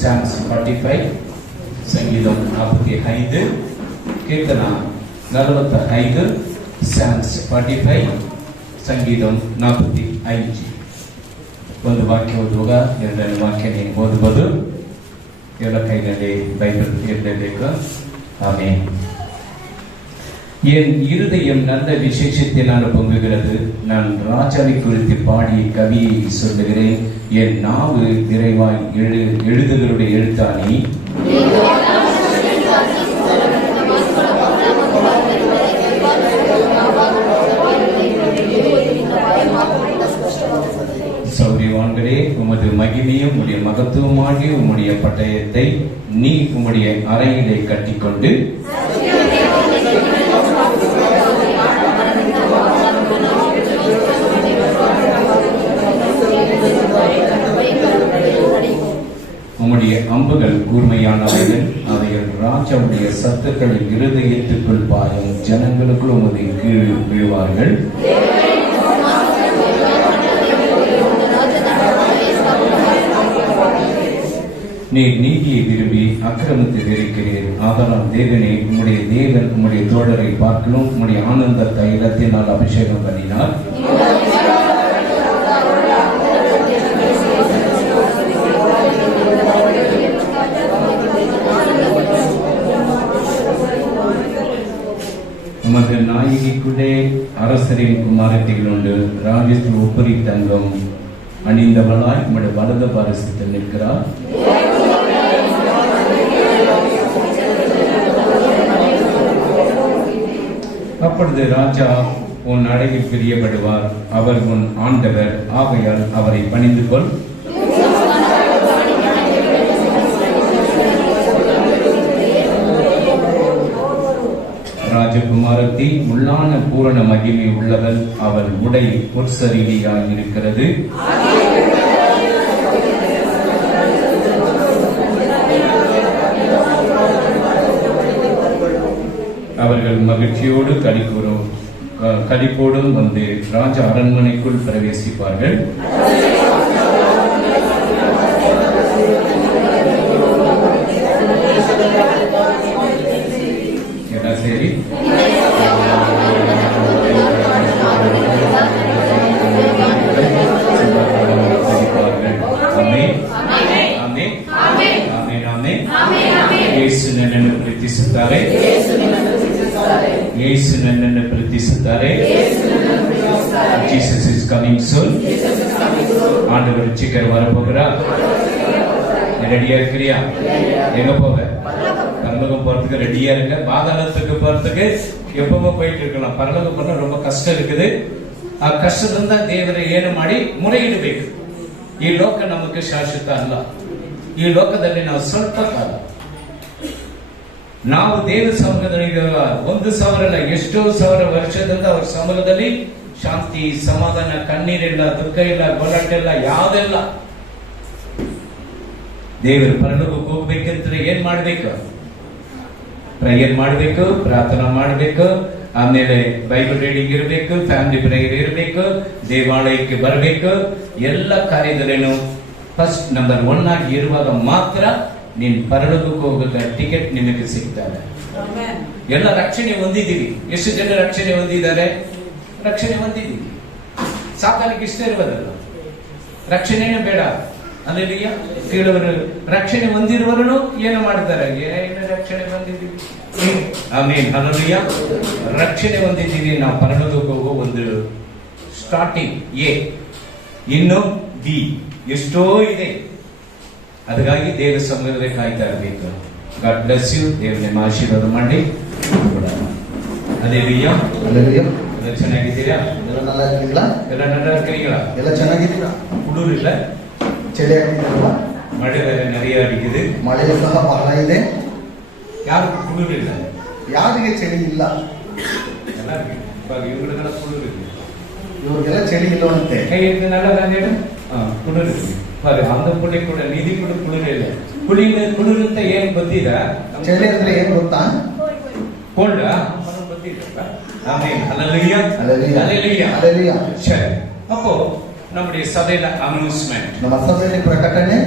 Psalms 45, ಸಂಗೀತಂ 45, ಕೀರ್ತನ 45, Psalms 45, ಸಂಗೀತಂ 45. ಒಂದು ವಾಕ್ಯ ಓದುವಾಗ ಎರಡನೇ ವಾಕ್ಯ ನೀವು ಓದಬಹುದು. ಎಲ್ಲ ಕೈನಲ್ಲಿ ಬೈಬಲ್ ಇರಲೇಬೇಕು. ஆமென். என் இருதயம் நல்ல விசேஷத்தினால் பொங்குகிறது. நான் ராஜாவை குறித்து பாடிய கவியை சொல்லுகிறேன். என் நாவு நிறைவாய் எழுதுகளுடைய எழுத்தாணி. சௌரியவான்களே, உமது மகிமையும் உம்முடைய மகத்துவமாகி உம்முடைய பட்டயத்தை நீ உம்முடைய அறையிலே கட்டிக்கொண்டு உம்முடைய அம்புகள் கூர்மையானவைகள், அவைகள் ராஜாவுடைய சத்துக்களின் இருதயத்துக்குள் பாயும். ஜனங்களுக்குள் உமது கீழ் விழுவார்கள். நீர் நீதியை விரும்பி அக்கிரமத்தை வெறுக்கிறீர். ஆதலால் தேவனே, உம்முடைய தேவன் உம்முடைய தோழரை பார்க்கலும் உம்முடைய ஆனந்த தைலத்தினால் அபிஷேகம் பண்ணினார். உமது நாயகிக்குள்ளே அரசரின் குமாரத்திகள் உண்டு. ராஜ்யத்தில் ஒப்பரி தங்கம் அணிந்தவளாய் உம்முடைய வலது பாரசத்தில் நிற்கிறார். அப்பொழுது ராஜா உன் அழகில் பிரியப்படுவார். அவர் உன் ஆண்டவர், ஆகையால் அவரை பணிந்து கொள். ராஜகுமாரத்தி உள்ளான பூரண மகிமை உள்ளவள். அவள் உடை பொற்சரிகையாய் இருக்கிறது. அவர்கள் மகிழ்ச்சியோடு களிப்போடும் வந்து ராஜ அரண்மனைக்குள் பிரவேசிப்பார்கள். சரி, ಯೇಸು ನನ್ನನ್ನು ಪ್ರೀತಿಸುತ್ತಾರೆ. ಯೇಸು ನನ್ನನ್ನು ಪ್ರೀತಿಸುತ್ತಾರೆ. Jesus is coming soon. ஆண்டவர் சீக்கிரம் வரப்போகிறார். ரெடியா இருக்கிறியா? எங்க போக? பரலோகம் போறதுக்கு ரெடியா இருக்க. பாதாளத்துக்கு போறதுக்கு எப்பவோ போயிட்டு இருக்கலாம். பரலோகம் போற ரொம்ப கஷ்டம் இருக்குது. ಆ ಕಷ್ಟದಿಂದ ದೇವರೇ ಏನು ಮಾಡಿ ಮುறைಯಿಡಬೇಕು. ಈ ಲೋಕ ನಮಗೆ ಶಾಶ್ವತ ಅಲ್ಲ. ಈ ಲೋಕದಲ್ಲಿ ನಾವು ಸ್ವಲ್ಪ ಕಾಲ ನಾವು ದೇವ ಸಮ್ಮುಖದಲ್ಲಿ 1,000 ಅಲ್ಲ, ಎಷ್ಟೋ ಸಾವಿರ ವರ್ಷದಿಂದ ಅವ್ರ ಸಮ್ಮುಖದಲ್ಲಿ ಶಾಂತಿ, ಸಮಾಧಾನ, ಕಣ್ಣೀರಿಲ್ಲ, ದುಃಖ ಇಲ್ಲ, ಗಲಾಟೆ ಇಲ್ಲ, ಯಾವುದೆಲ್ಲ. ದೇವರು ಪರಲೋಕಕ್ಕೆ ಹೋಗ್ಬೇಕಂದ್ರೆ ಏನ್ ಮಾಡ್ಬೇಕು? ಪ್ರೇಯರ್ ಮಾಡಬೇಕು, ಪ್ರಾರ್ಥನಾ ಮಾಡಬೇಕು, ಆಮೇಲೆ ಬೈಬಲ್ ರೀಡಿಂಗ್ ಇರಬೇಕು, ಫ್ಯಾಮಿಲಿ ಪ್ರೇಯರ್ ಇರಬೇಕು, ದೇವಾಲಯಕ್ಕೆ ಬರಬೇಕು. ಎಲ್ಲ ಕಾರ್ಯದಲ್ಲೇನು ಫಸ್ಟ್ ನಂಬರ್ 1 ಆಗಿ ಇರುವಾಗ ಮಾತ್ರ ನೀನ್ ಪರಲೋಕಕ್ಕೆ ಹೋಗಕ್ಕೆ ಟಿಕೆಟ್ ನಿಮಗೆ ಸಿಗ್ತಾರೆ. ಎಲ್ಲ ರಕ್ಷಣೆ ಹೊಂದಿದ್ದೀವಿ. ಎಷ್ಟು ಜನ ರಕ್ಷಣೆ ಹೊಂದಿದ್ದಾರೆ? ರಕ್ಷಣೆ ಹೊಂದಿದ್ದೀವಿ. ಸಾಕಾಲಿಕ್ಕೆ ಇಷ್ಟ ಇರುವುದಲ್ಲ, ರಕ್ಷಣೆನೇ ಬೇಡ. ಅಲ್ಲಿಯ ಕೆಲವರು ರಕ್ಷಣೆ ಹೊಂದಿರುವವರು ಏನು ಮಾಡ್ತಾರೆ? ಏನು ರಕ್ಷಣೆ ಹೊಂದಿದ್ದೀವಿ, ಆಮೇಲೆ ಹಲ್ಲೆಲೂಯಾ, ರಕ್ಷಣೆ ಹೊಂದಿದ್ದೀವಿ. ನಾವು ಪರಲೋಕಕ್ಕೆ ಹೋಗೋ ಒಂದು ಸ್ಟಾರ್ಟಿಂಗ್ ಎ, ಇನ್ನು ಬಿ, ಎಷ್ಟೋ ಇದೆ. ಅದಕ್ಕಾಗಿ ದೇವ ಸಮ್ಮುಖದಲ್ಲಿ ಕಾಯ್ತಾ ಇರಬೇಕು. God bless you. ದೇವ ನಿಮ್ಮ ಆಶೀರ್ವಾದ ಮಾಡಿ. Hallelujah, hallelujah. ಎಲ್ಲ ಚೆನ್ನಾಗಿದ್ದೀರಾ? ಎಲ್ಲ நல்லா இருக்கீங்களா? ಎಲ್ಲ நல்லா இருக்கீங்களா? ಎಲ್ಲ ಚೆನ್ನಾಗಿದ್ದೀರಾ? ಕುಡೂರು ಇಲ್ಲ, ಚಳಿ ಆಗ್ತಿದೆಯಲ್ವಾ? ಮಳೆ ಬೇರೆ நிறைய ಅಡಿಗಿದೆ. ಮಳೆ ಸಹ ಬಹಳ ಇದೆ. ಯಾರು ಕುಡೂರು ಇಲ್ಲ? ಯಾರಿಗೆ ಚಳಿ ಇಲ್ಲ? ಎಲ್ಲರಿಗೆ. ಇವಾಗ ಇವ್ರಿಗೆಲ್ಲ ಕುಡೂರು ಇದೆ. ಇವ್ರಿಗೆಲ್ಲ ಚಳಿ ಇಲ್ಲವಂತೆ. ಕೈ ಎತ್ತಿನಲ್ಲ ನಾನು ಕುಡೂರು ಇದೆ. அந்த புள்ளி கூட நிதி கூட குளிரிಲ್ಲ. ಕುಳಿರಂತ ಏನ್ ಗೊತ್ತಿದ? ಚಳಿ ಅಂದ್ರೆ ಏನ್ ಗೊತ್ತಾ? ಕೋಲ್ಡ್ ಗೊತ್ತಿಲ್ಲ. ஆமென். ஹல்லேலூயா, ஹல்லேலூயா, ஹல்லேலூயா. சரி, அப்போ நம்முடைய சபையில அனௌன்ஸ்மென்ட், நம்ம சபையில பிரகடನೆ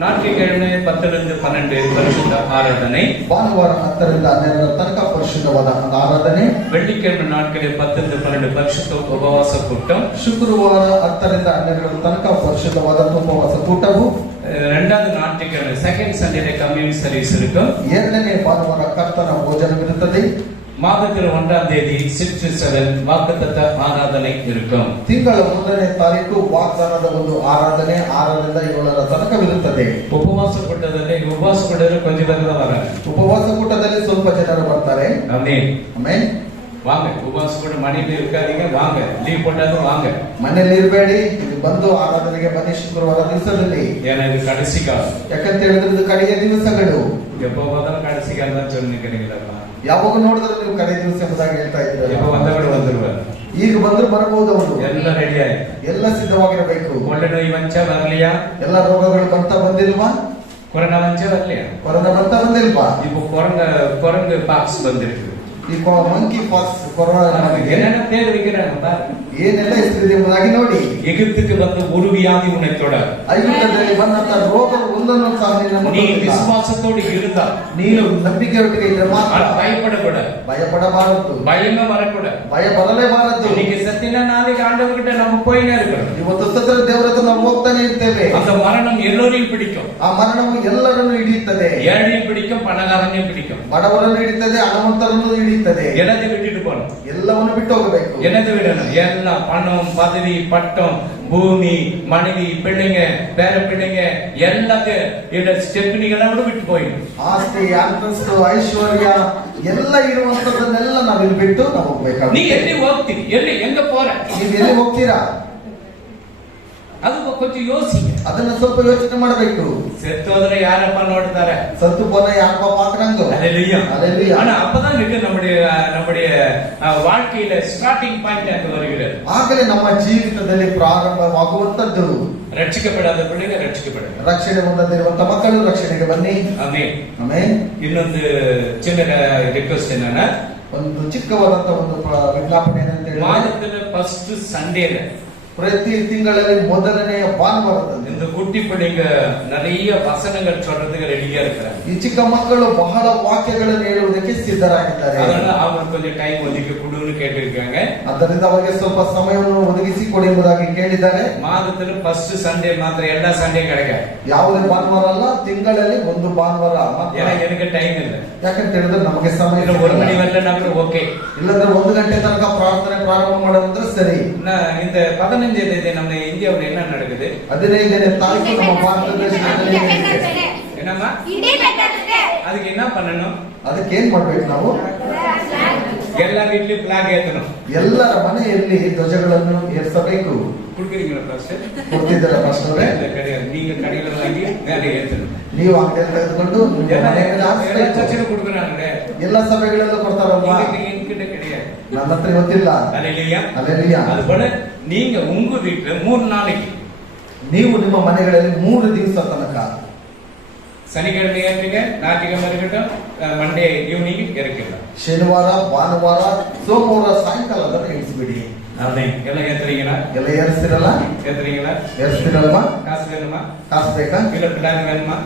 ஞாயிற்றுக்கிழமை 10-12 பரிசுத்த ஆராதனை. ಭಾನುವಾರ 10-12 ತನಕ ಪರಿಶುದ್ಧವಾದ ಆರಾಧನೆ. வெள்ளிக்கிழமை நாட்களில் 10-12 பரிசுத்த உபவாச கூட்டம். ಶುಕ್ರವಾರ 10-12 ತನಕ ಪರಿಶುದ್ಧವಾದ ಉಪವಾಸ ಕೂಟವು. இரண்டாவது ஞாயிற்றுக்கிழமை செகண்ட் சண்டே கம்யூனிட்டி சர்வீஸ் இருக்கும். ಎರಡನೇ ಭಾನುವಾರ ಕರ್ತನ ಭೋಜನವಿರುತ್ತದೆ. மாதத்தில் 1ஆம் தேதி 6-7 வாக்குத்தத்த ஆராதனை இருக்கும். ತಿಂಗಳ 1ನೇ ತಾರೀಕು ವಾಗ್ದಾನದ ಒಂದು ಆರಾಧನೆ 6ರಿಂದ 7 ತನಕವಿರುತ್ತದೆ. ಉಪವಾಸ ಕೂಟದಲ್ಲಿ ಉಪವಾಸ ಕೂಟದಲ್ಲಿ ಕೊಂಚ பேர் தான் வராங்க. ಉಪವಾಸ ಕೂಟದಲ್ಲಿ ಸ್ವಲ್ಪ ಜನರು ಬರ್ತಾರೆ. ஆமென். ಆಮೆನ್. வாங்க உபவாಸ கூட மனைவி இருக்காதீங்க, வாங்க லீவ் போட்டாலும் வாங்க. ಮನೆಯಲ್ಲಿ ಇರಬೇಡಿ, ಇಲ್ಲಿ ಬಂದು ಆರಾಧನೆಗೆ ಬನ್ನಿ ಶುಕ್ರವಾರ ದಿವಸದಲ್ಲಿ. ஏன்னா இது கடைசி காலம். ಯಾಕಂತ ಹೇಳಿದ್ರೆ ಇದು ಕಡೆಯ ದಿವಸಗಳು. எப்போ பார்த்தாலும் கடைசி காலம் தான் சொல்லிக்கிறீங்களா? ಯಾವಾಗ ನೋಡಿದ್ರೆ ನೀವು ಕಡೆ ದಿವಸ ಎಂಬುದಾಗಿ ಹೇಳ್ತಾ ಇದ್ದೀರಾ? எப்போ வந்தவங்க வந்துருவாரு. ಈಗ ಬಂದ್ರು ಬರಬಹುದು. ಅವರು ಎಲ್ಲ ರೆಡಿ ಆಯ್ತು, ಎಲ್ಲ ಸಿದ್ಧವಾಗಿರಬೇಕು. ಒಳ್ಳೆ ನೋಯಿ ವಂಚ ಬರಲಿಯಾ? ಎಲ್ಲ ರೋಗಗಳು ಬಂದಿಲ್ವಾ? கொரோனா ವಂಚ வரலையா? ಕೊರೋನಾ ಬಂದಿಲ್ವಾ? இப்போ குரங்கு பாக்ஸ் வந்திருக்கு. ಈ ಮಂಕಿ ಪಾಕ್ಸ್ ಕೊರೋನಾ என்னென்ன பேர் வைக்கிறாங்க பாருங்க. ಏನೆಲ್ಲ ಹೆಸರಿದೆ ಎಂಬುದಾಗಿ ನೋಡಿ. எகிப்துக்கு வந்த ஒரு வியாதி உன்னை தொடாது. ಐಗುಪ್ತದಲ್ಲಿ ಬಂದಂತ ರೋಗ ಒಂದನ್ನು ಸಹ நீ விசுவாசத்தோடு இருந்தா, ನೀನು ನಂಬಿಕೆಯೊಟ್ಟಿಗೆ ಇದ್ರೆ ಮಾತ್ರ பயப்படக்கூடாது, ಭಯಪಡಬಾರದು, பயமே வரக்கூடாது, ಭಯ ಬರಲೇಬಾರದು. இன்னைக்கு சத்தினா நாளைக்கு ஆண்டவர்கிட்ட நம்ம போயினே இருக்கணும். ಇವತ್ತು ಸತ್ರ ದೇವರ ಹತ್ರ ನಾವು ಹೋಗ್ತಾನೆ ಇರ್ತೇವೆ. அந்த மரணம் எல்லோரையும் பிடிக்கும். ಆ ಮರಣವು ಎಲ್ಲರನ್ನು ಹಿಡಿಯುತ್ತದೆ. ஏழையும் பிடிக்கும், பணக்காரனையும் பிடிக்கும், ಬಡವರನ್ನು ಹಿಡಿಯುತ್ತದೆ, ಹಣವಂತರನ್ನು ಹಿಡಿಯುತ್ತದೆ. எனதை விட்டுட்டு போகணும், ಎಲ್ಲವನ್ನು ಬಿಟ್ಟು ಹೋಗಬೇಕು. எனதை விடணும். எல்லாம் பணம், பதவி, பட்டம், பூமி, மனைவி, பிள்ளைங்க, பேர பிள்ளைங்க எல்லாத்தையும் ஸ்டெப்னிಗಳನ್ನ விட்டு போயிடும். ಆಸ್ತಿ, ಅಂತಸ್ತು, ಐಶ್ವರ್ಯ ಎಲ್ಲ ಇರುವಂತದನ್ನೆಲ್ಲ ನಾವಿಲ್ಲಿ ಬಿಟ್ಟು ನಾವು ಹೋಗ್ಬೇಕಾಗುತ್ತೆ. நீ ಎಲ್ಲಿ ಹೋಗ್ತೀರಿ, ಎಲ್ಲಿ ಎங்க போற, ನೀವು ಎಲ್ಲಿ ಹೋಗ್ತೀರಾ? ಅದು ಕೊಂಚ ಯೋಚಿಸಿ, ಅದನ್ನ ಸ್ವಲ್ಪ ಯೋಚನೆ ಮಾಡಬೇಕು. செத்தோதரை யாரப்பா ನೋಡ್ತಾರೆ? ಸತ್ತು போன ಯಾರಪ್ಪ ಪಾಕ್ರಂಗು. ஹalleluya. ஹalleluya. ஆனா அப்பதான் இருக்கு நம்முடைய வாழ்க்கையில ஸ்டார்டிங் பாயிண்ட் அங்க வருகிறது. ಆಗಲೇ ನಮ್ಮ ಜೀವಿತದಲ್ಲಿ ಪ್ರಾರಂಭವಾಗುವಂತದ್ದು. ರಕ್ಷಿಸப்படாத பிள்ளைங்க ರಕ್ಷಿಸப்படும், ರಕ್ಷಣೆ ಹೊಂದದಿರುವಂತ ಮಕ್ಕಳು ರಕ್ಷಣೆಗೆ ಬನ್ನಿ. ಆಮೆನ್. ಆಮೆನ್. ಇನ್ನೊಂದು ಚಿನ್ನ ರಿಕ್ವೆಸ್ಟ್ ಏನன்னா, ಒಂದು ಚಿಕ್ಕವಾದಂತ ಒಂದು ವಿಜ್ಞಾಪನೆ ಏನಂತ ಹೇಳಿ, ಮಾದದಲ್ಲಿ ಫಸ್ಟ್ ಸಂಡೇ ಪ್ರತಿ ತಿಂಗಳಲ್ಲಿ ಮೊದಲನೆಯ ಭಾನುವಾರದಲ್ಲಿ இந்த குட்டி பிள்ளைங்க நிறைய வசனங்கள் சொல்றதுக்கு ரெடியா இருக்கிறாங்க. ಈ ಚಿಕ್ಕ ಮಕ್ಕಳು ಬಹಳ ವಾಕ್ಯಗಳನ್ನು ಹೇಳುವುದಕ್ಕೆ ಸಿದ್ಧರಾಗಿದ್ದಾರೆ. அதனால அவங்க கொஞ்சம் டைம் ஒதுக்கி கொடுன்னு கேட்டிருக்காங்க. ಆದ್ದರಿಂದ ಅವರಿಗೆ ಸ್ವಲ್ಪ ಸಮಯವನ್ನು ಒದಗಿಸಿ ಕೊಡಿ ಎಂಬುದಾಗಿ ಕೇಳಿದ್ದಾರೆ. மாதத்துல ஃபர்ஸ்ட் சண்டே ಮಾತ್ರ, ಎಲ್ಲ ಸಂಡೇ கிடைக்காது. ಯಾವುದೇ ಭಾನುವಾರ ಅಲ್ಲ, ತಿಂಗಳಲ್ಲಿ ಒಂದು ಭಾನುವಾರ ಮಾತ್ರ. ஏன்னா எனக்கு டைம் ಇಲ್ಲ. ಯಾಕಂತ ಹೇಳಿದ್ರೆ ನಮಗೆ ಸಮಯ ಇಲ್ಲ. 1 மணி வரலன்னா கூட ಓಕೆ, ಇಲ್ಲಂದ್ರೆ 1 ಗಂಟೆ ತನಕ ಪ್ರಾರ್ಥನೆ ಪ್ರಾರಂಭ ಮಾಡೋದಂದ್ರೆ ಸರಿ. இந்த 15 தேதி நம்ம இந்தியாவுல என்ன நடக்குது? 15ನೇ ತಾರೀಕು ನಮ್ಮ ಭಾರತ ದೇಶದಲ್ಲಿ என்னம்மா அதுக்கு என்ன பண்ணணும்? ಅದಕ್ಕೆ ಏನ್ ಮಾಡ್ಬೇಕು ನಾವು? ಎಲ್ಲ வீட்லயும் ಫ್ಲಾಗ್ ஏத்தணும். ಎಲ್ಲರ ಮನೆಯಲ್ಲಿ ಧ್ವಜಗಳನ್ನು ಏರಿಸಬೇಕು. குடுக்குறீங்களா ಫಸ್ಟ್? ಕೊಡ್ತಿದ್ದಾರೆ ಫಸ್ಟ್ ಅವರೇ? நீங்க கடையில வாங்கி மேலே ஏத்தணும். ನೀವು ಅಂಗಡಿಯಲ್ಲಿ ತೆಗೆದುಕೊಂಡು ಚರ್ಚೆಗೆ கொடுக்குறாங்க. ಎಲ್ಲ ಸಭೆಗಳಲ್ಲೂ ಕೊಡ್ತಾರಲ್ವಾ? என்கிட்ட கிடையாது, ನನ್ನ ಹತ್ರ ಗೊತ್ತಿಲ್ಲ. அல்லேலூயா. அது போல நீங்க உங்க வீட்டுல 3 நாளைக்கு, ನೀವು ನಿಮ್ಮ ಮನೆಗಳಲ್ಲಿ 3 ದಿವಸ ತನಕ, சனிக்கிழமை ஏற்றுங்க, ஞாயிற்றுக்கிழமை இருக்கட்டும், மண்டே ஈவினிங் இறக்கலாம், ಶನಿವಾರ, ಭಾನುವಾರ, ಸೋಮವಾರ ಸಾಯಂಕಾಲ ಇಳಿಸ್ಬಿಡಿ. ಎಲ್ಲ ஏத்துறீங்களா? ಎಲ್ಲ ಏರಿಸ್ತಿರಲ್ಲ? ஏத்துறீங்களா? ಏರಿಸ್ತಿರಲ್ವಾ? காசு வேணுமா? ಕಾಸು ಬೇಕಾ? இல்ல பிளான் வேணுமா?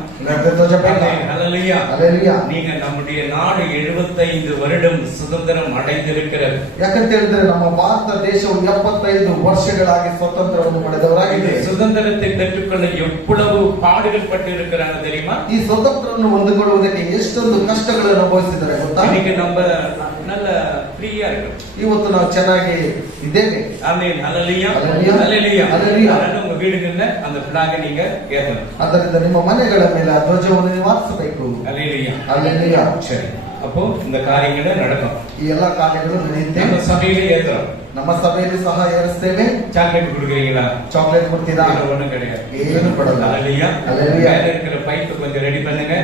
ಧ್ವಜ ಬೇಕಾ? அல்லேலூயா. அல்லேலூயா. நீங்க நம்முடைய நாடு 75 வருடம் சுதந்திரம் அடைந்திருக்கிறது. ಯಾಕಂತ ಹೇಳಿದ್ರೆ ನಮ್ಮ ಭಾರತ ದೇಶವು 75 ವರ್ಷಗಳಾಗಿ ಸ್ವತಂತ್ರವನ್ನು ಪಡೆದವರಾಗಿದೆ. சுதந்திரத்தை பெற்றுக்கொள்ள எவ்வளவு பாடுகள் பட்டு இருக்கிறாங்க தெரியுமா? ಈ ಸ್ವತಂತ್ರವನ್ನು ಹೊಂದಿಕೊಳ್ಳುವುದಕ್ಕೆ ಎಷ್ಟೊಂದು ಕಷ್ಟಗಳನ್ನು ಅನುಭವಿಸಿದ್ದಾರೆ ಗೊತ್ತಾ? இன்னைக்கு நம்ம நல்ல ಫ್ರೀயா இருக்கு. ಇವತ್ತು ನಾವು ಚೆನ್ನಾಗಿ ಇದ್ದೇವೆ. ஆமென். ஹalleluya. ஹalleluya. ஹalleluya. ஹalleluya. அதனால உங்க வீடுகள்ல அந்த ஃபிளாக நீங்க ஏத்தணும். ಆದ್ದರಿಂದ ನಿಮ್ಮ ಮನೆಗಳ ಮೇಲೆ ಆ ಧ್ವಜವನ್ನು ನೀವು ಹಾರಿಸಬೇಕು. ஹalleluya. ஹalleluya. சரி, அப்போ இந்த காரியங்கள் நடக்கும். ಈ ಎಲ್ಲಾ ಕಾರ್ಯಗಳು ನಡೆಯುತ್ತೆ. நம்ம சபையில ஏத்துறோம். ನಮ್ಮ ಸಭೆಯಲ್ಲಿ ಸಹ ಏರಿಸ್ತೇವೆ. சாக்லேட் கொடுக்குறீங்களா? ಚಾಕ್ಲೇಟ್ ಕೊಡ್ತೀರಾ? ஒண்ணும் கிடையாது, ಏನು ಕೊಡಲ್ಲ. ஹalleluya. ஹalleluya. மேல இருக்கிற பைப் கொஞ்சம் ரெடி பண்ணுங்க,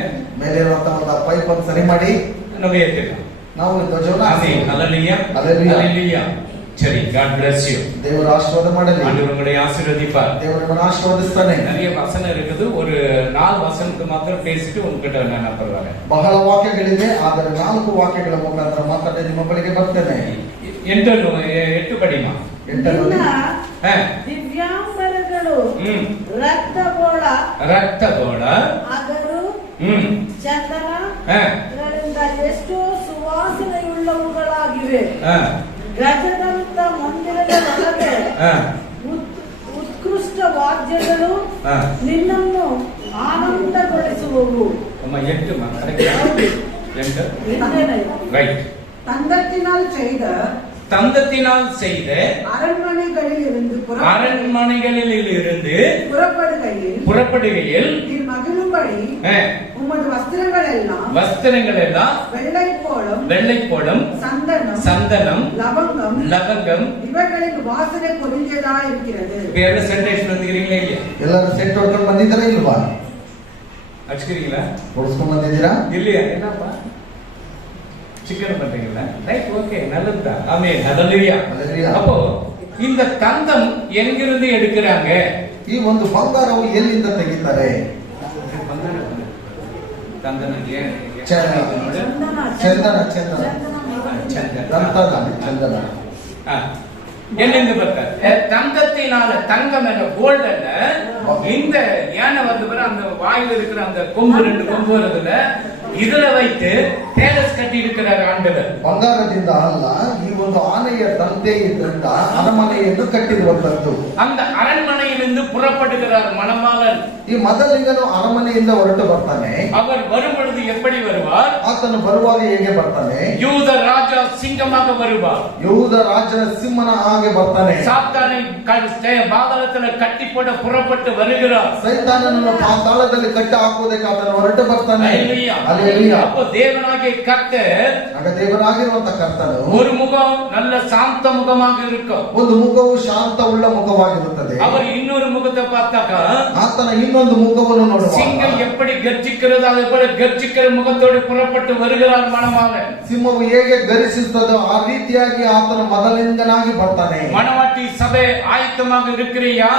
ಮೇಲೆ ಇರುವಂತಹ ಒಂದು ಪೈಪ್ ಅನ್ನು ಸರಿ ಮಾಡಿ நம்ம ஏத்துக்கலாம். ನಾವು ಧ್ವಜವನ್ನು ಹಾರಿಸ್ತೇವೆ. ஆமென். ஹalleluya. ஹalleluya. ஹalleluya. சரி, God bless you. ದೇವರ ಆಶೀರ್ವಾದ ಮಾಡಲಿ. ஆண்டவர் உங்களை ஆசீர்வதிப்பார். ದೇವರು ಆಶೀರ್ವದಿಸ್ತಾನೆ. நிறைய வசனம் இருக்குது, ஒரு 4 வசனத்துக்கு மாத்திரம் பேசிட்டு உங்ககிட்ட நான் பரவாயில்ல. ಬಹಳ ವಾಕ್ಯಗಳಿವೆ, ಆದರೆ 4 ವಾಕ್ಯಗಳ ಮುಖಾಂತರ ಮಾತಾಡಿ ನಿಮ್ಮ ಬಳಿಗೆ ಬರ್ತೇನೆ. 8 படிமா. ಎಂಟರಲ್ಲಿ ದಿವ್ಯಾಂಬರದ ವಸ್ತ್ರಗಳು ರಕ್ತಗೋಳ ಅದರು ಚಂದನ ಗಳಿಂದ ಎಷ್ಟೋ ಸುವಾಸನೆಯುಳ್ಳವುಗಳಾಗಿವೆ. ಗಜದಂತ ಮಂದಿರದ ಒಳಗೆ ಉತ್ಕೃಷ್ಟ ವಾದ್ಯಗಳು ನಿನ್ನನ್ನು ಆನಂದಗೊಳಿಸುವವು. தந்தத்தினால் செய்த அரண்மனைகளில் இருந்து புறப்படுகையில் மகிழும்படி உமது வஸ்திரங்கள் எல்லாம் வெள்ளை போலம் சந்தனம் லவங்கம் இவைகளின் வாசனை பொருந்தியதா இருக்கிறது. வேற சென்டேஷன் வந்துக்கிறீங்களா இல்லையா? எல்லாரும் செட் ಹೊಡ್ಕೊಂಡು ಬಂದಿದ್ದೀರಾ ಇಲ್ವಾ? ಹಚ್ಚಿக்கிறீங்களா? ಹೊಡ್ಸ್ಕೊಂಡು ಬಂದಿದ್ದೀರಾ இல்லையா? என்னப்பா சிக்கன் பண்றீங்களா? ரைட், ஓகே, நல்லதுதான். ஆமென், ஹalleluya. அப்போ இந்த தந்தம் எங்கிருந்து எடுக்கிறாங்க? ಈ ಒಂದು ಬಂಗಾರವು ಎಲ್ಲಿಂದ ತೆಗಿತಾರೆ? தந்தன ಚಂದನ எಲ್ಲಿருந்து ಬರ್ತಾರೆ? தங்கத்தினால, தங்கம் என்ற கோல்ட் அல்ல, இந்த யானை வந்து வர அந்த வாயில் இருக்கிற அந்த கொம்பு, 2 கொம்பு வருதுல, இதுல வைத்து பேலஸ் கட்டி இருக்கிறார் ஆண்டவர். ಬಂಗಾರದಿಂದ ಅಲ್ಲ, ಈ ಒಂದು ಆನೆಯ ದಂತೆಯಿಂದ ಅರಮನೆಯನ್ನು ಕಟ್ಟಿರುವಂತದ್ದು. அந்த அரண்மனையிலிருந்து புறப்படுகிறார் மணமாளன். ಈ ಮೊದಲಿಗನು ಅರಮನೆಯಿಂದ ಹೊರಟು ಬರ್ತಾನೆ. அவர் வரும் பொழுது எப்படி வருவார்? ಆತನು ಬರುವಾಗ ಹೇಗೆ ಬರ್ತಾನೆ? யூத ராஜா சிங்கமாக வருவார். யூத ರಾಜನ ಸಿಂಹನ ಹಾಗೆ ಬರ್ತಾನೆ. சாத்தானை பாதாளத்தில் ಕಟ್ಟಿ போட புறப்பட்டு வருகிறார். ಸೈತಾನನನ್ನು ಪಾತಾಳದಲ್ಲಿ ಕಟ್ಟಿ ಹಾಕುವುದಕ್ಕೆ ಆತನು ಹೊರಟು ಬರ್ತಾನೆ. ஹalleluya. அப்போ தேவனாகிய கர்த்தர், ಆಗ ದೇವರಾಗಿರುವಂತ ಕರ್ತನು ஒரு முகம் நல்ல சாந்த முகமாக இருக்கும். ಒಂದು ಮುಖವು ಶಾಂತವುಳ್ಳ ಮುಖವಾಗಿರುತ್ತದೆ. அவர் இன்னொரு முகத்தை பார்த்தாக்க ಆತನ ಇನ್ನೊಂದು ಮುಖವನ್ನು ನೋಡುವಾಗ சிங்கம் எப்படி கர்ஜிக்கிறது அதே போல கர்ஜிக்கிற முகத்தோடு புறப்பட்டு வருகிறார் மணவாளன். ಸಿಂಹವು ಹೇಗೆ ಗರ್ಜಿಸುತ್ತದೋ ಆ ರೀತಿಯಾಗಿ ಆತನ ಮೊದಲಿಂಗನಾಗಿ ಬರ್ತಾನೆ. மணவாட்டி சபை ஆயத்தமாக இருக்கிறியா?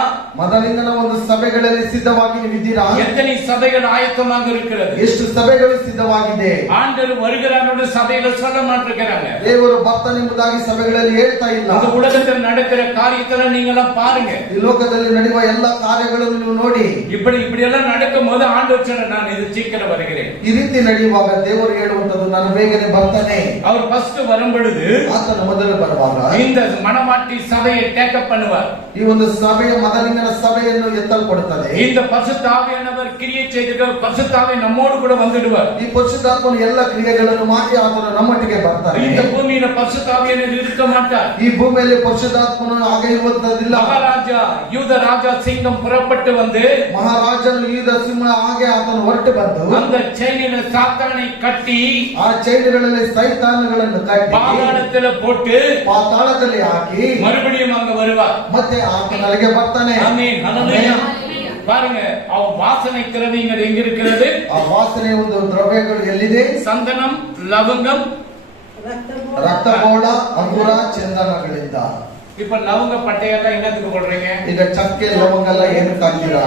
ಮೊದಲಿಂಗನ ಒಂದು ಸಭೆಗಳಲ್ಲಿ ಸಿದ್ಧವಾಗಿ ನೀವಿದ್ದೀರಾ? எத்தனை சபைகள் ஆயத்தமாக இருக்கிறது? ಎಷ್ಟು ಸಭೆಗಳು ಸಿದ್ಧವಾಗಿದೆ? ஆண்டவர் வருகிறார் சபைகள் சொல்ல மாட்டிருக்கிறாங்க. ದೇವರು ಬರ್ತಾನೆಂಬುದಾಗಿ ಸಭೆಗಳಲ್ಲಿ ಹೇಳ್ತಾ ಇಲ್ಲ. இந்த உலகத்தில் நடக்கிற காரியத்தை நீங்க எல்லாம் பாருங்க. ಈ ಲೋಕದಲ್ಲಿ ನಡೆಯುವ ಎಲ್ಲ ಕಾರ್ಯಗಳನ್ನು ನೀವು ನೋಡಿ. இப்படி எல்லாம் நடக்கும் போது ஆண்டவர் சொல்ற, நான் இது சீக்கிரம் வருகிறேன். ಈ ರೀತಿ ನಡೆಯುವಾಗ ದೇವರು ಹೇಳುವಂತದ್ದು, ನಾನು ಬೇಗನೆ ಬರ್ತಾನೆ. அவர் ಫಸ್ಟ್ வரும் பொழுது ಆತನ ಮೊದಲು ಬರುವಾಗ இந்த மணவாட்டி சபையை டேக்கப் பண்ணுவார். ಈ ಒಂದು ಸಭೆಯ ಮೊದಲಿನ ಸಭೆಯನ್ನು ಎತ್ತಲ್ಪಡುತ್ತದೆ. இந்த பரிசுத்த ஆவியானவர் கிரியை செய்து பரிசுத்த ஆவி நம்மோடு கூட வந்துடுவார். ಈ ಪರಿಶುದ್ಧಾತ್ಮನು ಎಲ್ಲ ಕ್ರಿಯೆಗಳನ್ನು ಮಾಡಿ ಆತನು ನಮ್ಮೊಟ್ಟಿಗೆ ಬರ್ತಾನೆ. இந்த பூமியில பரிசுத்த ஆவியானவர் இருக்க மாட்டார். ಈ ಭೂಮಿಯಲ್ಲಿ ಪರಿಶುದ್ಧಾತ್ಮನು ಹಾಗೆ ಇರುವಂತದಿಲ್ಲ. மகாராஜா யூத ராஜா சிங்கம் புறப்பட்டு வந்து ಮಹಾರಾಜನು ಯೂದ ಸಿಂಹ ಹಾಗೆ ಆತನು ಹೊರಟು ಬಂದು அந்த செயினில சாத்தானை கட்டி ಆ ಚೈನುಗಳಲ್ಲಿ ಸೈತಾನಗಳನ್ನು ಕಟ್ಟಿ பாதாளத்துல போட்டு ಪಾತಾಳದಲ್ಲಿ ಹಾಕಿ மறுபடியும் அங்க வருவார். ಮತ್ತೆ ಆತನಿಗೆ ಬರ್ತಾನೆ. ஆமென், ஹalleluya. பாருங்க, அவ வாசனை திரவியங்கள் எங்க இருக்கிறது? ಆ ವಾಸನೆ ಒಂದು ದ್ರವ್ಯಗಳು ಎಲ್ಲಿದೆ? சந்தனம், லவங்கம், ರಕ್ತಬೋಳ, ಅಂಗುರ, ಚಂದನಗಳಿಂದ. இப்ப லவங்க பட்டையெல்லாம் என்னத்துக்கு போடுறீங்க? ಈಗ ಚಕ್ಕೆ ಲವಂಗ ಎಲ್ಲ ಏನಕ್ಕೆ ಹಾಕ್ತೀರಾ?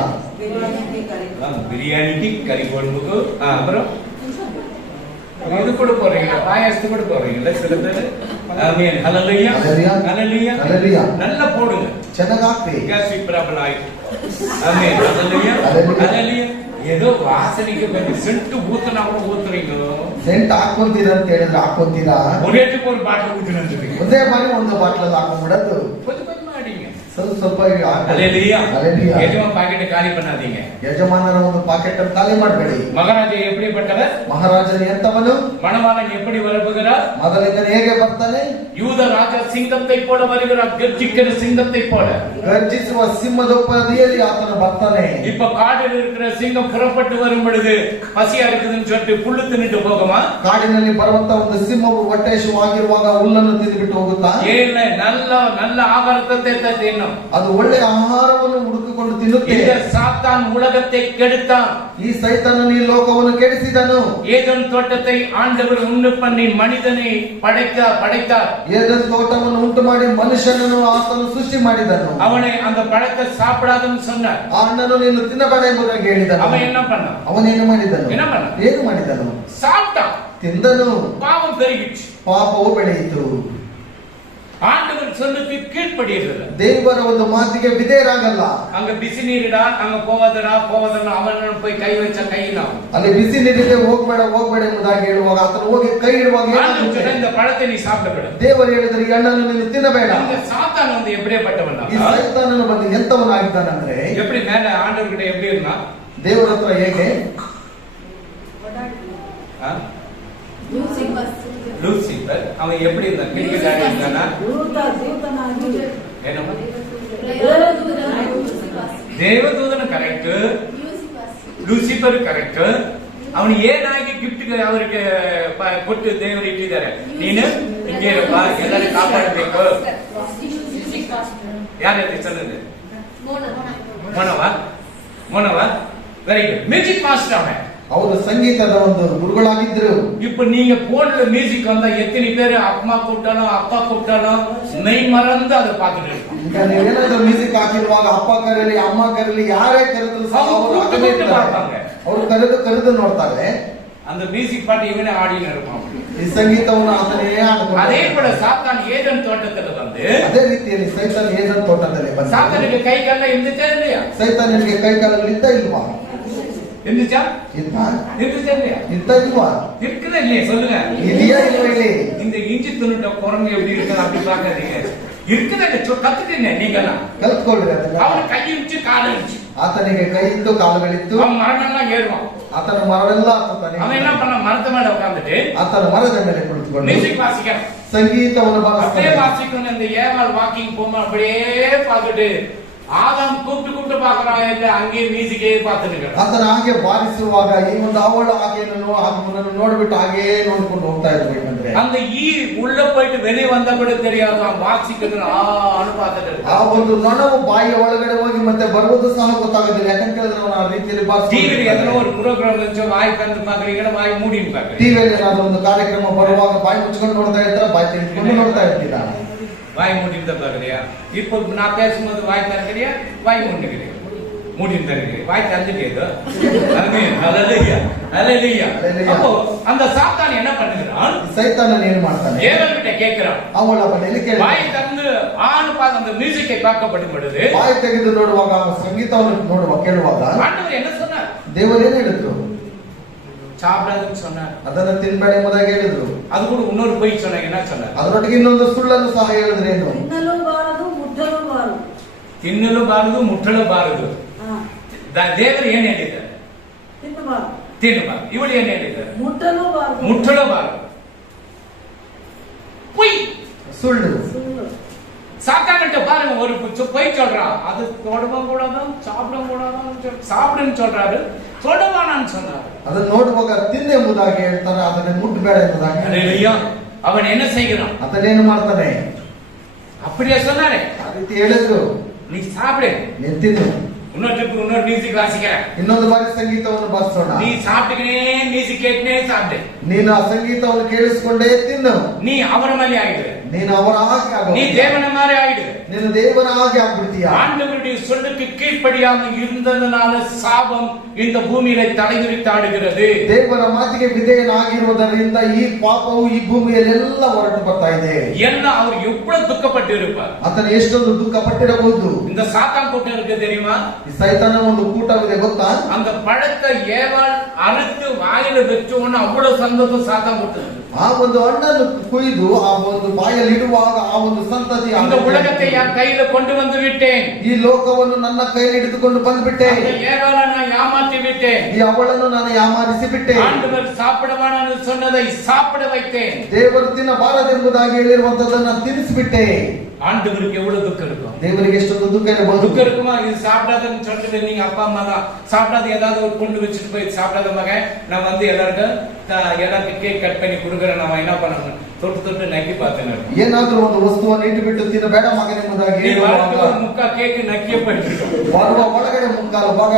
பிரியாணிக்கு, கறி குழம்புக்கு, அப்புறம் இது கூட போறீங்க, பாயாசத்து கூட போறீங்க சில பேர். ஆமென், ஹalleluya, ஹalleluya, ஹalleluya. நல்லா போடுங்க, ಚೆನ್ನಾಗಿ ಹಾಕ್ತಿ. கேஸ்ட்ரிக் ப்ராப்ளம் ஆயி. ஆமென், ஹalleluya, ஹalleluya. ஏதோ வாசனைக்கு கொஞ்சம் சென்ட் ஊத்துனா கூட ஊத்துறீங்க. ಸೆಂಟ್ ಹಾಕೊಂತೀರ ಅಂತ ಹೇಳಿದ್ರೆ ಹಾಕೊಂತೀರಾ? ஒரேட்டுக்கு ஒரு பாட்டில் ஊத்துன்னு சொல்றீங்க. ಒಂದೇ ಬಾರಿ ಒಂದು ಬಾಟ್ಲಲ್ಲಿ ಹಾಕೊಂಡ್ಬಿಡೋದು. கொஞ்சம் கொஞ்சமா அடிங்க. ಸ್ವಲ್ಪ ஹalleluya, ஹalleluya. எஜமான் பாக்கெட் காலி பண்ணாதீங்க. ಯಜಮಾನರ ಒಂದು ಪಾಕೆಟ್ ಅನ್ನು ಖಾಲಿ ಮಾಡಬೇಡಿ. மகாராஜா எப்படிப்பட்டவர்? ಮಹಾರಾಜನು ಎಂತವನು? மணவாளன் எப்படி வருகிறார்? ಮೊದಲಿಂಗನು ಹೇಗೆ ಬರ್ತಾನೆ? யூத ராஜா சிங்கத்தை போல வருகிறார், கர்ஜிக்கிற சிங்கத்தை போல. ಗರ್ಜಿಸುವ ಸಿಂಹದ ಉಪಾದಿಯಲ್ಲಿ ಆತನು ಬರ್ತಾನೆ. இப்ப காடில் இருக்கிற சிங்கம் புறப்பட்டு வரும் பொழுது பசியா இருக்குதுன்னு சொல்லிட்டு புல்லு தின்னுட்டு போகுமா? ಕಾಡಿನಲ್ಲಿ ಬರುವಂತ ಒಂದು ಸಿಂಹವು ಹೊಟ್ಟೆಶುವಾಗಿರುವಾಗ ಹುಲ್ಲನ್ನು ತಿಂದುಬಿಟ್ಟು ಹೋಗುತ್ತಾ? ಏನ நல்ல நல்ல ஆகாரத்தை தின்னும். ಅದು ಒಳ್ಳೆಯ ಆಹಾರವನ್ನು ಹುಡುಕಿಕೊಂಡು ತಿನ್ನುತ್ತೆ. இந்த சாத்தான் உலகத்தை கெடுத்தான். ಈ ಸೈತಾನನು ಈ ಲೋಕವನ್ನು ಕೆಡಿಸಿದನು. ஏதேன் தோட்டத்தை ஆண்டவர் உண்டு பண்ணி மனிதனை படைத்தார். ಏದೆನ್ ತೋಟವನ್ನು ಉಂಟು ಮಾಡಿ ಮನುಷ್ಯನನ್ನು ಆತನು ಸೃಷ್ಟಿ ಮಾಡಿದನು. அவனை அந்த பழத்தை சாப்பிடாதன்னு சொன்னார். ಆ ಹಣ್ಣನ್ನು ನೀನು ತಿನ್ನಬೇಡ ಎಂಬುದಾಗಿ ಹೇಳಿದನು. அவன் என்ன பண்ணான்? ಅವನೇನು ಮಾಡಿದನು? ಏನು ಮಾಡಿದನು? சாப்பிட்டான். ತಿಂದನು. பாவம் பெருகிச்சு. ಪಾಪವು ಬೆಳೆಯಿತು. ஆண்டவர் சொல்லுக்கு கீழ்ப்படியறது. ದೇವರ ಒಂದು ಮಾತಿಗೆ ವಿಧೇಯರಾಗಲ್ಲ. அங்க பிசி நீருடா, அங்க போவதடா அவன போய் கை வச்ச கையிலாம். ಅಲ್ಲಿ ಬಿಸಿ ನೀರಿಗೆ ಹೋಗಬೇಡ ಎಂಬುದಾಗಿ ಹೇಳುವಾಗ ಆತನು ಹೋಗಿ ಕೈ ಇಡುವಾಗ இந்த பழத்தை ನೀ ಸಾப்பிಡಬೇಡ. ದೇವರು ಹೇಳಿದರೆ ಈ ಹಣ್ಣನ್ನು ನೀನು ತಿನ್ನಬೇಡ. இந்த சாத்தான் வந்து எப்படிப்பட்டவனா? ಈ ಸೈತಾನನು ಬಂದು ಎಂತವನಾಗಿದ್ದಾನಂದ್ರೆ எப்படி மேல ஆண்டவர்கிட்ட எப்படி இருந்தா? ದೇವರ ಹತ್ರ ಹೇಗೆ? லூசிபர் அவன் எப்படி இருந்தான்? கிரிக்கெட் இருந்தானா? தேவதூதன் கரெக்ட், லூசிபர் கரெக்ட். அவன் ஏனாகி கிஃப்ட் அவருக்கு ಕೊಟ್ಟು ದೇವರು ಇಟ್ಟಿದ್ದಾರೆ. ನೀನು இங்கே இருப்பா, எல்லாரும் காப்பாಡಬೇಕು. யார் அது சொன்னது? மோனவா வெரி குட். மியூசிக் மாஸ்டர் அவன். ಅವರು ಸಂಗೀತದ ಒಂದು ಗುರುಗಳಾಗಿದ್ರು. இப்ப நீங்க போன்ல மியூசிக் வந்தா எத்தனை பேர் அம்மா கூப்பிட்டாலும் அப்பா கூப்பிட்டாலும் மெய் மறந்து அதை பார்த்துட்டு இருக்கோம். ಈಗ ನೀವೇನಾದ್ರೂ ಮ್ಯೂಸಿಕ್ ಹಾಕಿರುವಾಗ ಅಪ್ಪ ಕರೀಲಿ ಅಮ್ಮ ಕರೀಲಿ ಯಾರೇ ಕರೆದ್ರು ಅವರು ಕರೆದು ನೋಡ್ತಾರೆ. அந்த மியூசிக் பாட்டு இவனே ஆடின்னு இருப்பான். ಈ ಸಂಗೀತವನ್ನು ಆತನೇ ಆಡ್ತಾನೆ. அதே போல சாத்தான் ஏதன் தோட்டத்துல வந்து ಅದೇ ರೀತಿಯಲ್ಲಿ ಸೈತಾನ್ ಏದನ್ ತೋಟದಲ್ಲಿ ಬಂದ. சாத்தானுக்கு ಕೈ ಕಾಲ இருந்துச்சா இல்லையா? ಸೈತಾನನಿಗೆ ಕೈ ಕಾಲುಗಳು ಇದ್ದ ಇಲ್ವಾ? இருந்துச்சா? இருந்துச்சா இல்லையா? இದ್ದ ಇಲ್ವಾ? இருக்குதா இல்லையா சொல்லுங்க. இல்லையா இல்ல இல்லை. இந்த இஞ்சி துணுட்ட குரங்கு எப்படி இருக்குது அப்படி பாக்காதீங்க. இருக்குதா கத்துக்கீங்க நீங்கலாம். ಕಲ್ತ್ಕೊಳ್ಳ್ರಿ ಅದನ್ನ. ಅವನ ಕೈ ಇಚ್ಚು ಕಾಲು ಇಚ್ಚು. ಆತನಿಗೆ ಕೈ ಇತ್ತು ಕಾಲುಗಳಿತ್ತು. ಅವನ ಮರನೆಲ್ಲ ಏರುವಾன். ಆತನ ಮರವೆಲ್ಲ ಹತ್ತುತ್ತಾನೆ. ಅವನ என்ன பண்ண மரத்து மேல உட்கார்ந்துட்டு ಆತನ ಮರದ ಮೇಲೆ ಕುಳಿತುಕೊಂಡು மியூசிக் வாசிக்கிறான். ಸಂಗೀತವನ್ನು ಬಾರಿಸ್ತಾನೆ. அப்படியே வாசிக்கணும். இந்த ஏவாள் வாக்கிங் போமா அப்படியே பார்த்துட்டு ஆதாம் கூப்பிட்டு பாக்குறான். இல்ல அங்கே மியூசிக்கே பார்த்துட்டு ಆತನ ಹಾಗೆ ಬಾರಿಸುವಾಗ ಈ ಒಂದು ಅವಳ ಹಾಗೆಯನ್ನು ನೋಡ್ಬಿಟ್ಟು ಹಾಗೆ ನೋಡ್ಕೊಂಡು ಹೋಗ್ತಾ ಇರ್ಬೇಕಂದ್ರೆ அந்த ஈ உள்ள போயிட்டு வெளியே வந்தா கூட தெரியாது அவன் வாசிக்கிறது பார்த்துட்டு ಆ ಒಂದು ನೊಣವು ಬಾಯಿಯ ಒಳಗಡೆ ಹೋಗಿ ಮತ್ತೆ ಬರುವುದು ಸಹ ಗೊತ್ತಾಗೋದಿಲ್ಲ. ಯಾಕಂತ ಹೇಳಿದ್ರೆ ಅವನ ಆ ರೀತಿಯಲ್ಲಿ ಟಿವಿಲಿ ಏನೋ ஒரு ப்ரோகிராம் இருந்துச்சு, வாய் கந்து பாக்குறீங்க வாய் மூடின்னு பாக்குறீங்க. ಟಿವಿಯಲ್ಲಿ ಏನಾದ್ರು ಒಂದು ಕಾರ್ಯಕ್ರಮ ಬರುವಾಗ ಬಾಯಿ ಮುಚ್ಕೊಂಡು ನೋಡ್ತಾ ಇರ್ತಾರೆ, ಬಾಯಿ ತೆಗೆದುಕೊಂಡು ನೋಡ್ತಾ ಇರ್ತೀರಾ. வாய் மூடிட்டு பாக்குறியா? இப்போ நான் பேசும்போது வாய் திறக்கிறியா? வாய் மூடிக்கிறியா? மூடிட்டு இருக்கிறீங்க. வாய் திறந்துட்டே. அப்போ அந்த சாத்தான் என்ன பண்ணுகிறான்? சைத்தானன் ಏನು ಮಾಡ್ತಾನೆ? ஏவல்கிட்ட கேக்குறான். ಅವಳ ಬಳಿಯಲ್ಲಿ ಕೇಳಿ வாய் திறந்து ஆண் பார்த்து அந்த மியூசிக்கை பார்க்கப்படும் பொழுது ಬಾಯಿ ತೆಗೆದು ನೋಡುವಾಗ ಸಂಗೀತವನ್ನು ನೋಡುವಾಗ ಕೇಳುವಾಗ ஆண்டவர் என்ன சொன்னார்? ದೇವರು ಏನು ಹೇಳಿದ್ರು? சாப்பிடாதுன்னு சொன்னார். ಅದನ್ನ ತಿನ್ಬೇಡ ಎಂಬುದಾಗಿ ಹೇಳಿದ್ರು. அது கூட இன்னொரு பொய் சொன்னாங்க. என்ன சொன்னார்? ಅದರೊಟ್ಟಿಗೆ ಇನ್ನೊಂದು ಸುಳ್ಳನ್ನು ಸಹ ಹೇಳಿದ್ರೆ ಏನು? ತಿನ್ನಲು ಬಾರದು ಮುಟ್ಟಲು ಬಾರದು. ದೇವರು ಏನ್ ಹೇಳಿದ್ದಾರೆ? ತಿನ್ನಬಾರದು. ಇವಳು ಏನ್ ಹೇಳಿದ್ದಾರೆ? ಮುಟ್ಟಲು ಬಾರದು. பொய், ಸುಳ್ಳು. சாத்தான்கிட்ட பாருங்க, ஒரு பொய் சொல்றான். அது தொடவும் கூடாதான், சாப்பிடவும் கூடாதான். சாப்பிடுன்னு சொல்றாரு, தொடவானான்னு சொன்னாரு. ಅದನ್ನು ನೋಡುವಾಗ ತಿನ್ನು ಎಂಬುದಾಗಿ ಹೇಳ್ತಾರೆ, ಅದನ್ನ ಮುಟ್ಟಬೇಡ ಎಂಬುದಾಗಿ. அல்லேலூயா. அவன் என்ன செய்கிறான்? ಅದನ್ನೇನು ಮಾಡ್ತಾನೆ? அப்படியே சொன்னாரே, ಆ ರೀತಿ ಹೇಳಿದ್ರು, நீ சாப்பிடு, ನೀನು ತಿನ್ನು. இன்னொரு மியூசிக் வாசிக்கிறேன். ಇನ್ನೊಂದು ಬಾರಿ ಸಂಗೀತವನ್ನು ಬಾರಿಸೋಣ. நீ சாப்பிட்டுக்கினே மியூசிக் கேட்டுனே சாப்பிடு. ನೀನು ಆ ಸಂಗೀತವನ್ನು ಕೇಳಿಸಿಕೊಂಡೇ ತಿನ್ನು. நீ அவர மாதிரி ஆயிடு. ನೀನು ಅವರ ಹಾಗೆ ಆಗು. நீ தேவன மாதிரி ஆயிடு. ನೀನು ದೇವರ ಹಾಗೆ ಆಗ್ಬಿಡ್ತೀಯ. ஆண்டவருடைய சொல்லுக்கு கீழ்ப்படியாமல் இருந்ததனால சாபம் இந்த பூமியில தலைவிரித்தாடுகிறது. ದೇವರ ಮಾತಿಗೆ ವಿಧೇಯನಾಗಿರುವುದರಿಂದ ಈ ಪಾಪವು ಈ ಭೂಮಿಯಲ್ಲೆಲ್ಲ ಹೊರಟು ಬರ್ತಾ ಇದೆ. என்ன அவர் எவ்வளவு துக்கப்பட்டு இருப்பார். ಆತನು ಎಷ್ಟೊಂದು ದುಃಖ ಪಟ್ಟಿರಬಹುದು. இந்த சாத்தான் கூட்டம் இருக்கு தெரியுமா? ಈ ಸೈತಾನನ ಒಂದು ಕೂಟವಿದೆ ಗೊತ್ತಾ? அந்த பழத்தை ஏவாள் அறுத்து வாயில வெச்சோன்னு அவ்வளவு சந்தோஷம் சாத்தான் கூட்டம். ಆ ಒಂದು ಹಣ್ಣನ್ನು ಕುಯ್ದು ಆ ಒಂದು ಬಾಯಲ್ಲಿ ಇಡುವಾಗ ಆ ಒಂದು ಸಂತತಿ அந்த உலகத்தை என் கையில கொண்டு வந்து விட்டேன். ಈ ಲೋಕವನ್ನು ನನ್ನ ಕೈಯಲ್ಲಿ ಹಿಡಿದುಕೊಂಡು ಬಂದ್ಬಿಟ್ಟೆ. ஏவாளை நான் ஏமாற்றி விட்டேன். ಈ ಅವಳನ್ನು ನಾನು ಯಾಮಾರಿಸಿ ಬಿಟ್ಟೆ. ஆண்டவர் சாப்பிடவானான்னு சொன்னதை சாப்பிட வைத்தேன். ದೇವರು ತಿನ್ನಬಾರದೆಂಬುದಾಗಿ ಹೇಳಿರುವಂತದನ್ನ ತಿನ್ನಿಸಿಬಿಟ್ಟೆ. ஆண்டவருக்கு எவ்வளவு துக்கம் இருக்கும். ದೇವರಿಗೆ ಎಷ್ಟೊಂದು ದುಃಖ ಇರಬಹುದು. துக்கம் இருக்குமா? இது சாப்பிடாதன்னு சொல்லிட்டு நீங்க அப்பா அம்மா தான் சாப்பிடாத ஏதாவது ஒரு கொண்டு வச்சுட்டு போய் சாப்பிடாத மகன் நான் வந்து எல்லாருக்கும் கேக் கட் பண்ணி கொடுக்குறேன். நான் என்ன பண்ணணும்? தொட்டு நக்கி பார்த்தேன். ಏನಾದ್ರೂ ಒಂದು ವಸ್ತುವನ್ನು ಇಟ್ಟುಬಿಟ್ಟು ತಿನ್ನಬೇಡ ಮಗನೆಂಬುದಾಗಿ ಮುಕ್ಕ ಕೇಕ್ ನಕ್ಕಿಯ ಪಟ್ಟಿருக்கோம். ಬರುವ ಒಳಗಡೆ ಮುಕ್ಕಾಲು ಭಾಗ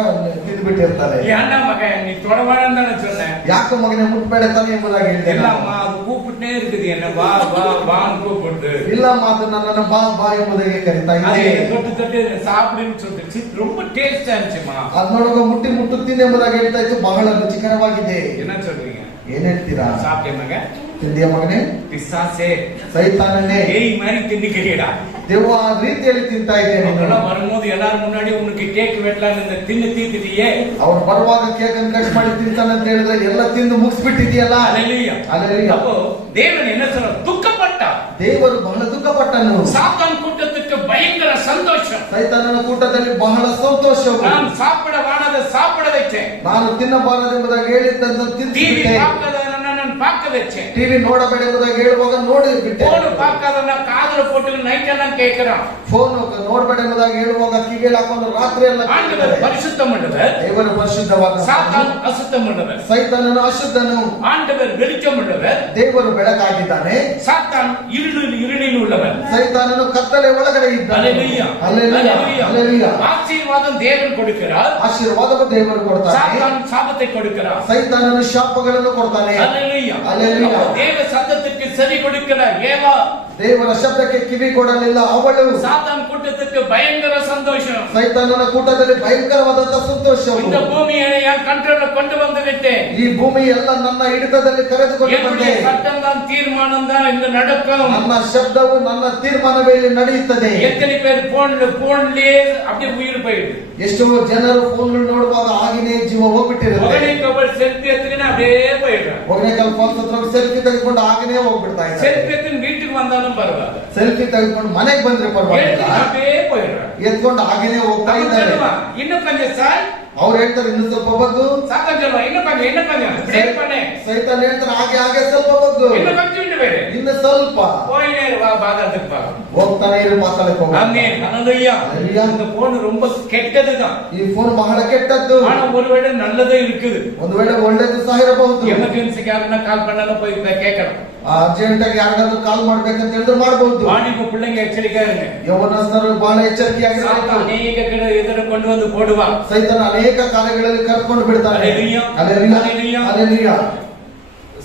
ತಿಂದುಬಿಟ್ಟಿರ್ತಾರೆ. ஏன்டா மகன் நீ தொடவானன்னு தானே சொன்னேன். ಯಾಕೆ ಮಗನೇ ಮುಟ್ಬೇಡ ತಾನೆ ಎಂಬುದಾಗಿ ಹೇಳಿದೆ. இல்லம்மா அது கூப்பிட்டே இருக்குது. என்ன வா வா வான்னு கூப்பிடுது. இல்லம்மா ಅದು ನನ್ನನ್ನು ಬಾ ಬಾ ಎಂಬುದಾಗಿ ಕರೀತಾ ಇದೆ. தொட்டு சாப்பிடுன்னு சொல்லிச்சு. ரொம்ப டேஸ்டா இருந்துச்சுமா. ಅದನ್ನೊಳಗ ಮುಟ್ಟುತ್ತೀನಿ ಎಂಬುದಾಗಿ ಹೇಳ್ತಾ ಇತ್ತು. ಬಹಳ ರುಚಿಕರವಾಗಿದೆ. என்ன சொல்றீங்க? ಏನ್ ಹೇಳ್ತೀರಾ? சாப்பிட்டே மகன் ತಿಂದಿಯ ಮಗನೇ, பிசாசே ಸೈತಾನನೇ, ஏய் மாதிரி தின்னுக்கிறியடா. ದೆವ್ವ ಆ ರೀತಿಯಲ್ಲಿ ತಿಂತಾ ಇದ್ದೇನೆ. அவங்கெல்லாம் வரும்போது எல்லாரும் முன்னாடி உனக்கு கேக் வெட்டலாம் இந்த தின்னு தீத்துட்டியே. ಅವ್ರು ಬರುವಾಗ ಕೇಕ್ ಅನ್ನು ಕಟ್ ಮಾಡಿ ತಿಂತಾನೆ ಅಂತ ಹೇಳಿದ್ರೆ ಎಲ್ಲ ತಿಂದು ಮುಗಿಸ್ಬಿಟ್ಟಿದೆಯಲ್ಲ. ஹல்லேலூயா. ಹಲ್ಲೆಲೂಯಾ. அப்போ தேவன் என்ன சொல்ற? துக்கப்பட்டா. ದೇವರು ಬಹಳ ದುಃಖಪಟ್ಟನು. சாத்தான் கூட்டத்துக்கு பயங்கர சந்தோஷம். ಸೈತಾನನ ಕೂಟದಲ್ಲಿ ಬಹಳ ಸಂತೋಷವು. நான் சாப்பிட வானதை சாப்பிட வச்சேன். ನಾನು ತಿನ್ನಬಾರದೆಂಬುದಾಗಿ ಹೇಳಿದ್ದನ್ನು டிவி ತಿನ್ನಿಸಿಬಿಟ್ಟೆ. பார்க்காதவன நான் பார்க்க வச்சேன். ಟಿವಿ ನೋಡಬೇಡ ಎಂಬುದಾಗಿ ಹೇಳುವಾಗ ನೋಡಿ ಬಿಟ್ಟೆ. போன் பார்க்காதவன காதுல போட்டு நைட் எல்லாம் கேட்கிறான். ಫೋನ್ ನೋಡಬೇಡ ಎಂಬುದಾಗಿ ಹೇಳುವಾಗ ಕಿವಿಯಲ್ಲಿ ಹಾಕೊಂಡು ರಾತ್ರಿ ಎಲ್ಲ ஆண்டவர் பரிசுத்தம் உள்ளவர், ದೇವರು ಪರಿಶುದ್ಧವಾದ. சாத்தான் அசுத்தம் உள்ளவர். ಸೈತಾನನು ಅಶುದ್ಧನು, ஆண்டவர் வெளிச்சம் உள்ளவர், ದೇವರು ಬೆಳಕಾಗಿದ್ದಾನೆ. சாத்தான் இருளில் உள்ளவர். ಸೈತಾನನು ಕತ್ತಲೆ ಒಳಗಡೆ ಇದ್ದಾನೆ. ஹல்லேலூயா. ಹಲ್ಲೆಲೂಯಾ. ಹಲ್ಲೆಲೂಯಾ. ஆசீர்வாதம் தேவன் கொடுக்கிறார், ಆಶೀರ್ವಾದವು ದೇವರು ಕೊಡ್ತಾನೆ. சாத்தான் சாபத்தை கொடுக்கிறார். ಸೈತಾನನು ಶಾಪಗಳನ್ನು ಕೊಡ್ತಾನೆ. ஹல்லேலூயா. ஹல்லேலூயா. அப்போ தேவ சத்தத்துக்கு செவி கொடுக்கிற ஏவா ದೇವರ ಶಬ್ದಕ್ಕೆ ಕಿವಿ ಕೊಡಲಿಲ್ಲ ಅವಳು. சாத்தான் கூட்டத்துக்கு பயங்கர சந்தோஷம். ಸೈತಾನನ ಕೂಟದಲ್ಲಿ ಭಯಂಕರವಾದಂತ ಸಂತೋಷವು. இந்த பூமியை என் கண்ட்ரோல்ல கொண்டு வந்து விட்டேன். ಈ ಭೂಮಿ ಎಲ್ಲ ನನ್ನ ಹಿಡಿತದಲ್ಲಿ ಕರೆದುಕೊಂಡು என்னுடைய ಬಂದೆ. சட்டம் தான் தீர்மானம் தான் இந்த நடக்கும். ನನ್ನ ಶಬ್ದವು ನನ್ನ ತೀರ್ಮಾನವೇ ಇಲ್ಲಿ ನಡೆಯುತ್ತದೆ. எத்தனை பேர் போன்லயே அப்படியே உயிர் போயிடுது. ಎಷ್ಟೋ ಜನರು ಫೋನ್ ನೋಡುವಾಗ ಆಗಿನೇ ಜೀವ ಹೋಗ್ಬಿಟ್ಟಿರುತ್ತೆ. ஒகனை கபல் செல்ஃபி எடுத்துக்கினா அப்படியே போயிடுறாங்க. ಒಗನೇಕಲ್ ಫಾಲ್ಸ್ ಹತ್ರ ಸೆಲ್ಫಿ ತೆಗೆದುಕೊಂಡು ಆಗಿನೇ ಹೋಗ್ಬಿಡ್ತಾ ಇದ್ದಾರೆ. செல்ஃபி எடுத்து வீட்டுக்கு வந்தாலும் பரவாயில்ல, ಸೆಲ್ಫಿ ತೆಗೆದುಕೊಂಡು ಮನೆಗೆ ಬಂದ್ರೆ ಪರವಾಗಿಲ್ಲ, அப்படியே போயிடுறாங்க. ಎತ್ಕೊಂಡು ಆಗಿನೇ ಹೋಗ್ತಾ அவன் ಇದ್ದಾರೆ. சொல்லுவான், இன்னும் கொஞ்சம் சார், ಅವ್ರು ಹೇಳ್ತಾರೆ ಇನ್ನು ಸ್ವಲ್ಪ ಬಗ್ಗು. சாத்தான் சொல்லுவான், இன்னும் கொஞ்சம் பிரேக் பண்ணு, ಸೈತಾನ್ ಹೇಳ್ತಾರೆ ಹಾಗೆ ಸ್ವಲ್ಪ ಬಗ್ಗು, இன்னும் கொஞ்சம் போயிடு, ಇನ್ನು ಸ್ವಲ್ಪ போயினே வா பாதாளத்துக்கு பா. ಹೋಗ್ತಾನೆ ಇರು, ಪಾತಾಳಕ್ಕೆ ಹೋಗ್ತಾನೆ. ஆமென். ஹல்லேலூயா. ஹல்லேலூயா. இந்த போன் ரொம்ப கெட்டதுதான். ಈ ಫೋನ್ ಬಹಳ ಕೆಟ್ಟದ್ದು. ஆனா ஒருவேளை நல்லதே இருக்குது. ಒಂದು ವೇಳೆ ಒಳ್ಳೇದು ಸಹ ಇರಬಹುದು. எமர்ஜென்சிக்கு யாருன்னா கால் பண்ணாலும் போய் கேட்கணும். ಅರ್ಜೆಂಟ್ ಆಗಿ ಯಾರಿಗಾದ್ರೂ ಕಾಲ್ ಮಾಡ್ಬೇಕಂತ ಹೇಳಿದ್ರೆ ಮಾಡಬಹುದು. வாலிப பிள்ளைங்க எச்சரிக்கையா இருங்க. ಯೌವನಸ್ಥರು ಬಹಳ ಎಚ್ಚರಿಕೆಯಾಗಿರಬೇಕು. சாத்தான் அநேக எதிர கொண்டு வந்து போடுவான். ಸೈತಾನ ಅನೇಕ ಕಾರ್ಯಗಳಲ್ಲಿ ಕರ್ಕೊಂಡು ಬಿಡ್ತಾನೆ. ஹல்லேலூயா. ಹಲ್ಲೆಲೂಯಾ. ஹல்லேலூயா. ಹಲ್ಲೆಲೂಯಾ.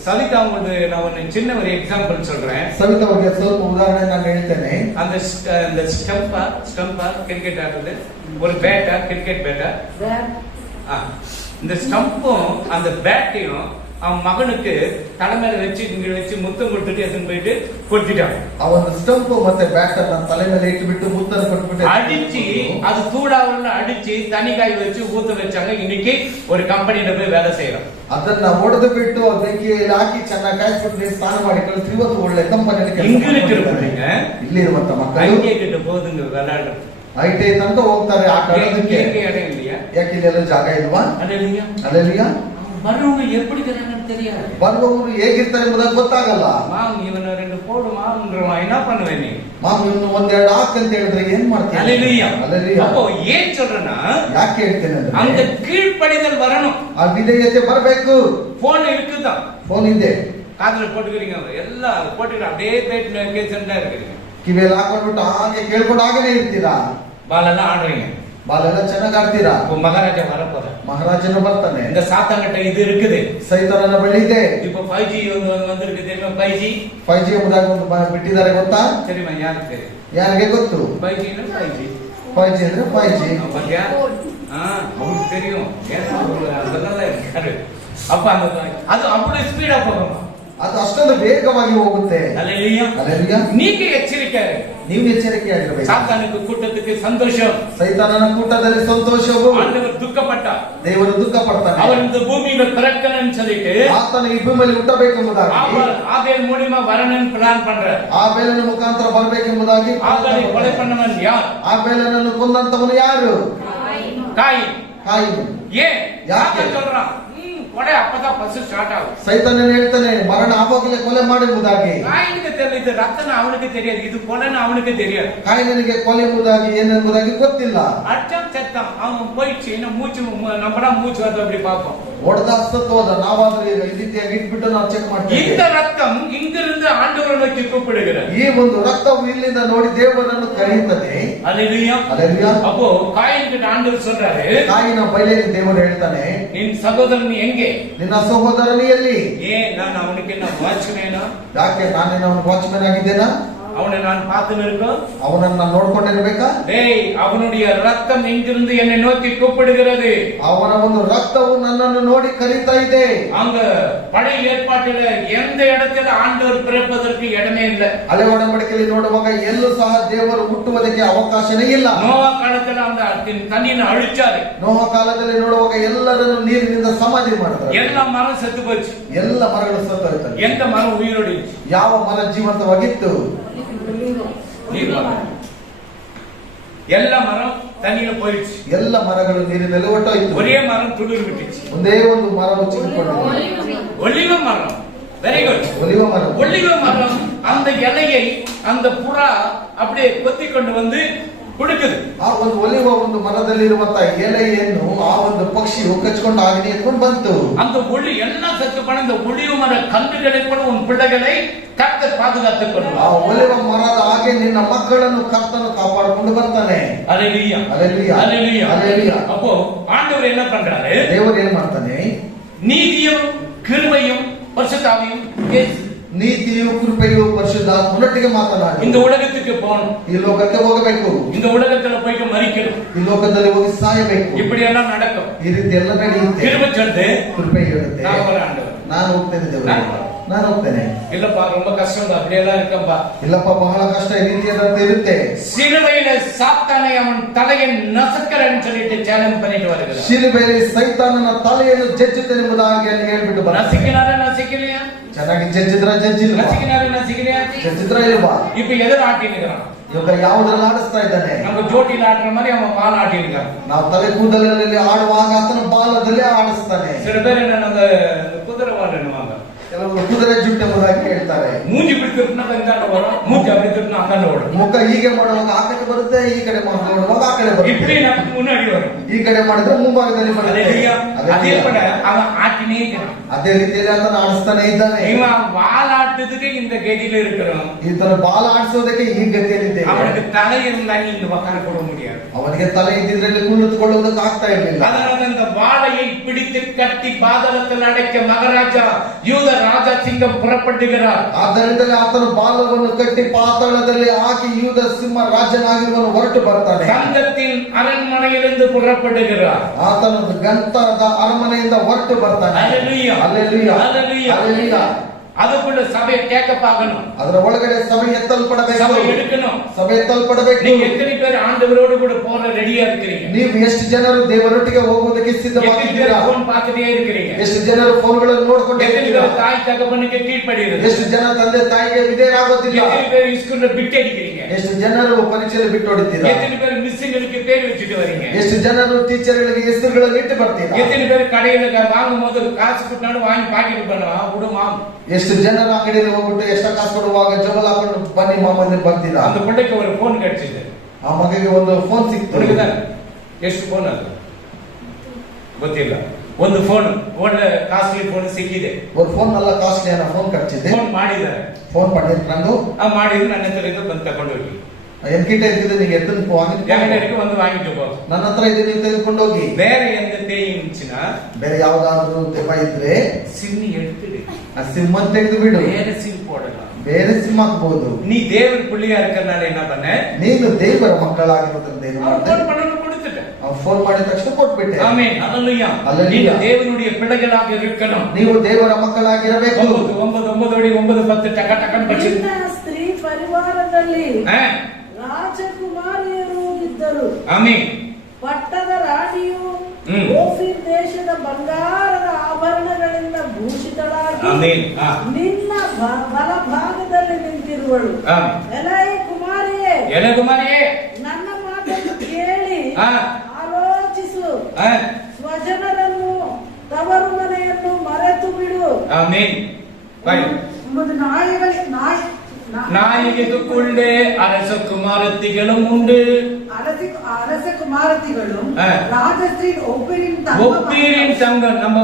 சவிதா உங்களுக்கு நான் ஒரு சின்ன ஒரு எக்ஸாம்பிள் சொல்றேன். ಸವಿತಾ ಅವರಿಗೆ ಸ್ವಲ್ಪ ಉದಾಹರಣೆ ನಾನು ಹೇಳ್ತೇನೆ. அந்த ஸ்டம்பா கிரிக்கெட் ஆடுறது ஒரு பேட்டா, கிரிக்கெட் பேட்டா, இந்த ஸ்டம்பும் அந்த பேட்டையும் அவன் மகனுக்கு தலைமையில வச்சு இங்க வச்சு முத்தம் கொடுத்துட்டு எடுத்துன்னு போயிட்டு கொட்டிட்டான். ಆ ಒಂದು ಸ್ಟಂಪ್ ಮತ್ತೆ ಬ್ಯಾಟ್ ಅನ್ನ ತಲೆ ಮೇಲೆ ಇಟ್ಟುಬಿಟ್ಟು ಮುತ್ತನ್ನು ಕೊಟ್ಬಿಟ್ಟು அடிச்சு அது சூடாவுல அடிச்சு தனி காய் வச்சு ஊத்த வச்சாங்க. இன்னைக்கு ஒரு கம்பெனில போய் வேலை செய்யறோம். ಅದನ್ನ ಒಡೆದು ಬಿಟ್ಟು ಬೆಂಕಿಯಲ್ಲಿ ಹಾಕಿ ಚೆನ್ನಾಗಿ ಕಾಯಿಸ್ಬಿಟ್ಟು ಸ್ನಾನ ಮಾಡಿ ಕಳಿಸಿ ಇವತ್ತು ಒಳ್ಳೆ ಕಂಪನಿಯಲ್ಲಿ இங்க இருக்கிறவங்க ಇಲ್ಲಿ ಇರುವಂತ ಮಕ್ಕಳು ஐடியா கிட்ட போதுங்க விளையாடுறோம். ಐಟಿ ತನಕ ಹೋಗ್ತಾರೆ ಆಟ ಆಡೋದಕ್ಕೆ. இடம் இல்லையா? ಯಾಕೆ ಇಲ್ಲೆಲ್ಲ ಜಾಗ ಇಲ್ವಾ? ஹல்லேலூயா. ಹಲ್ಲೆಲೂಯಾ. மறுவங்க எப்படி தராங்கன்னு தெரியாது. ಬರುವವರು ಹೇಗಿರ್ತಾರೆ ಎಂಬುದಾಗಿ ಗೊತ್ತಾಗಲ್ಲ. மாம் இவன ரெண்டு போடுமான்றவன் என்ன பண்ணுவேன் நீ? ಮಾಮ್ ಇನ್ನು ಒಂದೆರಡು ಹಾಕ್ ಅಂತ ಹೇಳಿದ್ರೆ ಏನ್ ಮಾಡ್ತೀನಿ? ஹல்லேலூயா. ಹಲ್ಲೆಲೂಯಾ. அப்போ ஏன் சொல்றேன்னா ಯಾಕೆ ಹೇಳ್ತೇನೆ அந்த ಅಂದ್ರೆ கீழ்ப்படிதல் வரணும். ಆ ವಿಧೇಯತೆ ಬರಬೇಕು. போன் இருக்குதான், ಫೋನ್ ಇದೆ, காதுல போட்டுக்கிறீங்க, எல்லாம் போட்டுக்கிட்டு அப்படியே பேட்ல கேசண்டா இருக்கிறீங்க. ಕಿವಿಯಲ್ಲಿ ಹಾಕೊಂಡ್ಬಿಟ್ಟು ಹಾಗೆ ಕೇಳ್ಕೊಂಡು ಹಾಗೇನೆ ಇರ್ತೀರಾ. பாலெல்லாம் ஆடுறீங்க. ಬಾಲೆಲ್ಲ ಚೆನ್ನಾಗಿ ಆಡ್ತೀರಾ. இப்போ மகாராஜா வரப்போற, ಮಹಾರಾಜನು ಬರ್ತಾನೆ. இந்த சாத்தான்கிட்ட இது இருக்குது. ಸೈತಾನನ ಬಳಿ ಇದೆ. இப்போ 5G வந்திருக்கு தெரியுமா? 5G 5G ಎಂಬುದಾಗಿ ಒಂದು ಬಿಟ್ಟಿದ್ದಾರೆ ಗೊತ್ತಾ? தெரியுமா? யாருக்கு தெரியும்? ಯಾರಿಗೆ ಗೊತ್ತು? 5G னா 5G 5G ಅಂದ್ರೆ 5G. பாத்தியா? அவருக்கு தெரியும். ஏன்னா அதனால இருக்காரு. அப்ப அந்த அது அவ்வளவு ஸ்பீடா போகும். ಅದು ಅಷ್ಟೊಂದು ವೇಗವಾಗಿ ಹೋಗುತ್ತೆ. ஹல்லேலூயா. ಹಲ್ಲೆಲೂಯಾ. நீங்க எச்சரிக்கை. ನೀವು ಎಚ್ಚರಿಕೆಯಾಗಿರಬೇಕು. சாத்தானுக்கு கூட்டத்துக்கு சந்தோஷம். ಸೈತಾನನ ಕೂಟದಲ್ಲಿ ಸಂತೋಷವು. ஆண்டவர் துக்கப்பட்டார். ದೇವರು ದುಃಖ ಪಡ್ತಾನೆ. அவர் இந்த பூமியில பிறக்கணும்னு சொல்லிட்டு ಆತನ ಈ ಭೂಮಿಯಲ್ಲಿ ಹುಟ್ಟಬೇಕೆಂಬುದಾಗಿ ஆபேல் மூலியமா வரணும்னு பிளான் பண்றார். ಆಬೇಲನ ಮುಖಾಂತರ ಬರಬೇಕೆಂಬುದಾಗಿ ஆபேலை கொலை பண்ணவன் யார்? ಆಬೇಲನನ್ನು ಕೊಂದಂತವನು ಯಾರು? காயின். ಕಾಯಿನ್. ஏன் யாக்க சொல்றான்? கொலை அப்பதான் பசு ஸ்டார்ட் ஆகும். ಸೈತಾನನು ಹೇಳ್ತಾನೆ ಮರಣ ಆವಾಗಲೇ ಕೊಲೆ ಮಾಡುವುದಾಗಿ. காயினுக்கு தெரியல, இது ரத்தம் அவனுக்கு தெரியாது, இது கொலைன்னு அவனுக்கு தெரியாது. ಕಾಯಿನನಿಗೆ ಕೊಲೆ ಎಂಬುದಾಗಿ ಏನೆಂಬುದಾಗಿ ಗೊತ್ತಿಲ್ಲ. அச்சம் செத்தான், அவன் போயிடுச்சு. இன்னும் மூச்சு நம்மடா மூச்சு வந்து அப்படி பார்ப்போம். ಹೊಡೆದ ಸತ್ತೋದ ನಾವಾದ್ರೆ ಈ ರೀತಿಯಾಗಿ ಇಟ್ಬಿಟ್ಟು ನಾವು ಚೆಕ್ ಮಾಡ್ತೀವಿ. இந்த ரத்தம் இங்கிருந்து ஆண்டவரை நோக்கி கூப்பிடுகிறது. ಈ ಒಂದು ರಕ್ತವು ಇಲ್ಲಿಂದ ನೋಡಿ ದೇವರನ್ನು ಕರೆಯುತ್ತದೆ. ஹல்லேலூயா. ಹಲ್ಲೆಲೂಯಾ. அப்போ காயினுக்கு ஆண்டவர் சொல்றாரு, ಕಾಯಿನ ಬಯಲಿಗೆ ದೇವರು ಹೇಳ್ತಾನೆ, ನಿನ್ ಸಹೋದರನು ಹೆಂಗೆ? ನಿನ್ನ ಸಹೋದರನು ಎಲ್ಲಿ? நான் அவனுக்கு என்ன வாட்ச்மேனா? ಯಾಕೆ ನಾನೇನು ಅವನ ವಾಚ್ಮನ್ ಆಗಿದ್ದೇನಾ? அவனை நான் பார்த்துன்னு இருக்கோம். ಅವನನ್ನ ನೋಡ್ಕೊಂಡಿರ್ಬೇಕಾ? டேய், அவனுடைய ரத்தம் எங்கிருந்து என்னை நோக்கி கூப்பிடுகிறது. ಅವನ ಒಂದು ರಕ್ತವು ನನ್ನನ್ನು ನೋಡಿ ಕರೀತಾ ಇದೆ. அங்க பழைய ஏற்பாட்டில எந்த இடத்துல ஆண்டவர் பிறப்பதற்கு இடமே இல்லை. ಹಳೆ ಒಡಂಬಡಿಕೆಯಲ್ಲಿ ನೋಡುವಾಗ ಎಲ್ಲೂ ಸಹ ದೇವರು ಹುಟ್ಟುವುದಕ್ಕೆ ಅವಕಾಶನೇ ಇಲ್ಲ. நோவா காலத்துல அந்த தண்ணியை அழிச்சாரு. ನೋಹ ಕಾಲದಲ್ಲಿ ನೋಡುವಾಗ ಎಲ್ಲರನ್ನು ನೀರಿನಿಂದ ಸಮಾಧಿ ಮಾಡ್ತಾರೆ. எல்லா மரம் செத்து போச்சு. ಎಲ್ಲ ಮರಗಳು ಸತ್ತೋಯ್ತವೆ. எந்த மரம் உயிரோடு? ಯಾವ ಮರ ಜೀವಂತವಾಗಿತ್ತು? நீர் மரம். எல்லா மரம் தண்ணியில போயிடுச்சு. ಎಲ್ಲ ಮರಗಳು ನೀರಿನಲ್ಲಿ ಒಟ್ಟೋಯ್ತು. ஒரே மரம் துளிர் விட்டுச்சு. ಒಂದೇ ಒಂದು ಮರವು ಚಿಕ್ಕಿಕೊಂಡಿದೆ. ஒலிவ மரம். Very good. ಒಲಿವ ಮರ. ஒலிவ மரம் அந்த இலையை அந்த புறா அப்படியே கொத்தி கொண்டு வந்து கொடுக்குது. ಆ ಒಂದು ಒಲಿವ ಒಂದು ಮರದಲ್ಲಿರುವಂತಹ ಎಲೆಯನ್ನು ಆ ಒಂದು ಪಕ್ಷಿಯು ಕಚ್ಕೊಂಡು ಆಗಿ ಎತ್ಕೊಂಡು ಬಂತು. அந்த ஒளி எல்லாம் செத்து போன இந்த ஒளிவ மர கன்றுகளை கூட உன் பிள்ளைகளை கர்த்தர் பாதுகாத்துக் ಆ கொள்வார். ಒಲಿವ ಮರದ ಹಾಗೆ ನಿನ್ನ ಮಕ್ಕಳನ್ನು ಕರ್ತನು ಕಾಪಾಡಿಕೊಂಡು ಬರ್ತಾನೆ. அல்லேலூயா. அல்லேலூயா. அல்லேலூயா. அல்லேலூயா. அப்போ ஆண்டவர் என்ன பண்றாரு? ದೇವರು ಏನ್ ಮಾಡ್ತಾನೆ? நீதியும் கிருபையும் பரிசுத்தாவியும் இயேசு ನೀತಿಯು ಕೃಪೆಯು ಪರಿಶುದ್ಧಾತ್ಮನೊಟ್ಟಿಗೆ ಮಾತನಾಡಿ இந்த உலகத்துக்கு போகணும். ಈ ಲೋಕಕ್ಕೆ ಹೋಗಬೇಕು. இந்த உலகத்துல போயிட்டு மறிக்கணும். ಈ ಲೋಕದಲ್ಲಿ ಹೋಗಿ ಸಾಯಬೇಕು. இப்படி எல்லாம் நடக்கும். ಈ ರೀತಿ ಎಲ್ಲ ನಡೆಯುತ್ತೆ. கிருபை சொல்லுது, ಕೃಪೆ ಹೇಳುತ್ತೆ நான் ஒரு ஆண்டவர். ನಾನು ಹೋಗ್ತೇನೆ ದೇವರೇ, ನಾನು ಹೋಗ್ತೇನೆ. இல்லப்பா ரொம்ப கஷ்டம் தான், அப்படியெல்லாம் இருக்கம்பா. ಇಲ್ಲಪ್ಪ ಬಹಳ ಕಷ್ಟ ಈ ರೀತಿಯಾದಂತೆ ಇರುತ್ತೆ. சிலுவையில சாத்தானை அவன் தலையை நசுக்கிறன்னு சொல்லிட்டு சேலஞ்ச் பண்ணிட்டு வருகிறார். ಶಿಲುಬೆಯಲ್ಲಿ ಸೈತಾನನ ತಲೆಯನ್ನು ಜಜ್ಜುತ್ತೇನೆ ಎಂಬುದಾಗಿ ಅಲ್ಲಿ ಹೇಳ್ಬಿಟ್ಟು ಬರ. நசிக்கலையா? ಚೆನ್ನಾಗಿ ಜಜ್ಜಿದ್ರ ಜಜ್ಜಿಲ್ವಾ? நசிக்கலையா? ಜಜ್ಜಿದ್ರ ಇಲ್ವಾ? இப்ப எதிர் ஆட்டினுக்கிறான். ಇವಾಗ ಯಾವುದ್ರಲ್ಲಿ ಆಡಿಸ್ತಾ ಇದ್ದಾನೆ? நம்ம ஜோட்டில ஆடுற மாதிரி அவன் பால் ஆட்டினுக்கிறான். ನಾವು ತಲೆ ಕೂದಲಿನಲ್ಲಿ ಆಡುವಾಗ ಆತನ ಬಾಲದಲ್ಲಿ ಆಡಿಸ್ತಾನೆ. சில பேர் என்ன அந்த குதிரை வாடுவாங்க. ಕೆಲವರು ಕುದುರೆ ಜುಟ್ಟು ಎಂಬುದಾಗಿ ಹೇಳ್ತಾರೆ. மூஞ்சி இப்படி திருப்பினா இந்தாண்ட வரும், மூஞ்சி அப்படி திருப்பினா அந்தாண்ட ஓடும். ಮುಖ ಹೀಗೆ ಮಾಡುವಾಗ ಆ ಕಡೆ ಬರುತ್ತೆ, ಈ ಕಡೆ ಮಾಡುವಾಗ ಆ ಕಡೆ இப்படி ಬರುತ್ತೆ. நமக்கு முன்னாடி வரும். ಈ ಕಡೆ ಮಾಡಿದ್ರೆ ಮುಂಭಾಗದಲ್ಲಿ ಬರುತ್ತೆ. அதே போல அவன் ஆட்டினே இருக்கிறான். ಅದೇ ರೀತಿಯಲ್ಲಿ ಆತನ ಆಡಿಸ್ತಾನೆ ಇದ್ದಾನೆ. இவன் வாலாட்டுறதுக்கு இந்த கதியில இருக்கிறான். ಈ ತರ ಬಾಲ ಆಡಿಸೋದಕ್ಕೆ ಈ ಗತಿಯಲ್ಲಿದ್ದೇವೆ. அவனுக்கு தலை இருந்தா நீ இந்த உட்கார கூட முடியாது. ಅವನಿಗೆ ತಲೆ ಇದ್ದಿದ್ರಲ್ಲಿ ಕುಳಿತುಕೊಳ್ಳುವುದಕ್ಕೆ ಆಗ್ತಾ ಇರಲಿಲ್ಲ. அதனால இந்த வாளையை பிடித்து கட்டி பாதாளத்தில் அடைக்க மகாராஜா யூத ராஜா சிங்கம் புறப்படுகிறார். ಆದ್ದರಿಂದಲೇ ಆತನ ಬಾಲವನ್ನು ಕಟ್ಟಿ ಪಾತಾಳದಲ್ಲಿ ಹಾಕಿ ಯೂದ ಸಿಂಹ ರಾಜನಾಗಿರುವನು ಹೊರಟು ಬರ್ತಾನೆ. சங்கத்தின் அரண்மனையிலிருந்து புறப்படுகிறார். ಆತನ ಗಂತರದ ಅರಮನೆಯಿಂದ ಹೊರಟು ಬರ್ತಾನೆ. அல்லேலூயா. அல்லேலೂயா. அல்லேலூயா. அல்லேலೂயா. அதுக்குள்ள சபை கேக்கப் ஆகணும். ಅದರ ಒಳಗಡೆ ಸಭೆ ಎತ್ತಲ್ಪಡಬೇಕು. சபை எடுக்கணும். ಸಭೆ ಎತ್ತಲ್ಪಡಬೇಕು. நீங்க எத்தனை பேர் ஆண்டவரோடு கூட போற ரெடியா இருக்கிறீங்க? ನೀವು ಎಷ್ಟು ಜನರು ದೇವರೊಟ್ಟಿಗೆ ಹೋಗುವುದಕ್ಕೆ எத்தனை ಸಿದ್ಧವಾಗಿದ್ದೀರಾ? பேர் ಫೋನ್ பார்த்துட்டே இருக்கிறீங்க? ಎಷ್ಟು ಜನರು ಫೋನ್ಗಳನ್ನು ನೋಡ್ಕೊಂಡು எத்தனை ಇದ್ದೀರಾ? பேர் தாய் தகப்பனுக்கு கீழ்ப்படிகிறது? ಎಷ್ಟು ಜನ ತಂದೆ ತಾಯಿಗೆ ವಿಧೇಯರಾಗುತ್ತಿಲ್ಲ? எத்தனை பேர் ஸ்கூல்ல பிட் அடிக்கிறீங்க? ಎಷ್ಟು ಜನರು ಪರೀಕ್ಷೆಯಲ್ಲಿ ಬಿಟ್ಟು ಹೊಡಿತೀರಾ? எத்தனை பேர் மிஸ்ஸுங்களுக்கு பேர் வச்சுட்டு வரீங்க? ಎಷ್ಟು ಜನರು ಟೀಚರ್ಗಳಿಗೆ ಹೆಸರುಗಳನ್ನು ಇಟ್ಟು ಬರ್ತೀರಾ? எத்தனை பேர் கடையில வாங்கும் போது காசு கொடுத்தாலும் வாங்கி பாக்கெட் பண்ணுவா விடுமா? ಎಷ್ಟು ಜನರು ಅಂಗಡಿಯಲ್ಲಿ ಹೋಗ್ಬಿಟ್ಟು ಎಷ್ಟು ಕಾಸು ಕೊಡುವಾಗ ಜೋಬಲ್ ಹಾಕೊಂಡು ಬನ್ನಿ ಮಾಮಂದಿರ ಬರ್ತೀರಾ? அந்த பிள்ளைக்கு ஒரு போன் கிடைச்சது. ಆ ಮಗಗೆ ಒಂದು ಫೋನ್ ಸಿಕ್ತು. ಹುಡುಗದಾನೆ ಎಷ್ಟು ಫೋನ್ ಅದು ಗೊತ್ತಿಲ್ಲ. ಒಂದು ಫೋನ್ ಒಳ್ಳೆ ಕಾಸ್ಟ್ಲಿ ಫೋನ್ ಸಿಕ್ಕಿದೆ. ಒಂದು ಫೋನ್ ಅಲ್ಲ, ಕಾಸ್ಟ್ಲಿ ಅನ್ನೋ ಫೋನ್ ಕಚ್ಚಿದೆ. ಫೋನ್ ಮಾಡಿದ್ದಾರೆ. ಫೋನ್ ಮಾಡಿದ್ರು ಮಾಡಿದ್ರು ನನ್ನ ಹತ್ರ ಇದು ಬಂದು ತಗೊಂಡು ಹೋಗಿ. என்கிட்ட இருக்குது, நீங்க எடுத்துன்னு போவாங்க. என்கிட்ட வந்து வாங்கிட்டு போ. ನನ್ನ ಹತ್ರ ಇದೆ, ನೀವು ತೆಗೆದುಕೊಂಡು ಹೋಗಿ. வேற எந்த தேய் இருந்துச்சுன்னா ಬೇರೆ ಯಾವ್ದಾದ್ರು ದೆವ್ವ ಇದ್ರೆ சிம்மி எடுத்துடு. ಆ ಸಿಮ್ಮನ್ ತೆಗೆದು ಬಿಡು. வேற சிம் போடலாம். ಬೇರೆ ಸಿಮ್ ಹಾಕ್ಬಹುದು. நீ தேவர் புள்ளியா இருக்கறனால என்ன பண்ண? ನೀನು ದೇವರ ಮಕ್ಕಳಾಗಿರೋದ್ರಿಂದ ಏನು ಮಾಡ್ದೆ? ಫೋನ್ பண்ணணும் கொடுத்துட்டேன். ಫೋನ್ ಮಾಡಿದ ತಕ್ಷಣ ಕೊಟ್ಬಿಟ್ಟೆ. ಆಮೆನ್. ಹalleluya. நீங்க தேவனுடைய பிள்ளைகளாக இருக்கணும். ನೀವು ದೇವರ ಮಕ್ಕಳಾಗಿರಬೇಕು. 9:9 ಟಕ ಟಕನ್ ಬಚ್ಚಿ. ಸ್ತ್ರೀ ಪರಿವಾರದಲ್ಲಿ ರಾಜಕುಮಾರಿಯರು ಇದ್ದರು. ಆಮೆನ್. ಪಟ್ಟದ ರಾಣಿಯು ಓಫೀರ್ ದೇಶದ ಬಂಗಾರದ ಆಭರಣಗಳಿಂದ ಭೂಷಿತಳಾಗಿ ಆಮೆನ್. ನಿನ್ನ ಬಲಭಾಗದಲ್ಲಿ ನಿಂತಿರುವಳು. ಎಲೆ ಕುಮಾರಿಯೇ, ನನ್ನ ಮಾತನ್ನು ಕೇಳಿ ಆಲೋಚಿಸು. ಸ್ವಜನರನ್ನು ತವರು ಮನೆಯನ್ನು ಮರೆತು ಬಿಡು. ಆಮೆನ್. நாயகிக்குள்ளே அரச குமாரத்திகளும் உண்டு. அரச குமாரத்திகளும் ராஜஸ்ரீ ஒப்பீரின் தங்கம். நம்ம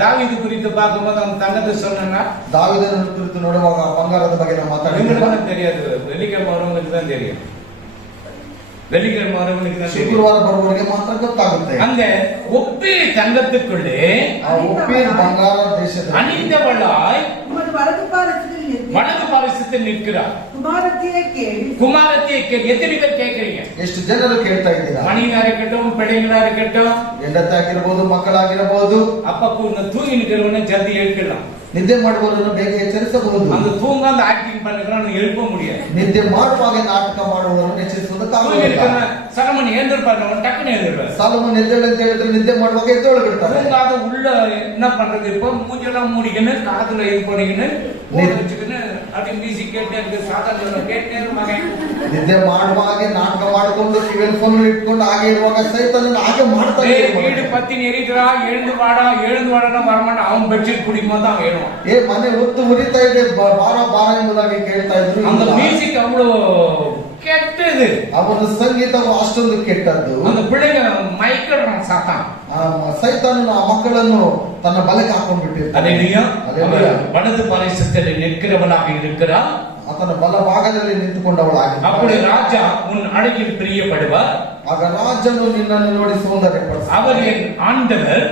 தாவீது குறித்து பார்க்கும்போது அவன் தங்கத்தை சொன்னா தாவீதನ குறித்து ನೋಡುವಾಗ ಬಂಗಾರದ ಬಗ್ಗೆ ನಾವು ಮಾತಾಡಿದ್ರೆ தெரியாது. வெள்ளிக்கிழமை வரவங்களுக்கு தான் தெரியும். வெள்ளிக்கிழமை வரவங்களுக்கு தான் ಶುಕ್ರವಾರ ಬರುವವರಿಗೆ ಮಾತ್ರ ಗೊತ್ತಾಗುತ್ತೆ. அந்த ஒப்பீர் தங்கத்துக்குள்ளே ಆ ಒಪ್ಪೀರ್ ಬಂಗಾರ ದೇಶದ அணிந்தவளாய் உமது வலது பாதத்தில் வலது பாரிசத்தில் நிற்கிறார். குமாரத்தியை கேள். குமாரத்தியை கேள். எத்தனை பேர் கேட்கறீங்க? ಎಷ್ಟು ಜನರು ಕೇಳ್ತಾ ಇದ್ದೀರಾ? மணிங்களா இருக்கட்டும், பிள்ளைங்களா இருக்கட்டும், ಹೆಂಡತಿ ಆಗಿರಬಹುದು, ಮಕ್ಕಳಾಗಿರಬಹುದು. அப்ப தூங்கி நிற்கிறவன ஜல்தி எழுப்பிடலாம். ನಿದ್ದೆ ಮಾಡುವವರನ್ನು ಬೇಗ ಎಚ್ಚರಿಸಬಹುದು. அந்த தூங்காத ஆக்டிங் பண்ணுறவன எழுப்ப முடியாது. ನಿದ್ದೆ ಮಾಡುವಾಗ ನಾಟಕ ಮಾಡುವವರನ್ನು ಎಚ್ಚರಿಸುವುದಕ್ಕಾಗುವುದಿಲ್ಲ. சலமன் எழுந்திருப்பாரு, டக்குன்னு எழுந்திருப்பாரு. ಸಾಲಮನ್ ಎದ್ದೇಳು ಅಂತ ಹೇಳಿದ್ರೆ ನಿದ್ದೆ ಮಾಡುವಾಗ ಎದ್ದೇಳು ಬಿಡ್ತಾರೆ. தூங்காத உள்ள என்ன பண்றது? இப்போ மூஞ்செல்லாம் மூடிக்கின்னு, காதுல இது பண்ணிக்கின்னு, வச்சுக்கின்னு அப்படி மியூசிக் கேட்டே இருக்கு, சாதாரண கேட்டே மகன். ನಿದ್ದೆ ಮಾಡುವಾಗ ನಾಟಕ ಮಾಡಿಕೊಂಡು ಕಿವಿಯಲ್ಲಿ ಫೋನ್ ಇಟ್ಕೊಂಡು ಹಾಗೆ ಇರುವಾಗ ಸೈತಾನ ಹಾಗೆ ಮಾಡ್ತಾ வீடு பத்தி எரிக்கிறா, எழுந்து வாடா வரமாட்டான். அவன் பெட்ஷீட் குடிக்கும் போது அவன் எழுவான். ಮನೆ ಹೊತ್ತು ಉರಿತಾ ಇದೆ, ಬಾರ ಎಂಬುದಾಗಿ ಕೇಳ್ತಾ ಇದ್ರು. அந்த மியூசிக் அவ்வளவு ಕೆಟ್ಟದು. ಅವನ ಸಂಗೀತವು ಅಷ್ಟೊಂದು ಕೆಟ್ಟದ್ದು. அந்த பிள்ளைங்க மயக்கிடுறான் சாத்தான். ಸೈತಾನನು ಆ ಮಕ್ಕಳನ್ನು ತನ್ನ ಬಲೆಗೆ ಹಾಕೊಂಡ್ಬಿಟ್ಟಿರ್ತಾನೆ. வலது பாரிசத்தில் நிற்கிறவனாக இருக்கிறார். ಆತನ ಬಲ ಭಾಗದಲ್ಲಿ ನಿಂತುಕೊಂಡವಳಾಗಿ. அப்படி ராஜா உன் அழகில் பிரியப்படுவார். ಆಗ ರಾಜನು ನಿನ್ನನ್ನು ನೋಡಿ ಸೌಂದರ್ಯಪಡಿಸುತ್ತಾನೆ. அவர் என் ஆண்டவர்,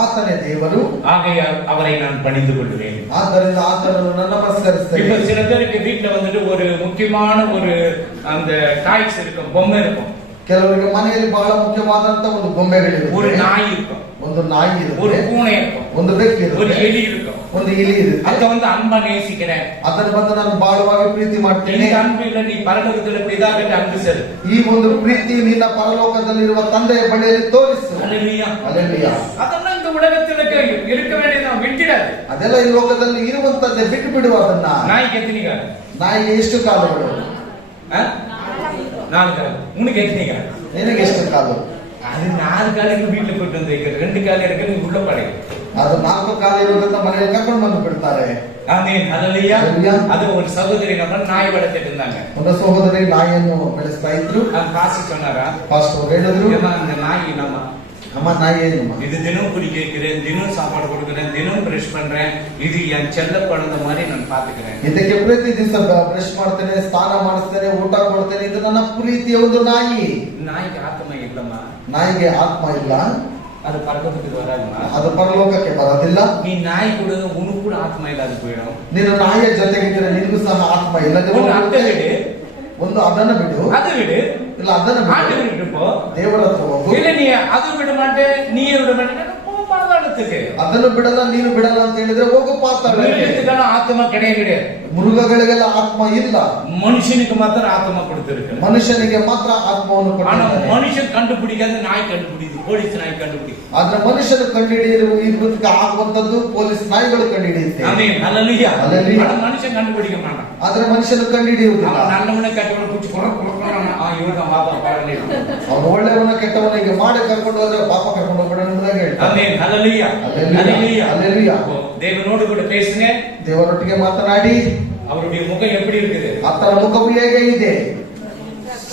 ಆತನೇ ದೇವರು, ஆகையால் அவரை நான் பணிந்து கொள்வேன். ಆದ್ದರಿಂದ ಆತನನ್ನು ನಾನು ನಮಸ್ಕರಿಸ್ತೇನೆ. இப்ப சில பேருக்கு வீட்டுல வந்துட்டு ஒரு முக்கியமான ஒரு அந்த டாய்ஸ் இருக்கும், பொம்மை இருக்கும். ಕೆಲವರಿಗೆ ಮನೆಯಲ್ಲಿ ಬಹಳ ಮುಖ್ಯವಾದಂತ ಒಂದು ಗೊಂಬೆಗಳಿವೆ. ஒரு நாய் இருக்கும், ಒಂದು ನಾಯಿ ಇರುತ್ತೆ, ஒரு பூனை இருக்கும், ಒಂದು ಬೆಕ್ಕು ஒரு ಇರುತ್ತೆ, எலி இருக்கும். ಒಂದು ಇಲಿ ಇರುತ್ತೆ. அத வந்து அன்பா நேசிக்கிறேன். ಅದನ್ನು ಬಂದು ನಾನು ಬಹಳವಾಗಿ ಪ್ರೀತಿ ಮಾಡ್ತೇನೆ. இந்த அன்பு இல்ல நீ பரலோகத்துல பிதாகிட்ட அன்பு செல். ಈ ಒಂದು ಪ್ರೀತಿ ನಿನ್ನ ಪರಲೋಕದಲ್ಲಿರುವ ತಂದೆಯ ಬಳಿಯಲ್ಲಿ ತೋರಿಸು. ஹல்லேலூயா, ಹಲ್ಲೆಲೂಯಾ. அதெல்லாம் இந்த உலகத்துல இருக்க வேண்டியது விட்டுடாது. ಅದೆಲ್ಲ ಈ ಲೋಕದಲ್ಲಿ ಇರುವಂತದ್ದೇ ಬಿಟ್ಟು ಬಿಡುವ ಅದನ್ನ. நாய்க்கு எத்தனை கால்? ನಾಯಿಗೆ ಎಷ್ಟು ಕಾಲುಗಳು? 4 கால். உனக்கு எத்தனை கால்? ನಿನಗೆ ಎಷ್ಟು ಕಾಲು? அது 4 கால் எங்க வீட்டுல போயிட்டு வந்து 2 கால் இருக்கு, நீ உள்ள படை. ಅದು 4 ಕಾಲು ಇರುವುದನ್ನ ಮನೆಯಲ್ಲಿ ಕರ್ಕೊಂಡು ಬಂದು ಬಿಡ್ತಾರೆ. ஆமென், ஹல்லேலூயா. ஹல்லேலூயா. அது ஒரு சகோதரி நம்ம நாய் வளர்த்துட்டு இருந்தாங்க. ಒಂದು ಸಹೋದರಿ ನಾಯಿಯನ್ನು ಬೆಳೆಸ್ತಾ ಇದ್ರು. பாசி சொன்னாரா, ಪಾಸ್ಟರ್ ಹೇಳಿದ್ರು, அந்த நாய் ಅಮ್ಮ ನಾಯಿ ಏನು இது தினம் குடிக்க வைக்கிறேன், தினம் சாப்பாடு கொடுக்கிறேன், தினம் பிரஷ் பண்றேன், இது என் செல்ல குழந்தை மாதிரி நான் பாத்துக்கிறேன். ಇದಕ್ಕೆ ಪ್ರತಿ ದಿವಸ ಬ್ರಷ್ ಮಾಡ್ತೇನೆ, ಸ್ನಾನ ಮಾಡಿಸ್ತೇನೆ, ಊಟ ಕೊಡ್ತೇನೆ. ಇದು ನನ್ನ ಪ್ರೀತಿಯ ಒಂದು ನಾಯಿ. நாய்க்கு ஆத்மா இல்லம்மா, ನಾಯಿಗೆ ಆತ್ಮ ಇಲ್ಲ, அது பரலோகத்துக்கு வராதுமா. ಅದು ಪರಲೋಕಕ್ಕೆ ಬರೋದಿಲ್ಲ. நீ நாய் கூட உனக்கு கூட ஆத்மா இல்லாத போயிடும். ನೀನು ನಾಯಿಯ ಜೊತೆಗಿದ್ದರೆ ನಿನಗೂ ಸಹ ಆತ್ಮ ಇಲ್ಲದೆ ಅರ್ಥ ಬಿಡು, ಒಂದು ಅದನ್ನು ಬಿಡು, அது விடு, ಇಲ್ಲ ಅದನ್ನು ஆண்டவர் ಬಿಡು, கிட்ட போ, ದೇವರ ಹತ್ರ ಹೋಗು. இல்ல நீ அது விட மாட்டே, நீ விட மாட்டே, போ பரலோகத்துக்கு. ಅದನ್ನು ಬಿಡಲ್ಲ, ನೀನು ಬಿಡಲ್ಲ ಅಂತ ಹೇಳಿದ್ರೆ ಹೋಗು ಪಾತಾಳಕ್ಕೆ. மிருகத்துக்கெல்லாம் ஆத்மா கிடையாது. ಮೃಗಗಳಿಗೆಲ್ಲ ಆತ್ಮ ಇಲ್ಲ, மனுஷனுக்கு மாத்திரம் ஆத்மா கொடுத்திருக்கு. ಮನುಷ್ಯನಿಗೆ ಮಾತ್ರ ಆತ್ಮವನ್ನು ஆனா ಕೊಟ್ಟಿದ್ದಾನೆ. மனுஷன் கண்டுபிடிக்காத நாய் கண்டுபிடிக்குது, போலீஸ் நாய் கண்டுபிடிக்குது. ಆದ್ರೆ ಮನುಷ್ಯನು ಕಂಡುಹಿಡಿಯುವುದಕ್ಕೆ ಆಗುವಂತದ್ದು ಪೊಲೀಸ್ ನಾಯಿಗಳು ಕಂಡುಹಿಡಿಯುತ್ತೆ. ஆமென், ஹல்லேலூயா. ஹல்லேலூயா. ஆனா மனுஷன் கண்டுபிடிக்க மாட்டான். ಆದ್ರೆ ಮನುಷ್ಯನು ಕಂಡುಹಿಡಿಯುವುದಿಲ್ಲ. அவன் நல்லவனை கெட்டவனை பிடிச்சி இவன் பாப்பா பாருங்க. ಅವನು ಒಳ್ಳೆಯವನ ಕೆಟ್ಟವನಿಗೆ ಮಾಡಿ ಕರ್ಕೊಂಡು ಹೋದ್ರೆ ಪಾಪ ಕರ್ಕೊಂಡು ಹೋಗ್ಬೇಡ ಎಂಬುದಾಗಿ ಹೇಳ್ತಾನೆ. ஆமென், ஹல்லேலூயா. ஹல்லேலூயா. ஹல்லேலூயா. தேவனோடு கூட பேசுங்க, ದೇವರೊಟ್ಟಿಗೆ ಮಾತನಾಡಿ. அவருடைய முகம் எப்படி இருக்குது? ಆತನ ಮುಖವು ಹೇಗೆ ಇದೆ?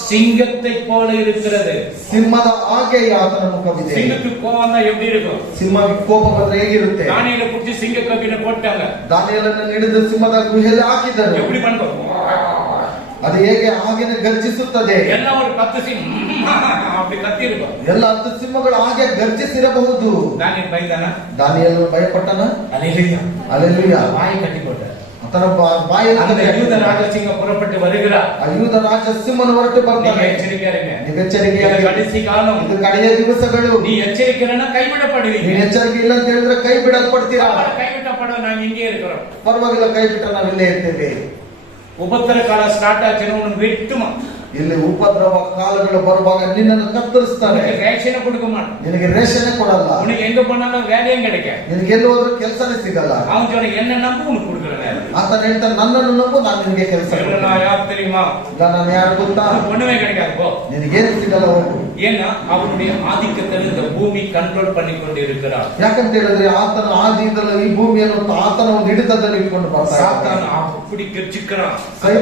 சிங்கத்தை போல இருக்கிறது. ಸಿಂಹದ ಹಾಗೆ ಆತನ ಮುಖವಿದೆ. சிங்கத்துக்கு கோவம் தான் எப்படி இருக்கும்? ಸಿಂಹಕ್ಕೆ ಕೋಪ ಬಂದ್ರೆ ಹೇಗಿರುತ್ತೆ? தானியேலை புடிச்சு சிங்க கபில போட்டாங்க. ದಾನಿಯೇಲನನ್ನು ಹಿಡಿದು ಸಿಂಹದ ಗುಹೆಯಲ್ಲಿ ಹಾಕಿದರು. எப்படி பண்ணும்? ಅದು ಹೇಗೆ ಹಾಗೆನೆ ಗರ್ಜಿಸುತ್ತದೆ. ಎಲ್ಲ ஒரு 10 சிங்கம் அப்படி கத்தி இருக்கும். ಎಲ್ಲ 10 ಸಿಂಹಗಳು ಹಾಗೆ ಗರ್ಜಿಸಿರಬಹುದು. தானியேல் பயந்தானா? ದಾನಿಯೇಲನು ಭಯಪಟ್ಟನ? ஹல்லேலூயா. ಹಲ್ಲೇಲೂಯಾ. வாய் கட்டி போட்டார். ಆತನ ಬಾಯಲ್ಲಿ அந்த யூத ராஜசிங்கம் புறப்பட்டு வருகிறார். ಯೂದ ರಾಜ ಸಿಂಹನು ಹೊರಟು ಬರ್ತಾನೆ. எச்சரிக்கையா இருங்க. ನೀವು ಎಚ್ಚರಿಕೆಯಾಗಿ, கடைசி காலம், ಇದು ಕಡೆಯ ದಿವಸಗಳು. நீ எச்சரிக்கைனா கைவிடப்படுவீங்க. ನೀನು ಎಚ್ಚರಿಕೆ ಇಲ್ಲ ಅಂತ ಹೇಳಿದ್ರೆ ಕೈ ಬಿಡಲ್ಪಡ್ತೀರಾ. கைவிடப்பட நாங்க இங்கே இருக்கிறோம். ಪರವಾಗಿಲ್ಲ, ಕೈ ಬಿಟ್ಟರೆ ನಾವು ಇಲ್ಲೇ ಇರ್ತೇವೆ. உபத்திர கால ஸ்டார்ட் ஆச்சுன்னா உனக்கு வெட்டுமா. ಇಲ್ಲಿ ಉಪದ್ರವ ಕಾಲಗಳು ಬರುವಾಗ ನಿನ್ನನ್ನು ಕತ್ತರಿಸ್ತಾನೆ. ರೇಷನ್ கொடுக்க மாட்டான். ನಿನಗೆ ರೇಷನ್ ಕೊಡಲ್ಲ. உனக்கு எங்க போனாலும் வேலையும் கிடைக்காது. ನಿನಗೆ ಎಲ್ಲಿ ಹೋದ್ರೂ ಕೆಲಸನೇ ಸಿಗಲ್ಲ. அவன் சொல்ற என்ன நம்பு உனக்கு கொடுக்கறேன். ಆತ ಹೇಳ್ತಾನೆ, ನನ್ನನ್ನು ನಂಬು, ನಾನು ನಿನಗೆ ಕೆಲಸ ಕೊಡ್ತೇನೆ. நான் யார் தெரியுமா? ಇಲ್ಲ, ನಾನು ಯಾರು ಗೊತ್ತಾ? ஒண்ணுமே கிடைக்காது போ. ನಿನಗೇನು ಸಿಗಲ್ಲ, ಹೋಗು. ஏன்னா அவனுடைய ஆதிக்கத்தில் இந்த பூமி கண்ட்ரோல் பண்ணி கொண்டு இருக்கிறார். ಯಾಕಂತ ಹೇಳಿದ್ರೆ ಆತನ ಆದಿಯಿಂದಲೂ ಈ ಭೂಮಿಯನ್ನು ಆತನ ಒಂದು ಹಿಡಿತದಲ್ಲಿ ಇಟ್ಕೊಂಡು ಬರ್ತಾನೆ. சாத்தான் அப்படி கெச்சிக்கிறான்.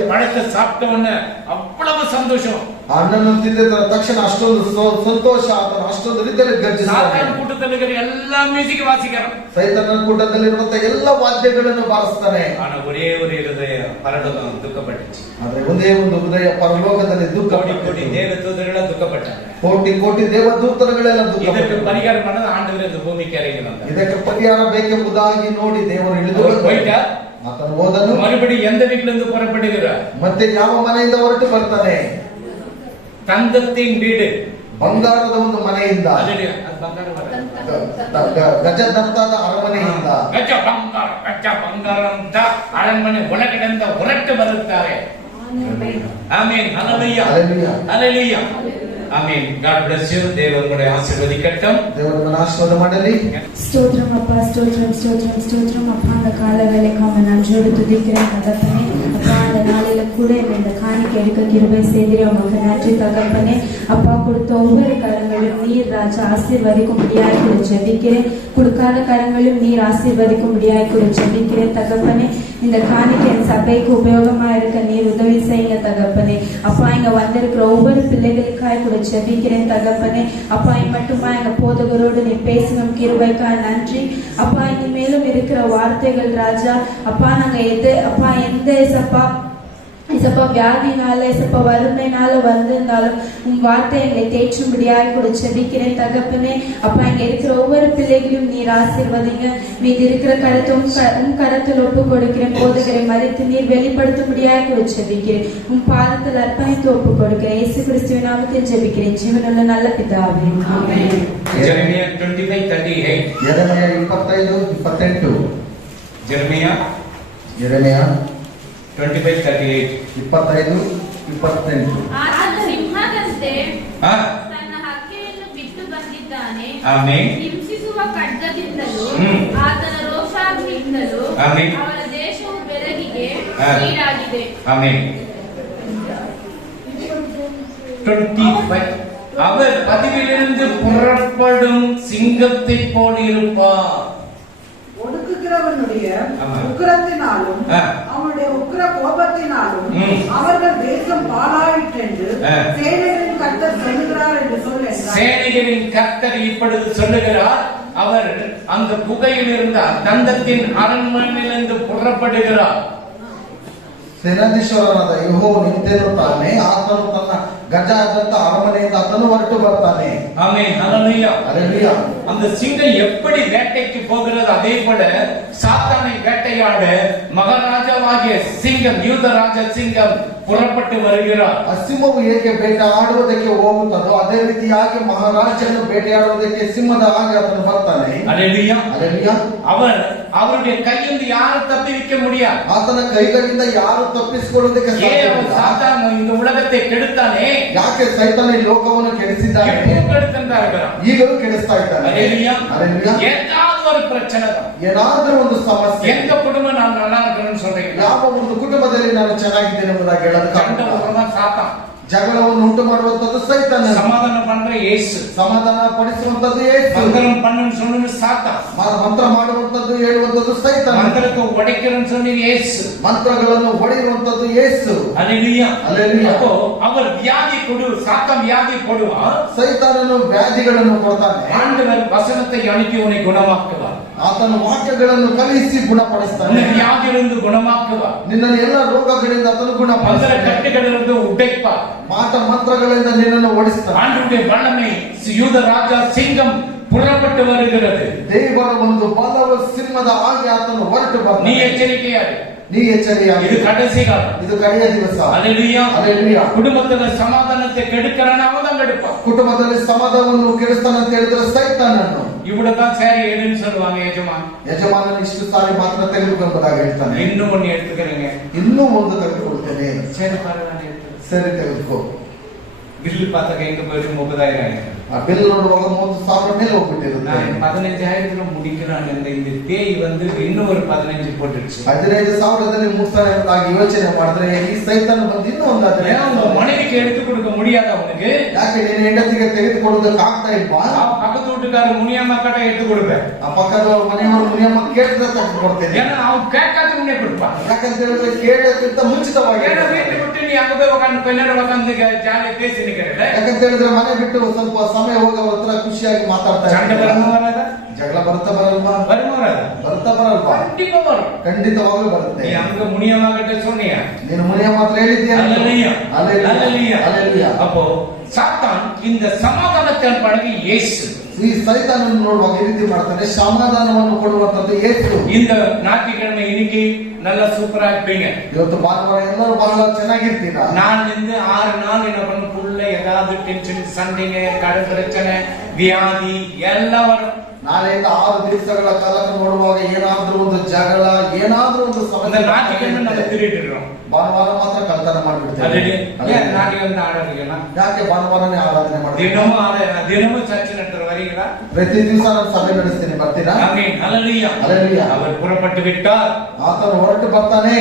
பழத்தை சாப்பிட்டவன அவ்வளவு சந்தோஷம். ಹಣ್ಣನ್ನು ತಿಂದ ತಕ್ಷಣ ಅಷ್ಟೊಂದು ಸಂತೋಷ, ಆತನ ಅಷ್ಟೊಂದು ರೀತಿಯಲ್ಲಿ ಗರ್ಜಿಸ್ತಾನೆ. சாத்தான் கூட்டத்தில் இருக்கிற எல்லா மியூசிக் வாசிக்கிறான். ಸೈತಾನನ ಕೂಟದಲ್ಲಿರುವಂತಹ ಎಲ್ಲ ವಾದ್ಯಗಳನ್ನು ಬಾರಿಸ್ತಾನೆ. ஆனா ஒரே ஒரு இருதய பரலோகம் துக்கப்பட்டுச்சு. ಆದ್ರೆ ಒಂದೇ ಒಂದು ಹೃದಯ ಪರಲೋಕದಲ್ಲಿ ದುಃಖ. கோடி தேவதூதர்கள் துக்கப்பட்டாங்க. ಕೋಟಿ ಕೋಟಿ ದೇವದೂತರುಗಳೆಲ್ಲ ದುಃಖ. ಇದಕ್ಕೆ ಪರಿಹಾರ பண்ணது ஆண்டவர் இந்த பூமிக்கு இறங்கி வந்தார். ಇದಕ್ಕೆ ಪರಿಹಾರ ಬೇಕೆಂಬುದಾಗಿ ನೋಡಿ ದೇವರು ಇಳಿದು போயிட்டா ಆತನು ಹೋದನು. மறுபடி எந்த வீட்டுல இருந்து புறப்படுகிறார்? ಮತ್ತೆ ಯಾವ ಮನೆಯಿಂದ ಹೊರಟು ಬರ್ತಾನೆ? தங்கத்தின் வீடு, ಬಂಗಾರದ ಒಂದು ಮನೆಯಿಂದ, அல்லேலூயா. அது ಬಂಗಾರ வர ಗಜದಂತಾದ ಅರಮನೆಯಿಂದ, ಗಜ ಬಂಗಾರ ಅಂತ ಅರಣ್ಮನೆ ಒಳಗಡೆಯಿಂದ ಹೊರಟು ಬರುತ್ತಾರೆ. Amen. Hallelujah, hallelujah, hallelujah, amen. God bless you. ದೇವರು ನಿಮ್ಮನ್ನು ಆಶೀರ್ವದಿக்கட்டும். ದೇವರು ನಿಮ್ಮನ್ನು ಆಶೀರ್ವಾದ ಮಾಡಲಿ. ஸ்தோத்திரம் அப்பா, ஸ்தோத்திரம் ஸ்தோத்திரம் ஸ்தோத்திரம் அப்பா. அந்த கால வேலைக்காக நான் ஜோடி துதிக்கிறேன் தகப்பனே. அப்பா அந்த நாளில கூட இந்த காணிக்கை எடுக்க கிருபை செய்திரு உமக்கு நன்றி தகப்பனே. அப்பா கொடுத்த ஒவ்வொரு கரங்களும் நீர் ராஜா ஆசீர்வதிக்கும்படியாய் கூட ஜெபிக்கிறேன். கொடுக்காத கரங்களும் நீர் ஆசீர்வதிக்கும்படியாய் கூட ஜெபிக்கிறேன் தகப்பனே. இந்த காணிக்கை என் சபைக்கு உபயோகமா இருக்க நீர் உதவி செய்யுங்க தகப்பனே. அப்பா இங்க வந்திருக்கிற ஒவ்வொரு பிள்ளைகளுக்காய் கூட ஜெபிக்கிறேன் தகப்பனே. அப்பா மட்டுமா எங்க போதகரோடு நீ பேசணும் கிருபைக்கா நன்றி. அப்பா இனிமேலும் இருக்கிற வார்த்தைகள் ராஜா அப்பா நாங்க அப்பா எந்த இசப்பா வியாதினால இசப்பா வறுமைனால வந்திருந்தாலும் உன் வார்த்தை எங்களை தேற்றும்படியாக கூட ஜெபிக்கிறேன் தகப்பனே. அப்பா இங்க இருக்கிற ஒவ்வொரு பிள்ளைகளையும் நீர் ஆசீர்வதிங்க. மீது இருக்கிற கருத்தை உன் கரத்தில் ஒப்பு கொடுக்கிறேன். போதுகிற மதித்து நீர் வெளிப்படுத்தும்படியாக கூட ஜெபிக்கிறேன். உன் பாதத்தில் அர்ப்பணித்து ஒப்பு கொடுக்கிறேன். இயேசு கிறிஸ்துவின் நாமத்தில் ஜெபிக்கிறேன் ஜீவனுள்ள நல்ல பிதாவே, ஆமென். ஜெரமியா 25:38. ಯೆರೆಮೀಯ 25:28. ஜெரமியா 25:38. 25:28. ಆತನು ಸಿಂಹದಂತೆ ಆ, ತನ್ನ ಹಕ್ಕೆಯನ್ನು ಬಿಟ್ಟು ಬಂದಿದ್ದಾನೆ. ಆಮೆನ್. ಹಿಂಸಿಸುವ ಖಡ್ಗದಿಂದಲೂ ಆತನ ರೋಷಾಗ್ನಿಯಿಂದಲೂ ಆಮೆನ್. ಅವರ ದೇಶವು ಬೆರಗಿಗೆ ಆ. ಈಡಾಗಿದೆ. ஆமென். 25. அவர் பதிவிலிருந்து புறப்படும் சிங்கத்தை போல் இருப்பார். ஒடுக்குகிறவனுடைய ஆமா. உக்கிரத்தினாலும் ஆ. அவனுடைய உக்கிர கோபத்தினாலும் ம். அவர்கள் தேசம் பாழாயிற்றென்று ஆ. சேனைகளின் கர்த்தர் சொல்லுகிறார் என்று சொல் என்றார். சேனைகளின் கர்த்தர் இப்பொழுது சொல்லுகிறார், அவர் அந்த குகையில் இருந்த தந்தத்தின் அரண்மனையிலிருந்து புறப்படுகிறார். ಸೇನಾಧೀಶ್ವರನಾದ ಯೆಹೋವನು ನಿಂತಿರುತ್ತಾನೆ. ಆತನು ತನ್ನ ಗಜ ಆದಂತ ಅರಮನೆಯಿಂದ ಆತನು ಹೊರಟು ಬರ್ತಾನೆ. ஆமென். ஹல்லேலூயா. ಹಲ್ಲೆಲೂಯಾ. அந்த சிங்கம் எப்படி வேட்டைக்கு போகிறது, அதே போல சாத்தானை வேட்டையாட மகாராஜாவாகிய சிங்கம், யூதராஜ சிங்கம் புறப்பட்டு வருகிறார். ಆ ಸಿಂಹವು ಹೇಗೆ ಬೇಟೆ ಆಡುವುದಕ್ಕೆ ಹೋಗುತ್ತದೋ ಅದೇ ರೀತಿಯಾಗಿ ಮಹಾರಾಜನು ಬೇಟೆಯಾಡುವುದಕ್ಕೆ ಸಿಂಹದ ಹಾಗೆ ಆತನು ಬರ್ತಾನೆ. ஹல்லேலூயா. ಹಲ್ಲೆಲೂಯಾ. அவருடைய கையிலிருந்து யாரும் தப்பிக்க முடியாது. ಆತನ ಕೈಗಳಿಂದ ಯಾರು ತಪ್ಪಿಸಿಕೊಳ್ಳುವುದಕ್ಕೆ ஏன் ಸಾಧ್ಯವಿಲ್ಲ. சாத்தான் இந்த உலகத்தை கெடுத்தானே, ಯಾಕೆ ಸೈತಾನ ಈ ಲೋಕವನ್ನು ಕೆಡಿಸಿದ್ದಾನೆ, எப்பவும் கெடுத்துட்டா இருக்கிறான். ಈಗಲೂ ಕೆಡಿಸ್ತಾ ಇದ್ದಾನೆ. ஹல்லேலூயா. ಹಲ್ಲೆಲೂಯಾ. ஏதாவது ஒரு பிரச்சனை தான். ಏನಾದ್ರೂ ಒಂದು ಸಮಸ್ಯೆ, எங்க குடும்பம் நான் நல்லா இருக்கணும்னு சொல்றீங்க, ಯಾವ ಒಂದು ಕುಟುಂಬದಲ್ಲಿ ನಾನು ಚೆನ್ನಾಗಿದ್ದೇನೆ ಎಂಬುದಾಗಿ சண்டை ಹೇಳೋದಕ್ಕಾಗುತ್ತಾ? போடுறதா சாத்தான். ಜಗಳವನ್ನು ಉಂಟು ಮಾಡುವಂತದ್ದು ಸೈತಾನ. சமாதானம் பண்ற இயேசு. ಸಮಾಧಾನ ಪಡಿಸುವಂತದ್ದು ಯೇಸು. மந்திரம் பண்ணுன்னு சொன்னு சாத்தான். ಮಂತ್ರ ಮಾಡುವಂತದ್ದು ಹೇಳುವಂತದ್ದು ಸೈತಾನ. மந்திரத்தை உடைக்கிறன்னு சொன்னது இயேசு. ಮಂತ್ರಗಳನ್ನು ಹೊಡೆಯುವಂತದ್ದು ಯೇಸು. ஹல்லேலூயா. ஹல்லேலூயா. அப்போ அவர் வியாதி சாத்தான் வியாதி போடுவான். ಸೈತಾನನು ವ್ಯಾಧಿಗಳನ್ನು ಕೊಡ್ತಾನೆ. ஆண்டவர் வசனத்தை அனுப்பி உன்னை குணமாக்குவார். ಆತನ ವಾಕ್ಯಗಳನ್ನು ಕಲಿಸಿ ಗುಣಪಡಿಸ್ತಾನೆ. உன்னை வியாதியிலிருந்து குணமாக்குவார். ನಿನ್ನನ್ನು ಎಲ್ಲ ರೋಗಗಳಿಂದ ಆತನು மந்திர ಗುಣಪಡಿಸ್ತಾನೆ. கட்டுகளிலிருந்து உடைப்பார். ಮಂತ್ರಗಳಿಂದ ನಿನ್ನನ್ನು ಓಡಿಸ್ತಾನೆ. ஆண்டவருடைய வல்லமை யூத ராஜா சிங்கம் புறப்பட்டு வருகிறது. ದೇವರ ಒಂದು ಬಲವು ಸಿಂಹದ ಹಾಗೆ ಆತನು ಹೊರಟು நீ ಬರ್ತಾನೆ. எச்சரிக்கையாரு. ನೀ ಎಚ್ಚರಿಯಾಗಿ. இது கடைசி காலம். ಇದು ಕಡೆಯ ದಿವಸ. ஹல்லேலூயா. ಹಲ್ಲೆಲೂಯಾ. குடும்பத்துல சமாதானத்தை கெடுக்கிறான் அவன் தான் கெடுப்பான். ಕುಟುಂಬದಲ್ಲಿ ಸಮಾಧಾನವನ್ನು ಕೆಡಿಸ್ತಾನಂತ ಹೇಳಿದ್ರೆ ಸೈತಾನನು. இவ்வளவுதான் சரி எடுன்னு சொல்லுவாங்க ಯಜಮಾನ್. ಯಜಮಾನನು ಇಷ್ಟು ಸಾರಿ ಮಾತ್ರ ತೆಗೆದುಕೊಂಡಾಗ ಹೇಳ್ತಾನೆ, இன்னும் ஒண்ணு எடுத்துக்கிறேங்க. ಇನ್ನೂ ಒಂದು ತೆಗೆದುಕೊಳ್ತೇನೆ. சரி பரவாயில்ல எடுத்துக்கிறேன். ಸರಿ ತೆಗೆದುಕೋ. பில்லு பார்த்தாக்க எங்க போயிட்டு 30,000 ஆயிரம். ಆ ಬಿಲ್ ನೋಡುವಾಗ 30,000 ಮೇಲೆ ಹೋಗ್ಬಿಟ್ಟಿರುತ್ತೆ. நான் 15,000 முடிக்கிறான். இந்த பேய் வந்து இன்னும் ஒரு 15 போட்டுடுச்சு. 15,000ದಲ್ಲಿ ಮುಗಿಸ್ತಾನೆ ಯೋಚನೆ ಮಾಡಿದ್ರೆ ಈ ಸೈತಾನ ಬಂದು ಇನ್ನೂ ಒಂದಾದ್ರೆ உங்க மனைவிக்கு எடுத்து கொடுக்க முடியாத அவனுக்கு. ಯಾಕೆ ನೀನು ಹೆಂಡತಿಗೆ ತೆಗೆದುಕೊಡೋದಕ್ಕೆ ಆಗ್ತಾ ಇಲ್ವಾ? பக்கத்து வீட்டுக்காரர் முனியம்மா கடை எடுத்து கொடுப்பேன். ಆ ಪಕ್ಕದ ಮನೆಯವರು ಮುನಿಯಮ್ಮ ಕೇಳಿದ್ರೆ ತೆಗೆದುಕೊಡ್ತೇನೆ. ஏன்னா அவன் கேட்காத முன்னே கொடுப்பான். ಯಾಕಂತ ಹೇಳಿದ್ರೆ ಕೇಳೋದಕ್ಕಿಂತ ಮುಂಚಿತವಾಗಿ. ஏன்னா வீட்டை விட்டு நீ அங்க போய் உட்காந்து கொஞ்ச நேரம் உட்காந்து ஜாலியா பேசி நிக்கிறல. ಯಾಕಂತ ಹೇಳಿದ್ರೆ ಮನೆ ಬಿಟ್ಟು ಸ್ವಲ್ಪ ಸಮಯ ಹೋಗೋ ಹತ್ರ ಖುಷಿಯಾಗಿ ಮಾತಾಡ್ತಾ சண்டை ಇರ್ತೀರ. வரணும் வராதா? ಜಗಳ ಬರುತ್ತಾ ಬರಲ್ವಾ? வருமா வராதா? ಬರುತ್ತಾ ಬರಲ್ವಾ? கண்டிப்பா வரும். ಖಂಡಿತವಾಗ್ಲೂ ಬರುತ್ತೆ. நீ அங்க முனியம்மா கிட்ட சொன்னியா? ನೀನು ಮುನಿಯಮ್ಮ ಹತ್ರ ಹೇಳಿದ್ದೀಯ. அல்லேலூயா. அல்லேலூயா. அல்லேலூயா. அல்லேலೂயா. அப்போ சாத்தான் இந்த சமாதானத்தை பழகி இயேசு ಈ ಸೈತಾನನ್ನು ನೋಡುವಾಗ ಈ ರೀತಿ ಮಾಡ್ತಾನೆ, ಸಮಾಧಾನವನ್ನು ಕೊಡುವಂತದ್ದು ಯೇಸು. இந்த ஞாயிற்றுக்கிழமை இன்னைக்கு நல்லா சூப்பரா இருப்பீங்க. ಇವತ್ತು ಭಾನುವಾರ ಎಲ್ಲರೂ ಬಹಳ ಚೆನ್ನಾಗಿರ್ತೀರಾ. நான் இருந்து 6 நாள் என்ன பண்ண புள்ள ஏதாவது டென்ஷன், சண்டைங்க, கடன் பிரச்சனை, வியாதி எல்லாம் வரும். ನಾಳೆಯಿಂದ 6 ದಿವಸಗಳ ಕಾಲ ನೋಡುವಾಗ ಏನಾದ್ರೂ ಒಂದು ಜಗಳ, ಏನಾದ್ರೂ ಒಂದು அந்த ಸಮಸ್ಯೆ. ஞாயிற்றுக்கிழமை நம்ம திருடிடுறோம். ಭಾನುವಾರ ಮಾತ್ರ ಕಳ್ತನ ಮಾಡಿಬಿಡ್ತೇವೆ. நாளைக்கு வந்து ஆராதிக்கல, ಯಾಕೆ ಭಾನುವಾರನೇ ಆರಾಧನೆ ಮಾಡ್ತೀವಿ? தினமும் சர்ச்சை நடத்துற வரீங்களா? ಪ್ರತಿ ದಿವಸ ನಾನು ಸಭೆ ನಡೆಸ್ತೀನಿ, ಬರ್ತೀರಾ? ஆமென், ஹல்லேலூயா. ಹಲ್ಲೆಲೂಯಾ. அவர் புறப்பட்டு விட்டார். ಆತನು ಹೊರಟು ಬರ್ತಾನೆ.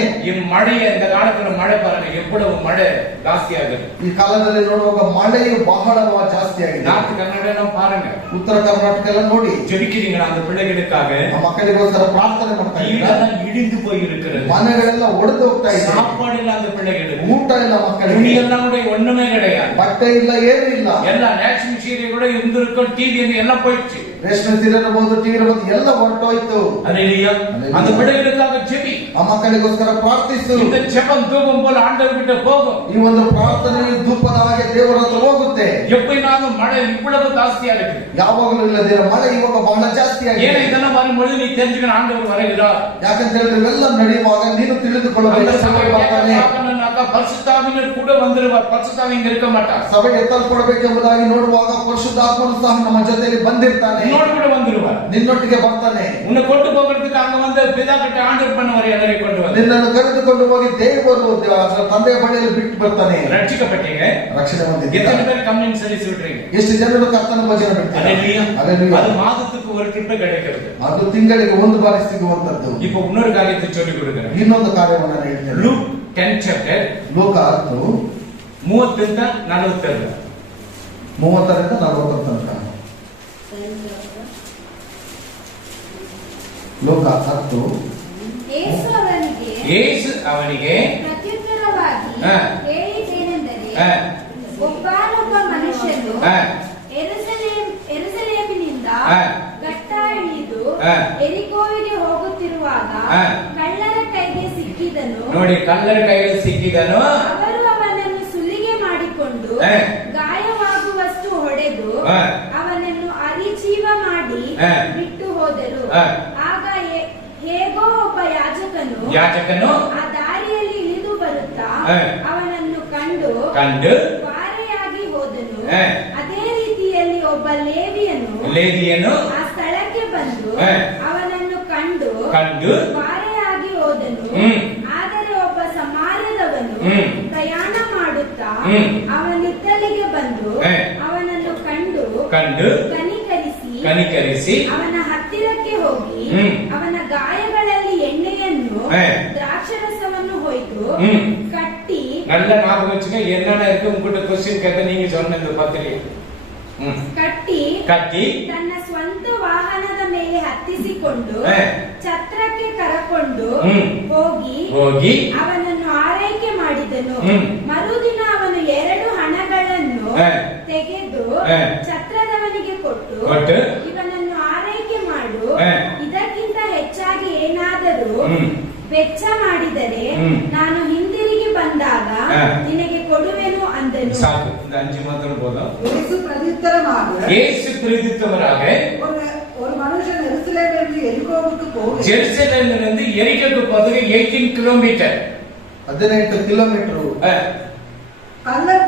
மழையை இந்த காலத்துல மழை பாருங்க எவ்வளவு மழை ಜಾಸ್ತಿ ಆಗುತ್ತೆ. ಈ ಕಾಲದಲ್ಲಿ ನೋಡುವಾಗ ಮಳೆಯು ಬಹಳ ಜಾಸ್ತಿ ಆಗಿದೆ. ನಾರ್ತ್ ಕನ್ನಡ எல்லாம் பாருங்க, ಉತ್ತರ ಕರ್ನಾಟಕ ಎಲ್ಲ ನೋಡಿ. ஜெபிக்கிறீங்களா அந்த பிள்ளைகளுக்காக? ಆ ಮಕ್ಕಳಿಗೋಸ್ಕರ ಪ್ರಾರ್ಥನೆ ಮಾಡ್ತಾ ಇದ್ದೀರಾ? வீடெல்லாம் இடிந்து போய் இருக்கிறது, ಮನೆಗಳೆಲ್ಲ ಒಡೆದು ಹೋಗ್ತಾ ಇದೆ, சாப்பாடு இல்லாத பிள்ளைகளுக்கு, ಊಟ ಇಲ್ಲ ಮಕ್ಕಳಿಗೆ, துணி எல்லாம் கூட ஒண்ணுமே கிடையாது, ಬಟ್ಟೆ ಇಲ್ಲ, ಏನು ಇಲ್ಲ. எல்லா ரேஷன் சீரை கூட இருந்திருக்கும், டிவி எல்லாம் போயிடுச்சு. ರೇಷ್ಮೆ ಸೀರೆ ಇರಬಹುದು, ಟಿವಿ ಇರಬಹುದು, ಎಲ್ಲ ಹೊರಟೋಯ್ತು. அல்லேலூயா. அந்த பிள்ளைகளுக்காக ஜெபி, ಆ ಮಕ್ಕಳಿಗೋಸ್ಕರ ಪ್ರಾರ್ಥಿಸು. இந்த ஜெபம் தூபம் போல ஆண்டவர்கிட்ட போகும். ಈ ಒಂದು ಪ್ರಾರ್ಥನೆಯು ಧೂಪದ ಹಾಗೆ ದೇವರ ಹತ್ರ ಹೋಗುತ್ತೆ. எப்படினாலும் மழை இவ்வளவு ஜாஸ்தியா இருக்கு. ಯಾವಾಗಲೂ ಇಲ್ಲದಿರೋ ಮಳೆ ಇವಾಗ ಬಹಳ ಜಾಸ್ತಿ ஏன்னா ಆಗಿದೆ. இதெல்லாம் வரும்பொழுது நீ தெரிஞ்சுக்கணும், ஆண்டவர் வருகிறார். ಯಾಕಂತ ಹೇಳಿದ್ರೆ ಇವೆಲ್ಲ ನಡೆಯುವಾಗ ನೀನು அந்த ತಿಳಿದುಕೊಳ್ಳಬೇಕು, சபையை ಬರ್ತಾನೆ. பார்க்கணும்னாக்கா பரிசுத்தாவினர் கூட வந்துருவார். பரிசுத்தாவி இங்க இருக்க மாட்டார், ಸಭೆಗೆ ಎತ್ತಲ್ಪಡಬೇಕೆಂಬುದಾಗಿ ನೋಡುವಾಗ ಪರಿಶುದ್ಧಾತ್ಮನು ಸಹ ನಮ್ಮ ಜೊತೆಯಲ್ಲಿ ಬಂದಿರ್ತಾನೆ, உன்னோடு கூட வந்துருவார். ನಿನ್ನೊಟ್ಟಿಗೆ ಬರ್ತಾನೆ. உன்னை கொண்டு போகிறதுக்கு அங்க வந்து பிதா கிட்ட ஆண்டவர் பண்ணுவார், எல்லாரையும் கொண்டு வந்து. ನಿನ್ನನ್ನು ಕರೆದುಕೊಂಡು ಹೋಗಿ ದೇವರು ಅದರ ತಂದೆಯ ಬಳಿಯಲ್ಲಿ ಬಿಟ್ಟು ಬರ್ತಾನೆ. ரட்சிக்கப்பட்டீங்க, ರಕ್ಷಣೆ ಹೊಂದಿದ್ದೀರಾ? எத்தனை பேர் கம்யூன் சர்வீஸ் விடுறீங்க? ಎಷ್ಟು ಜನರು ಕರ್ತನ ಭಜನೆ ಬಿಡ್ತಾರೆ? அல்லேலூயா. அல்லேலூயா. அது மாதத்துக்கு ஒரு ட்ரிப் கிடைக்கிறது. ಅದು ತಿಂಗಳಿಗೆ ಒಂದು ಬಾರಿ ಸಿಗುವಂತದ್ದು. இப்போ இன்னொரு காரியத்தை சொல்லி கொடுக்கிறேன். ಇನ್ನೊಂದು ಕಾರ್ಯವನ್ನು ನಾನು ಹೇಳ್ತೇನೆ. ಲೂಕ್ 10 ಚಾಪ್ಟರ್ ಲೋಕ 10 30ರಿಂದ 42. 30ರಿಂದ 40 ತನಕ. ಲೋಕ 10. ಯೇಸು ಅವನಿಗೆ ಪ್ರತ್ಯುತ್ತರವಾಗಿ ಹಾ. ಹೇಳಿದ್ದೇನೆಂದರೆ, ಹಾ, ಒಬ್ಬನೊಬ್ಬ ಮನುಷ್ಯನು ಹಾ, ಯೆರೂಸಲೇಮಿನಿಂದ ಹಾ. ಘಟ್ಟ ಇಳಿದು ಹಾ. ಎರಿಕೋವಿಗೆ ಹೋಗುತ್ತಿರುವಾಗ ಹಾ. ಕಳ್ಳರ ಕೈಗೆ ಸಿಕ್ಕಿದನು. ನೋಡಿ, ಕಳ್ಳರ ಕೈಯಲ್ಲಿ ಸಿಕ್ಕಿದನು. ಅವರು ಅವನನ್ನು ಸುಲಿಗೆ ಮಾಡಿಕೊಂಡು ಹಾ. ಗಾಯವಾಗುವಷ್ಟು ಹೊಡೆದು ಹಾ. ಅವನನ್ನು ಅರಿಜೀವ ಮಾಡಿ ಹಾ. ಬಿಟ್ಟು ಹೋದರು. ಹಾ. ಆಗ ಹೇಗೋ ಒಬ್ಬ ಯಾಜಕನು ಆ ದಾರಿಯಲ್ಲಿ ಇಳಿದು ಬರುತ್ತಾ ಹಾ. ಅವನನ್ನು ಕಂಡು ವಾರೆಯಾಗಿ ಹೋದನು. ಹಾ. ಅದೇ ರೀತಿಯಲ್ಲಿ ಒಬ್ಬ ಲೇವಿಯನು ಆ ಸ್ಥಳಕ್ಕೆ ಬಂದು ಅವನನ್ನು ಕಂಡು ವಾರೆಯಾಗಿ ಹೋದನು. ಆದರೆ ಒಬ್ಬ ಸಮಾರ್ಯದವನು ಪ್ರಯಾಣ ಮಾಡುತ್ತಾ ಅವನಿತ್ತಲಿಗೆ ಬಂದು ಅವನನ್ನು ಕಂಡು ಕನಿಕರಿಸಿ ಅವನ ಹತ್ತಿರಕ್ಕೆ ಹೋಗಿ ಅವನ ಗಾಯಗಳಲ್ಲಿ ಎಣ್ಣೆಯನ್ನು திராட்சரசವನ್ನು ಹೊಯ್ದು கட்டி நல்ல ஞாபகம் வச்சுங்க. என்னென்ன இருக்கு உங்ககிட்ட क्वेश्चन கேட்ட நீங்க சொன்னது பத்திரி ಕಟ್ಟಿ ತನ್ನ ಸ್ವಂತ ವಾಹನದ ಮೇಲೆ ಹತ್ತಿಸಿಕೊಂಡು ಛತ್ರಕ್ಕೆ ಕರಕೊಂಡು ಹೋಗಿ ಅವನನ್ನು ಆರೈಕೆ ಮಾಡಿದನು. ಮರುದಿನ ಅವನು 2 ಹಣಗಳನ್ನು ತೆಗೆದು ಛತ್ರದವನಿಗೆ ಕೊಟ್ಟು, ಇವನನ್ನು ಆರೈಕೆ ಮಾಡು, ಇದಕ್ಕಿಂತ ಹೆಚ್ಚಾಗಿ ಏನಾದರೂ ವೆಚ್ಚ ಮಾಡಿದರೆ ನಾನು ಹಿಂದಿರುಗಿ ಬಂದಾಗ ನಿನಗೆ ಕೊಡುವೆನು ಅಂದನು. ಸಾಕು, இந்த 5 ಮಾತ್ರ போதும். இயேசு பிரதியுத்தரமாக, இயேசு பிரதியுத்தரமாக, ஒரு மனுஷன் எருசலேமிலிருந்து எரிகோவுக்கு போக, ஜெருசலேமிலிருந்து எரிகோவுக்கு போக 18 கிலோமீட்டர், 18 கிலோமீட்டர் கள்ளர்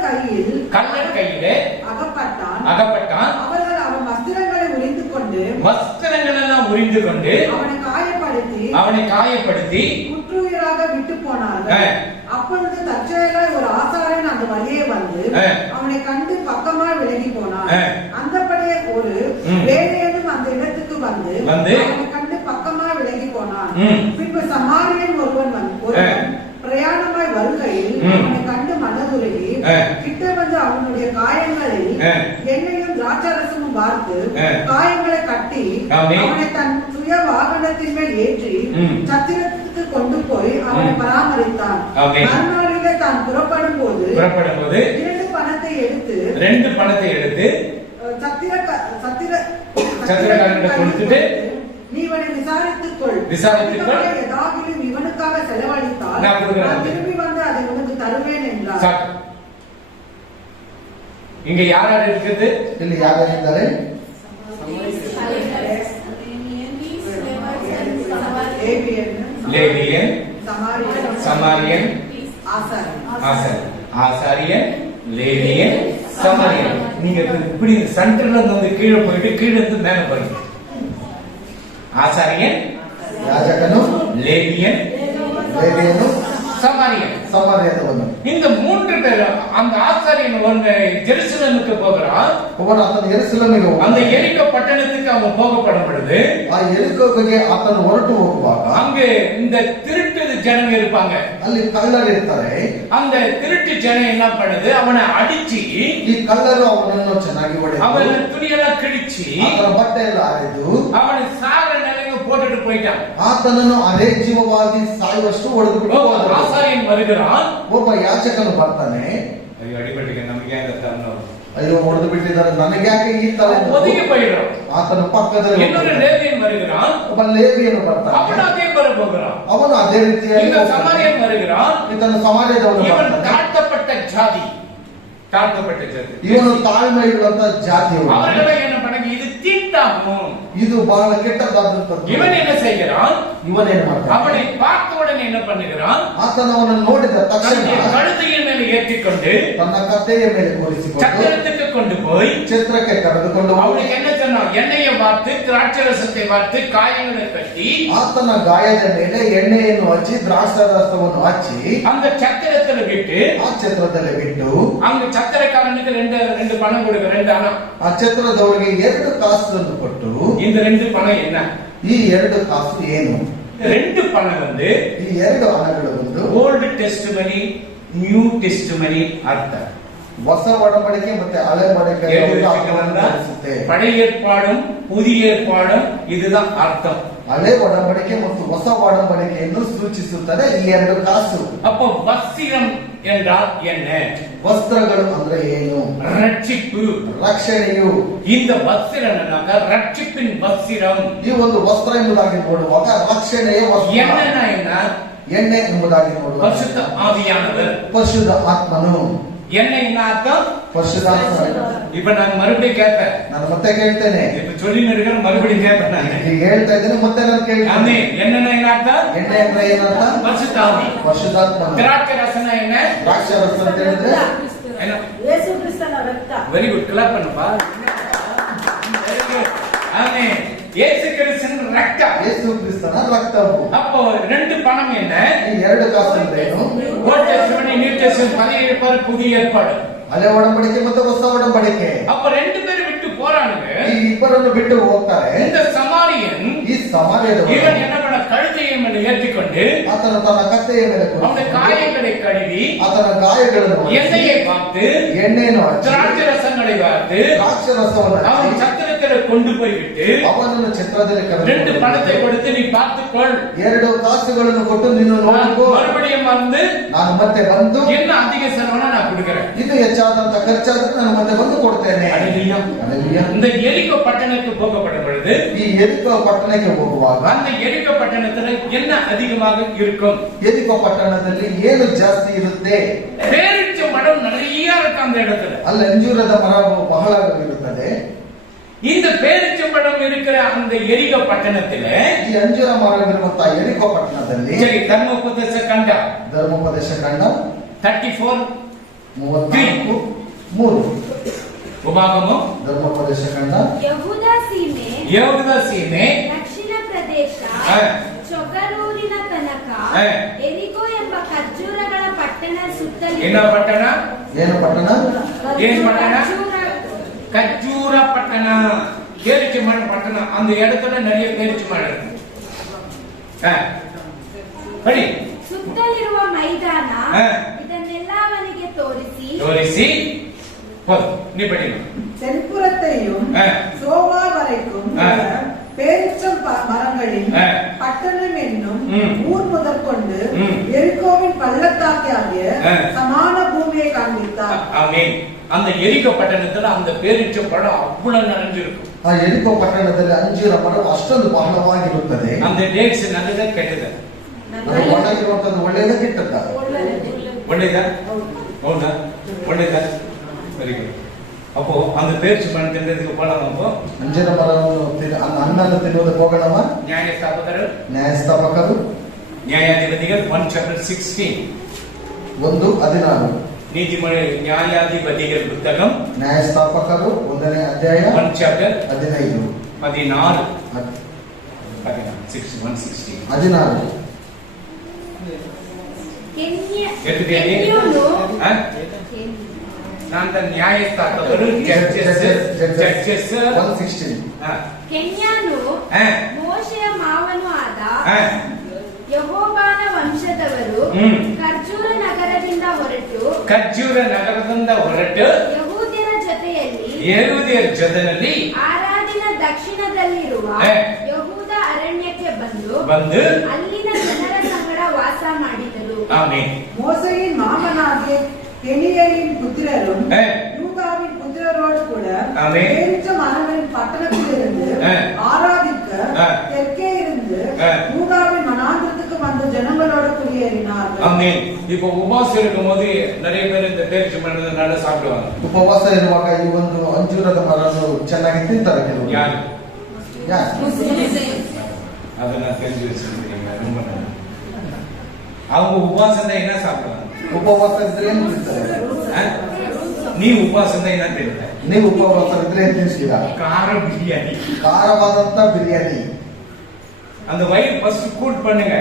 கையிலே அகப்பட்டான். அவர்கள் அவன் வஸ்திரங்களை உரிந்து கொண்டு அவனை காயப்படுத்தி குற்றுயிராக விட்டு போனார்கள். அப்பொழுது தற்செயலாய் ஒரு ஆசாரியன் அந்த வழியே வந்து அவனை கண்டு பக்கமாய் விலகி போனான். அந்தபடியே ஒரு வேலையனும் அந்த இடத்துக்கு வந்து அவனை கண்டு பக்கமாய் விலகி போனான். பின்பு சமாரியன் ஒருவன் பிரயாணமாய் வருகையில் அவனை கண்டு மனதுருகி கிட்ட வந்து அவனுடைய காயங்களில் எண்ணெயும் திராட்சரசமும் பார்த்து காயங்களை கட்டி அவனை தன் சுய வாகனத்தின் மேல் ஏற்றி சத்திரத்துக்கு கொண்டு போய் அவனை பராமரித்தான். மறுநாளிலே தான் புறப்படும் போது 2 பணத்தை எடுத்து சத்திரக்காரனிடம் கொடுத்துட்டு, நீ இவனை விசாரித்துக்கொள், ஏதாகிலும் இவனுக்காக செலவழித்தால் நான் திரும்பி வந்து அதை உனக்கு தருவேன் என்றார். இங்க யார் யார் இருக்குது? ಇಲ್ಲಿ ಯಾರಿದ್ದಾರೆ? லேவியன், சமாரியன், ஆசாரியன், லேவியன், சமாரியன். நீங்க இப்படி சென்டர்ல இருந்து வந்து கீழே போயிட்டு கீழே இருந்து மேல போறீங்க. ஆசாரியன், ಯಾಜಕನು, லேவியன், ಲೇವಿಯನು, சமாரியன். ಸಮಾರ್ಯದವನು. இந்த மூன்று பேரும் அந்த ஆசாரியன் ஒன்று ஜெருசலேமுக்கு போகிறான். ಅವನು ಆತನ ಯೆರೂಸಲೇಮಿಗೆ அந்த ಹೋಗ್ತಾನೆ. எரிக்கோ பட்டணத்துக்கு அவன் போகப்படும் பொழுது ಆ ಯೆರಿಕೋಗೆ ಆತನು ಹೊರಟು ಹೋಗುವಾಗ அங்கு இந்த திருட்டு ஜனங்க இருப்பாங்க. ಅಲ್ಲಿ ಕಳ್ಳರು ಇರ್ತಾರೆ. அந்த திருட்டு ஜனம் என்ன பண்ணுது? அவனை அடிச்சு ಈ ಕಳ್ಳರು ಅವನನ್ನು ಚೆನ್ನಾಗಿ அவன ಹೊಡೆದು துணியெல்லாம் கிழிச்சு ಆತನ ಬಟ್ಟೆ ಎಲ್ಲ ಹರಿದು அவனை சாக நிலைக்கு போட்டுட்டு போயிட்டான். ಆತನನ್ನು ಅದೇ ಜೀವವಾಗಿ ಸಾಯುವಷ್ಟು ಹೊಡೆದು ಬಿಟ್ಟು ಹೋದರು. ஆசாரியன் வருகிறான். ಒಬ್ಬ ಯಾಜಕನು ಬರ್ತಾನೆ. ஐயோ அடிபட்டுக்க நமக்கு ஏன் தரணும்? ಅಯ್ಯೋ ಹೊಡೆದು ಬಿಟ್ಟಿದ್ದಾರೆ, ನನಗೆ ಯಾಕೆ ಈ ತರ? ஒதுங்கி போயிடுறான். ಆತನ ಪಕ್ಕದಲ್ಲಿ இன்னொரு லேவியன் வருகிறான். ಒಬ್ಬ ಲೇವಿಯನು ಬರ್ತಾನೆ. அவன் அதே வர போகிறான். ಅವನು ಅದೇ ರೀತಿಯಾಗಿ இந்த சமாரியன் வருகிறான். ಇದನ್ನು ಸಮಾಜದವನು இவன் ಬರ್ತಾನೆ. தாழ்த்தப்பட்ட ஜாதி. தாழ்த்தப்பட்ட ஜாதி. ಇವನು ತಾಳ್ಮೆ ಇರುವಂತ ಜಾತಿಯವರು. அவர்களை என்ன பண்ணாங்க? இது தீட்டாகும். ಇದು ಬಹಳ ಕೆಟ್ಟದಾದಂತದ್ದು. இவன் என்ன செய்கிறான்? ಇವನೇನು ಮಾಡ್ತಾನೆ? அவனை பார்த்த உடனே என்ன பண்ணுகிறான்? ಆತನವನು ನೋಡಿದ ತಕ್ಷಣ தன்னுடைய கழுதையின் மேலே ஏற்றிக்கொண்டு ತನ್ನ ಕತ್ತೆಯ ಮೇಲೆ ಕೂರಿಸಿಕೊಂಡು சத்திரத்துக்கு கொண்டு போய் ಛತ್ರಕ್ಕೆ ಕರೆದುಕೊಂಡು ಹೋಗಿ அவனுக்கு என்ன சொன்னான்? எண்ணெயை வார்த்து திராட்சரசத்தை வார்த்து காயங்களை கட்டி ಆತನ ಗಾಯದ ಮೇಲೆ ಎಣ್ಣೆಯನ್ನು ಹಚ್ಚಿ ದ್ರಾಕ್ಷಾರಸವನ್ನು ಹಚ್ಚಿ அந்த சத்திரத்துல விட்டு ಆ ಛತ್ರದಲ್ಲಿ ಬಿಟ್ಟು அங்க சத்திரக்காரனுக்கு ரெண்டு பணம் கொடுக்க, 2 அணா. ಆ ಛತ್ರದವರಿಗೆ 2 ಕಾಸನ್ನು ಕೊಟ್ಟು இந்த 2 பணம் என்ன? ಈ 2 ಕಾಸು ಏನು? 2 பணம் வந்து ಈ 2 ಹಣಗಳು ಒಂದು ஓல்டு டெஸ்டிமனி, நியூ டெஸ்டிமனி அர்த்தம். ಹೊಸ ಒಡಂಬಡಿಕೆ ಮತ್ತೆ ಹಳೆ ಒಡಂಬಡಿಕೆ. பழைய ஏற்பாடும் புதிய ஏற்பாடும் இதுதான் அர்த்தம். ಹಳೆ ಒಡಂಬಡಿಕೆ ಮತ್ತು ಹೊಸ ಒಡಂಬಡಿಕೆಯನ್ನು ಸೂಚಿಸುತ್ತದೆ ಈ 2 ಕಾಸು. அப்போ வஸ்திரம் என்றால் என்ன? ವಸ್ತ್ರಗಳು ಅಂದ್ರೆ ಏನು? ரட்சிப்பு. ರಕ್ಷಣೆಯು. இந்த வஸ்திரம் என்னன்னாக்கா ரட்சிப்பின் வஸ்திரம். ಈ ಒಂದು ವಸ್ತ್ರ ಎಂಬುದಾಗಿ ನೋಡುವಾಗ ರಕ್ಷಣೆಯ ವಸ್ತ್ರ. என்னன்னா என்ன? ಎಣ್ಣೆ ಎಂಬುದಾಗಿ ನೋಡುವಾಗ பரிசுத்த ஆவியானவர். ಪರಿಶುದ್ಧ ಆತ್ಮನು. என்ன என்ன அர்த்தம்? ಪರಿಶುದ್ಧಾತ್ಮ. இப்ப நான் மறுபடியும் கேட்பேன். ನಾನು ಮತ್ತೆ ಕೇಳ್ತೇನೆ. இப்ப சொல்லி இருக்கிற மறுபடியும் கேட்பேன் நான். ಈಗ ಹೇಳ್ತಾ ಇದ್ದೇನೆ, ಮತ್ತೆ ನಾನು ಕೇಳ್ತೇನೆ. ஆமென். என்னன்னா என்ன அர்த்தம்? ಎಣ್ಣೆ ಅಂದ್ರೆ ಏನಂತ? பரிசுத்த ஆவி. ಪರಿಶುದ್ಧಾತ್ಮನು. திராட்சை ரசம்னா என்ன? ದ್ರಾಕ್ಷಾರಸ ಅಂತ ಹೇಳಿದ್ರೆ என்ன? ಯೇಸು ಕ್ರಿಸ್ತನ ರಕ್ತ. வெரி குட், கிளாப் பண்ணுப்பா. Very good. ஆமென். இயேசு கிறிஸ்துவின் ரத்தம். ಯೇಸು ಕ್ರಿಸ್ತನ ರಕ್ತವು. அப்போ 2 பணம் என்ன? ಈ 2 ಕಾಸು ಅಂದ್ರೆ ಏನು? ஓல்ட் டெஸ்டமென்ட், நியூ டெஸ்டமென்ட், பழைய ஏற்பாடு, புதிய ஏற்பாடு. ಹಳೆ ಒಡಂಬಡಿಕೆ ಮತ್ತು ಹೊಸ ಒಡಂಬಡಿಕೆ. அப்ப 2 பேரும் விட்டு போறானுங்க. ಈ ಇಬ್ಬರನ್ನು ಬಿಟ್ಟು ಹೋಗ್ತಾರೆ. இந்த சமாரியன் ಈ ಸಮಾರ್ಯದವರು இவன் என்ன பண்ண? கழுதையை மேல ஏற்றிக்கொண்டு ಆತನ ತನ್ನ ಕತ್ತೆಯ ಮೇಲೆ அவனுடைய ಕೂರಿಸಿಕೊಂಡು காயங்களை கழுவி ಆತನ ಗಾಯಗಳನ್ನು ಒರೆಸಿ, எண்ணெயை பார்த்து ಎಣ್ಣೆಯನ್ನು ಹಚ್ಚಿ திராட்சை ரசங்களை பார்த்து ದ್ರಾಕ್ಷಾರಸವನ್ನು அவன் ಹಚ್ಚಿ சத்திரத்துல கொண்டு போய்விட்டு ಅವನನ್ನು ಛತ್ರದಲ್ಲಿ 2 பணத்தை ಕರೆದು கொடுத்து நீ பார்த்துக்கொள். 2 ಕಾಸುಗಳನ್ನು ಕೊಟ್ಟು ನೀನು ನೋಡಿಕೋ, மறுபடியும் வந்து ನಾನು ಮತ್ತೆ ಬಂದು என்ன அதிக செலவுனா நான் கொடுக்கிறேன். ಇದು ಹೆಚ್ಚಾದಂತ ಖರ್ಚಾದ್ರೆ ನಾನು ಮತ್ತೆ ಬಂದು ಕೊಡ್ತೇನೆ. அல்லேலூயா. அல்லேலೂಯಾ. இந்த எரிகோ பட்டணத்துக்கு போகப்படும் பொழுது ಈ ಎರಿಕೋ ಪಟ್ಟಣಕ್ಕೆ ಹೋಗುವಾಗ அந்த எரிகோ பட்டணத்துல என்ன அதிகமாக இருக்கும்? ಎರಿಕೋ ಪಟ್ಟಣದಲ್ಲಿ ಏನು ಜಾಸ್ತಿ ಇರುತ್ತೆ? பேரிச்ச மரம் நிறைய இருக்கு அந்த இடத்துல. ಅಲ್ಲಿ ಅಂಜೂರದ ಮರ ಬಹಳ ಇರುತ್ತದೆ. இந்த பேரிச்சம்பழம் இருக்கிற அந்த எரிகோ பட்டணத்துல ಈ ಅಂಜೂರ ಮರವಿರುವಂತಹ ಎರಿಕೋ ಪಟ್ಟಣದಲ್ಲಿ சரி, தர்மோபதேச கண்ட ಧರ್ಮೋಪದೇಶ ಕಂಡ 34 34:3 உபாகமம் ಧರ್ಮೋಪದೇಶ ಕಂಡ ಯಹೂದ ಸೀಮೆ, ಯಹೂದ ಸೀಮೆ, ದಕ್ಷಿಣ ಪ್ರದೇಶ, ಚೊಗರೂರಿನ ತನಕ ಎರಿಕೋ ಎಂಬ ಖರ್ಜೂರಗಳ ಪಟ್ಟಣ ಸುತ್ತಲಿನ என்ன பட்டಣ? ಏನು ಪಟ್ಟಣ? ஏன் பட்டಣ? கஜூர பட்டண. பேரிச்ச மரம் பட்டணம். அந்த இடத்துல நிறைய பேரிச்ச மரம் இருக்கு. படி. ಸುತ್ತಲಿರುವ ಮೈದಾನ ಇದನ್ನೆಲ್ಲ ಅವನಿಗೆ தோரிசி நீ படி. தென்புறத்தையும் சோவா வரைக்கும் பேரிச்சம் மரங்களின் பட்டணம் என்னும் ஊர் முதற்கொண்டு எரிகோவின் பள்ளத்தாக்கிய சமான பூமியை காண்பித்தார். ஆமென். அந்த எரிகோ பட்டணத்துல அந்த பேரிச்ச பழம் அவ்வளவு நிறைஞ்சிருக்கும். ಆ ಎರಿಕೋ ಪಟ್ಟಣದಲ್ಲಿ ಅಂಜೂರ ಮರ ಅಷ್ಟೊಂದು ಬಹಳವಾಗಿರುತ್ತದೆ. அந்த டேಟ್ஸ் நல்லதா கெட்டதா? ಅದು ಒಣಗಿರುವಂತದ್ದು ಒಳ್ಳೆಯದ ಕೆಟ್ಟದ್ದ? ಒಳ್ಳೇದಾ? ಹೌದಾ? ಒಳ್ಳೇದಾ? Very good. அப்போ அந்த பேர்ச்சி பழம் தின்றதுக்கு போலாம். அப்போ ಅಂಜಿನ ಮರವನ್ನು ಹಣ್ಣನ್ನು ತಿನ್ನುವುದಕ್ಕೆ ಹೋಗೋಣವಾ? ನ್ಯಾಯಸ್ಥಾಪಕರು ನ್ಯಾಯಸ್ಥಾಪಕರು ನ್ಯಾಯಾಧಿಪತಿಗಳು 1:16 1:16 ನೀತಿಮೊಳೆ ನ್ಯಾಯಾಧಿಪತಿಗಳ ಪುಸ್ತಕಂ ನ್ಯಾಯಸ್ಥಾಪಕರು 1ನೇ ಅಧ್ಯಾಯ 1:15 16 ನಂತ ನ್ಯಾಯಸ್ಥಾಪಕರು ಜಡ್ಜಸ್ 1:16 ಕೆನ್ಯಾನು ಮೋಶೆಯ ಮಾವನು ಆದ ಯೆಹೋವನ ವಂಶದವರು ಖರ್ಜೂರ ನಗರದಿಂದ ಹೊರಟು ಯೆಹೂದ್ಯರ ಜೊತೆಯಲ್ಲಿ ಆರಾದಿನ ದಕ್ಷಿಣದಲ್ಲಿರುವ ಯೆಹೂದ ಅರಣ್ಯಕ್ಕೆ ಬಂದು ಅಲ್ಲಿನ ಜನರ ಸಂಗಡ ವಾಸ ಮಾಡಿದರು. மோசேயின் மாமனாகிய கெனியரின் புத்திரரும் யூதாவின் புத்திரரோடு கூட பேரிச்ச மரங்களின் பட்டணத்திலிருந்து ஆராதிக்க தெற்கே இருந்து யூதாவின் மனாந்திரத்துக்கு வந்த ஜனங்களோட குடியேறினார்கள். ஆமென். இப்போ உபவாசம் இருக்கும்போது நிறைய பேர் இந்த பேரிச்ச மரத்தை நல்லா சாப்பிடுவாங்க. ಉಪವಾಸ ಇರುವಾಗ ಈ ಒಂದು ಅಂಜೂರದ ಮರವನ್ನು ಚೆನ್ನಾಗಿ ತಿಂತಾರೆ ಕೆಲವರು. ಯಾರು? ಅದನ್ನ தெரிஞ்சு வச்சிருக்கீங்க. ரொம்ப நல்லா. அவங்க உபவாசம் என்ன சாப்பிடுவாங்க? ಉಪವಾಸ ಇದ್ರೆ ಏನು ತಿಂತಾರೆ? ನೀ ಉಪವಾಸದಿಂದ ಏನ ತಿಂತಾರೆ? ನೀವು ಉಪವಾಸ ಇದ್ರೆ ಏನು ತಿನ್ಸ್ತೀರಾ? ಖಾರ ಬಿರಿಯಾನಿ, ಖಾರವಾದಂತ ಬಿರಿಯಾನಿ. அந்த வயிறு ஃபர்ஸ்ட் கூட் பண்ணுங்க.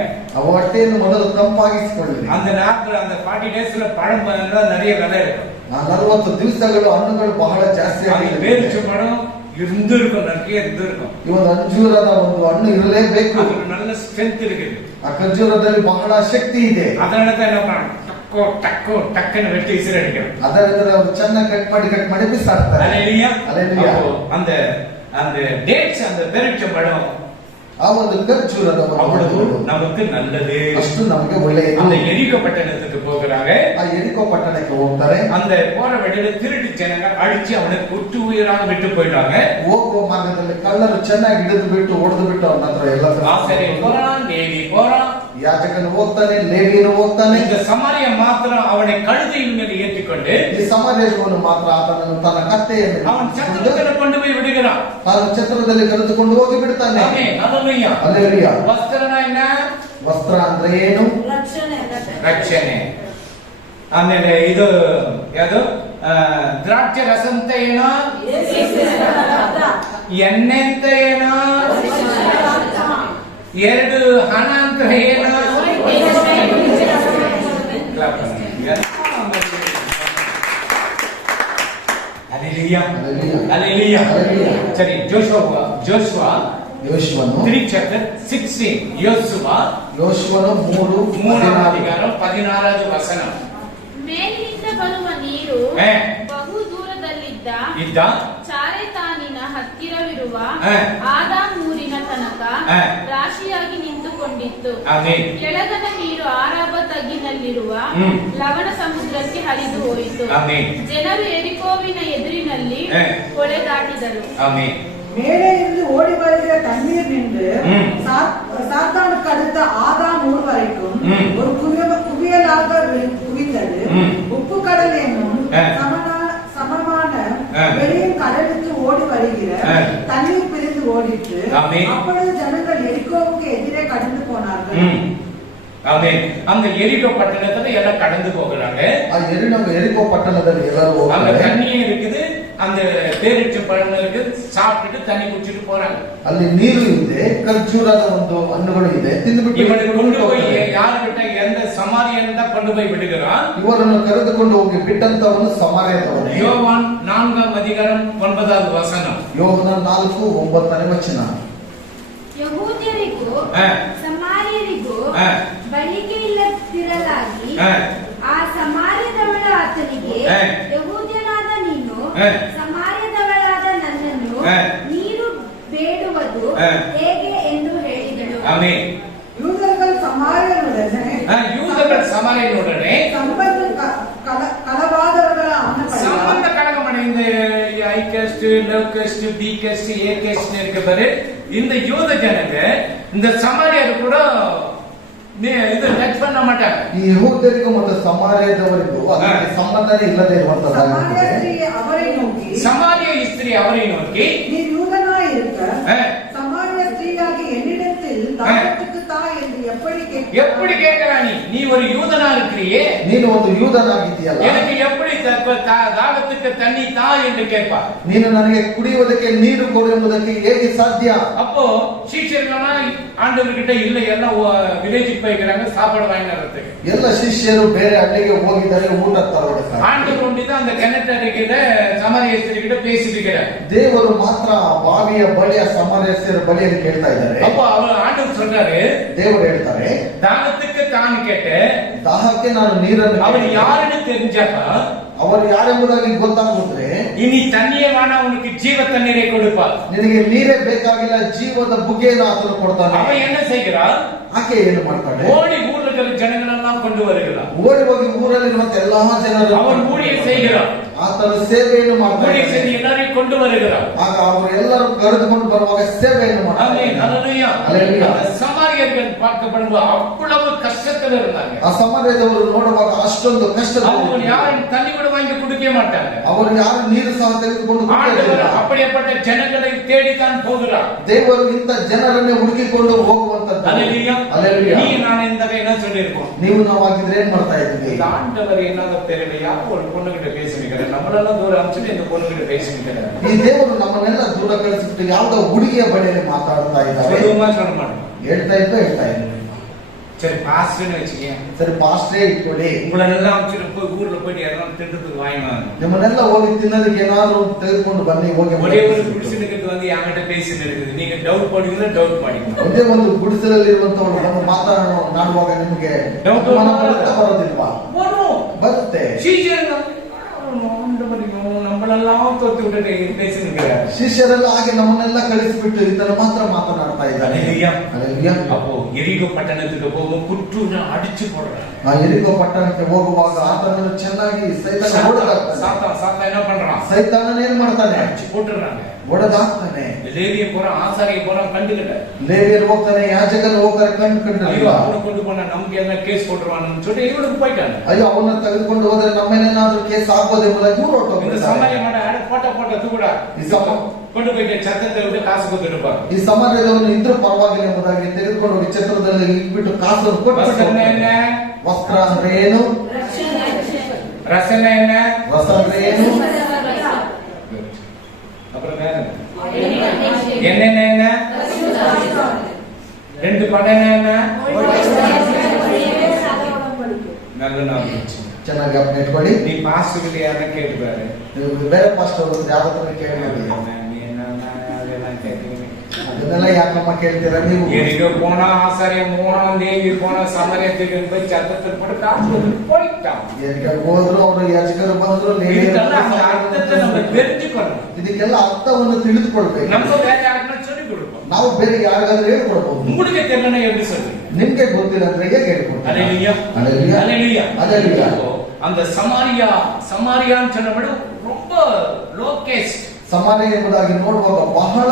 ಹೊಟ್ಟೆಯನ್ನು ಮೊದಲು ತಂಪಾಗಿಸಿಕೊಳ್ಳಿ. அந்த நாட்கள் அந்த 40 டேஸ்ல பழம் நிறைய விலை இருக்கும். 40 ದಿವಸಗಳು ಹಣ್ಣುಗಳು ಬಹಳ ಜಾಸ್ತಿ ಆಗಿದೆ. பேரிச்ச மரம் இருந்திருக்கும், நிறைய இருந்திருக்கும். ಈ ಒಂದು ಅಂಜೂರದ ಒಂದು ಹಣ್ಣು ಇರಲೇಬೇಕು. ಅದಕ್ಕೆ நல்ல ಸ್ಟ್ರೆಂತ್ இருக்குது. ಆ ಖರ್ಜೂರದಲ್ಲಿ ಬಹಳ ಶಕ್ತಿ ಇದೆ. ಅದನ್ನ என்ன பண்ணணும்? ಟಕ್ಕೋ ಟಕ್ಕನ್ನು வெட்டி விசிறடிக்கணும். ಅದರಿಂದ ಅವರು ಚೆನ್ನಾಗಿ ಕಟ್ ಮಾಡಿ ಬಿಸಾಡ್ತಾರೆ. அல்லேலூயா. அல்லேலூயா. அந்த டேட்ஸ் அந்த பேரிச்ச பழம் ಆ ಒಂದು ಖರ್ಜೂರದ நமக்கு நல்லது. ಅಷ್ಟು ನಮಗೆ ಒಳ್ಳೆಯದು. அந்த எரிகோ பட்டணத்துக்கு போகிறாங்க. ಆ ಎರಿಕೋ ಪಟ್ಟಣಕ್ಕೆ ಹೋಗ್ತಾರೆ. அந்த போற வழியில திருட்டு ஜனங்க அடிச்சு அவனை குட்டு உயிராக விட்டு போயிட்டாங்க. ಹೋಗುವ ಮಾರ್ಗದಲ್ಲಿ ಕಳ್ಳರು ಚೆನ್ನಾಗಿ ಹಿಡಿದು ಬಿಟ್ಟು ಹೊಡೆದು ಬಿಟ್ಟು ಅವನ ಹತ್ರ ಎಲ್ಲ ஆசாரியன் போறான், லேவி போறான், ಯಾಜಕನು ಹೋಗ್ತಾನೆ, ಲೇವಿಯನು ಹೋಗ್ತಾನೆ. இந்த சமாரிய மாத்திரம் அவனை கழுதையின் ಮೇಲೆ ஏற்றிக்கொண்டு ಈ ಸಮಾರ್ಯವನ್ನು ಮಾತ್ರ ಆತನನ್ನು ತನ್ನ ಕತ್ತೆಯನ್ನು அவன் சத்திரத்தில் கொண்டு போய் விடுகிறான். ತಾನು ಛತ್ರದಲ್ಲಿ ಕರೆದುಕೊಂಡು ಹೋಗಿ ಬಿಡ್ತಾನೆ. அல்லேலூயா. ವಸ್ತ್ರನ என்ன? ವಸ್ತ್ರ ಅಂದ್ರೆ ಏನು? ರಕ್ಷಣೆ. ಆಮೇಲೆ ಇದು ಯಾವುದು? ದ್ರಾಕ್ಷಿ ರಸ ಅಂತ ಏನೋ, ಎಣ್ಣೆ ಅಂತ ಏನೋ, 2 ಹಣ ಅಂತ ಏನೋ. Hallelujah. Hallelujah. ಸರಿ, ಜೋಶುವ 3:16 ಯೋಶುವನು 3:16 ವಚನ. ಮೇಲಿನಿಂದ ಬರುವ ನೀರು ಬಹು ದೂರದಲ್ಲಿದ್ದ ಚಾರೆತಾನಿನ ಹತ್ತಿರವಿರುವ ಆದಾಮ್ ಊರಿನ ತನಕ ರಾಶಿಯಾಗಿ ನಿಂತುಕೊಂಡಿತ್ತು. ಕೆಳಗದ ನೀರು ಆರಾಬ ತಗ್ಗಿನಲ್ಲಿರುವ ಲವಣ ಸಮುದ್ರಕ್ಕೆ ಹರಿದು ಹೋಯಿತು. ಜನರು ಎರಿಕೋವಿನ ಎದುರಿನಲ್ಲಿ ಹೊಳೆ ದಾಟಿದರು. மேலே இருந்து ஓடி வருகிற தண்ணீர் நின்று சாத்தானுக்கு அடுத்த ஆதாம் ஊர் வரைக்கும் ஒரு குவியலாக குவிந்தது. உப்பு கடல் என்னும் சமமான வெளியும் கடலுக்கு ஓடி வருகிற தண்ணீர் பிரிந்து ஓடிட்டு அப்பொழுது ஜனங்கள் எரிகோவுக்கு எதிரே கடந்து போனார்கள். அந்த எரிகோ பட்டணத்துல எல்லாம் கடந்து போகிறாங்க. எரிகோ பட்டணத்தில் எல்லாரும் அங்க தண்ணியே இருக்குது, அந்த பேரிச்ச பழம் இருக்கு, சாப்பிட்டுட்டு தண்ணி குடிச்சிட்டு போறாங்க. ಅಲ್ಲಿ ನೀರು ಇದೆ, ಖರ್ಜೂರದ ಒಂದು ಹಣ್ಣುಗಳು ಇದೆ, ತಿಂದುಬಿಟ್ಟು ಇವನು கொண்டு போய் யார்கிட்ட எந்த சமாரியன் தான் கொண்டு போய் விடுகிறான்? ಇವರನ್ನು ಕರೆದುಕೊಂಡು ಹೋಗಿ ಬಿಟ್ಟಂತವನು ಸಮಾರ್ಯದವನೇ. யோவான் 4:9 ವಚನ. ಯೋಹಾನ 4:9 ವಚನ. ಯಹೂದ್ಯರಿಗೂ ಸಮಾರ್ಯರಿಗೂ ಬಳಿಕೆ ಇಲ್ಲದಿರಲಾಗಿ ಆ ಸಮಾರ್ಯದವಳ ಆತನಿಗೆ, ಯಹೂದ್ಯನಾದ ನೀನು ಸಮಾರ್ಯದವಳಾದ ನನ್ನನ್ನು ನೀರು ಬೇಡುವುದು ಹೇಗೆ ಎಂದು ಹೇಳಿದಳು. யூதர்கள் சமாரியனுடனே சம்பந்த கலகமடைந்த high caste, low caste, B caste, A caste இருக்கு பாரு. இந்த யூத ஜனங்க இந்த சமாரியர் கூட இது டச் பண்ண மாட்டாங்க. ಈ ಯೆಹೂದ್ಯರಿಗೂ ಮತ್ತು ಸಮಾರ್ಯದವರಿಗೂ ಅದಕ್ಕೆ ಸಂಬಂಧನೇ ಇಲ್ಲದೆ சமாரிய ಇರುವಂತದ್ದಾಗಿದೆ. ஸ்திரீ அவரை நோக்கி, சமாரிய ஸ்திரீ அவரை நோக்கி, நீர் யூதனாய் இருக்க ஆ, சமாரிய ஸ்திரீயாகி என்னிடத்தில் தாகத்துக்கு தா என்று எப்படி எப்படி கேட்கிறா? நீ ஒரு யூதனா இருக்கிறியே, ನೀನು ಒಂದು ಯೂದನಾಗಿದ್ದೀಯಲ್ಲ, எனக்கு எப்படி தாகத்துக்கு தண்ணி தா என்று கேட்பா. ನೀನು ನನಗೆ ಕುಡಿಯುವುದಕ್ಕೆ ನೀರು ಕೊಡು ಎಂಬುದಕ್ಕೆ ಹೇಗೆ ಸಾಧ್ಯ? அப்போ சீஷர்கள்லாம் ஆண்டவர்கிட்ட இல்ல, எல்லாம் வில்லேஜுக்கு போய்க்கிறாங்க சாப்பாடு வாங்கி வர்றதுக்கு. ಎಲ್ಲ ಶಿಷ್ಯರು ಬೇರೆ ಹಳ್ಳಿಗೆ ಹೋಗಿದ್ದಾರೆ ಊಟ ತರೋದಕ್ಕೆ. ஆண்டவர் ஒண்டிதான் அந்த கிணற்றடிக்கிட்ட சமாரிய ஸ்திரீ கிட்ட பேசிட்டு இருக்கிறார். ದೇವರು ಮಾತ್ರ ಆ ಬಾವಿಯ ಬಳಿಯ ಸಮಾರ್ಯಸ್ಥರ ಬಳಿಯಲ್ಲಿ ಕೇಳ್ತಾ ಇದ್ದಾರೆ. அப்போ ஆண்டவர் சொல்றாரு, ದೇವರು ಹೇಳ್ತಾರೆ, தாகத்துக்கு தான் கேட்டு ದಾಹಕ್ಕೆ ನಾನು ನೀರನ್ನು அவர் யாருன்னு தெரிஞ்சாக்க ಅವರು ಯಾರೆಂಬುದಾಗಿ ಗೊತ್ತಾಗುತ್ತೆ. இனி தண்ணியே வேணா, உனக்கு ஜீவ தண்ணீரை கொடுப்பார். ನಿನಗೆ ನೀರೇ ಬೇಕಾಗಿಲ್ಲ, ಜೀವದ ಬುಗ್ಗೆಯನ್ನು ಆತನು ಕೊಡ್ತಾನೆ. அவன் என்ன செய்கிறார்? ಆಕೆ ಏನು ಮಾಡ್ತಾಳೆ? ஓடி ஊர்ல இருக்கிற ஜனங்களெல்லாம் கொண்டு வருகிறார். ಓಡಿ ಹೋಗಿ ಊರಲ್ಲಿರುವಂತ ಎಲ್ಲಾ ಜನರು அவன் ஊழியம் செய்கிறார். ಆತನ ಸೇವೆಯನ್ನು ಮಾಡ್ತಾನೆ. ஊழியம் செய்து எல்லாரையும் கொண்டு வருகிறார். ಆಗ ಅವರು ಎಲ್ಲರೂ ಕರೆದುಕೊಂಡು ಬರುವಾಗ ಸೇವೆಯನ್ನು ಮಾಡ್ತಾರೆ. ஆமென், ஹல்லேலூயா. ஹல்லேலூயா. அந்த சமாரியர்கள் பார்க்கப்படும்போது அவ்வளவு கஷ்டத்துல இருந்தாங்க. ಆ ಸಮಾರ್ಯದವರು ನೋಡುವಾಗ ಅಷ್ಟೊಂದು ಕಷ್ಟದಲ್ಲಿ அவங்க யாரும் தண்ணி கூட வாங்கி குடிக்க மாட்டாங்க. ಅವರು ಯಾರು ನೀರು ಸಹ ತೆಗೆದುಕೊಂಡು ஆண்டவர் ಕುಡಿಯುವುದಿಲ್ಲ. அப்படிப்பட்ட ஜனங்களை தேடித்தான் போகிறார். ದೇವರು ಇಂಥ ಜನರನ್ನೇ ಹುಡುಕಿಕೊಂಡು ಹೋಗುವಂತದ್ದು. ஹல்லேலூயா. ஹல்லேலூயா. நீ நான் இந்த என்ன சொல்லியிருக்கோம்? ನೀವು ನಾವಾಗಿದ್ರೆ ಏನ್ ಮಾಡ್ತಾ ಇದ್ದೀವಿ? இந்த ஆண்டவர் என்னங்க தெரியல, யாரோ ஒரு பொண்ணு கிட்ட பேசினிக்கிறேன், நம்மளெல்லாம் தூரம் அனுப்பிச்சுட்டு இந்த பொண்ணு கிட்ட பேசினிக்கிறேன். ಈ ದೇವರು ನಮ್ಮನ್ನೆಲ್ಲ ದೂರ ಕಳಿಸಿಬಿಟ್ಟು ಯಾವುದೋ ಹುಡುಗಿಯ ಬಳಿಯಲ್ಲಿ ಮಾತಾಡ್ತಾ ಇದ್ದಾರೆ. சொல்லுமா சொல்ல மாட்டோம். ಹೇಳ್ತಾ ಇದ್ರು. சரி பாஸ்டர்னு வச்சுக்கேன், ಸರಿ ಪಾಸ್ಟ್ರೇ ಇಟ್ಕೊಳ್ಳಿ. உங்களெல்லாம் அனுப்பிச்சுட்டு போய் ஊர்ல போயிட்டு யாரும் திட்டத்துக்கு வாங்கினாங்க. ನಿಮ್ಮನ್ನೆಲ್ಲ ಹೋಗಿ ತಿನ್ನೋದಕ್ಕೆ ಏನಾದ್ರು ತೆಗೆದುಕೊಂಡು ಬನ್ನಿ, ಹೋಗಿ ஒரே ஒரு புருஷனுக்கு வந்து என்கிட்ட பேசிட்டு இருக்குது. நீங்க டவுட் பண்ணுவீங்களா? டவுட் பண்ணிக்கணும். ಒಂದೇ ಒಂದು ಗುಡಿಸಲಲ್ಲಿರುವಂತವರು ನಮ್ಮ ಮಾತನಾಡುವಾಗ ನಿಮಗೆ ಅನುಮಾನ ಬರುತ್ತಾ ಬರೋದಿಲ್ವಾ? ಬರುತ್ತೆ. நம்மளெல்லாம் தொத்து விட்டு பேசினுக்கிறார். ಶಿಷ್ಯರೆಲ್ಲ ಹಾಗೆ ನಮ್ಮನ್ನೆಲ್ಲ ಕಳಿಸಿಬಿಟ್ಟು ಇದನ್ನು ಮಾತ್ರ ಮಾತನಾಡ್ತಾ ಇದ್ದಾರೆ. ஹல்லேலூயா. அப்போ எரிகோ பட்டணத்துக்கு போகும் குற்றூரை அடிச்சு போடுறாங்க. ಆ ಎರಿಕೋ ಪಟ್ಟಣಕ್ಕೆ ಹೋಗುವಾಗ ಆತನನ್ನು ಚೆನ್ನಾಗಿ ಸೈತಾನ ಹೊಡೆದಾಕ್ತಾನೆ. சாத்தா என்ன பண்றான்? ಸೈತಾನನ ಏನ್ ಮಾಡ್ತಾನೆ? அடிச்சு போட்டுறாங்க, ಹೊಡೆದಾಕ್ತಾನೆ. லேவிய போறான், ஆசாரிய போறான், கண்டுகிட்ட ಲೇವಿಯರು ಹೋಗ್ತಾನೆ, ಯಾಜಕರು ಹೋಗ್ತಾರೆ, ಕಂಡು ஐயோ அவனை கொண்டு போனா நமக்கு என்ன கேஸ் போட்டுருவான்னு சொல்லிட்டு இவனுக்கு போயிட்டாங்க. ಅಯ್ಯೋ ಅವನ್ನ ತೆಗೆದುಕೊಂಡು ಹೋದ್ರೆ ನಮ್ಮೇನೇನಾದ್ರೂ ಕೇಸ್ ಆಗ್ಬೋದು ಎಂಬುದಾಗಿ ದೂರ இந்த ಹೊರಟೋಗ್ತಾರೆ. சமாரிய மாட போட்ட தூக்குடா, கொண்டு போயிட்டு சத்தத்தை விட்டு காசு கொடுத்துருப்பாங்க. ಈ ಸಮಾಜದವನು ಇದ್ರೂ ಪರವಾಗಿಲ್ಲ ಎಂಬುದಾಗಿ ತೆಗೆದುಕೊಂಡು ಹೋಗಿ ಛತ್ರದಲ್ಲಿ ಇಟ್ಬಿಟ್ಟು ಕಾಸು ಕೊಟ್ಟು என்ன ವಸ್ತ್ರ ಅಂದ್ರೆ ಏನು? ரசம் என்ன? ರಸ ಅಂದ್ರೆ ಏನು? அப்புறம் வேற என்னென்ன என்ன? ரெண்டு படம் என்ன? நல்ல நாள் ಚೆನ್ನಾಗಿ ಅಪ್ಡೇಟ್ ಇಟ್ಕೊಳ್ಳಿ. நீ பாஸ்டர் கிட்ட யாரா கேட்டுப்பாரு, ನೀವು ಬೇರೆ ಪಾಸ್ಟರ್ ಯಾವ್ದಾದ್ರು ಕೇಳಿ ಅದನ್ನೆಲ್ಲ ಯಾಕಮ್ಮ ಕೇಳ್ತೀರಾ ನೀವು? எரிகோ போனா ஆசாரியம் போனா லேவி போனா சமரியத்துக்கு போய் சத்தத்தை போட்டு காசு போயிட்டான். ಎಲ್ಲಿಗೆ ಹೋದ್ರು ಅವರು ಯಾಜಕರು ಬಂದ್ರು, இதுக்கெல்லாம் அந்த அர்த்தத்தை நம்ம தெரிஞ்சுக்கணும். ಇದಕ್ಕೆಲ್ಲ ಅರ್ಥವನ್ನು ತಿಳಿದುಕೊಳ್ಬೇಕು. நம்ம வேற யாருன்னா சொல்லி கொடுப்போம். ನಾವು ಬೇರೆ ಯಾರಿಗಾದ್ರೂ ಹೇಳ್ಕೊಡ್ಬಹುದು. உங்களுக்கு தெரியலன்னா எப்படி சொல்லுங்க? ನಿಮ್ಗೆ ಗೊತ್ತಿಲ್ಲ ಅಂದ್ರೆ ಹೇಗೆ ಹೇಳ್ಕೊಡ್ತೀರಾ? ஹல்லேலூயா. ஹல்லேலூயா. ஹல்லேலூயா. ஹல்லேலூயா. அந்த சமாரியான்னு சொன்னபடி ரொம்ப லோகேஸ்ட். ಸಮಾರ್ಯ ಎಂಬುದಾಗಿ ನೋಡುವಾಗ ಬಹಳ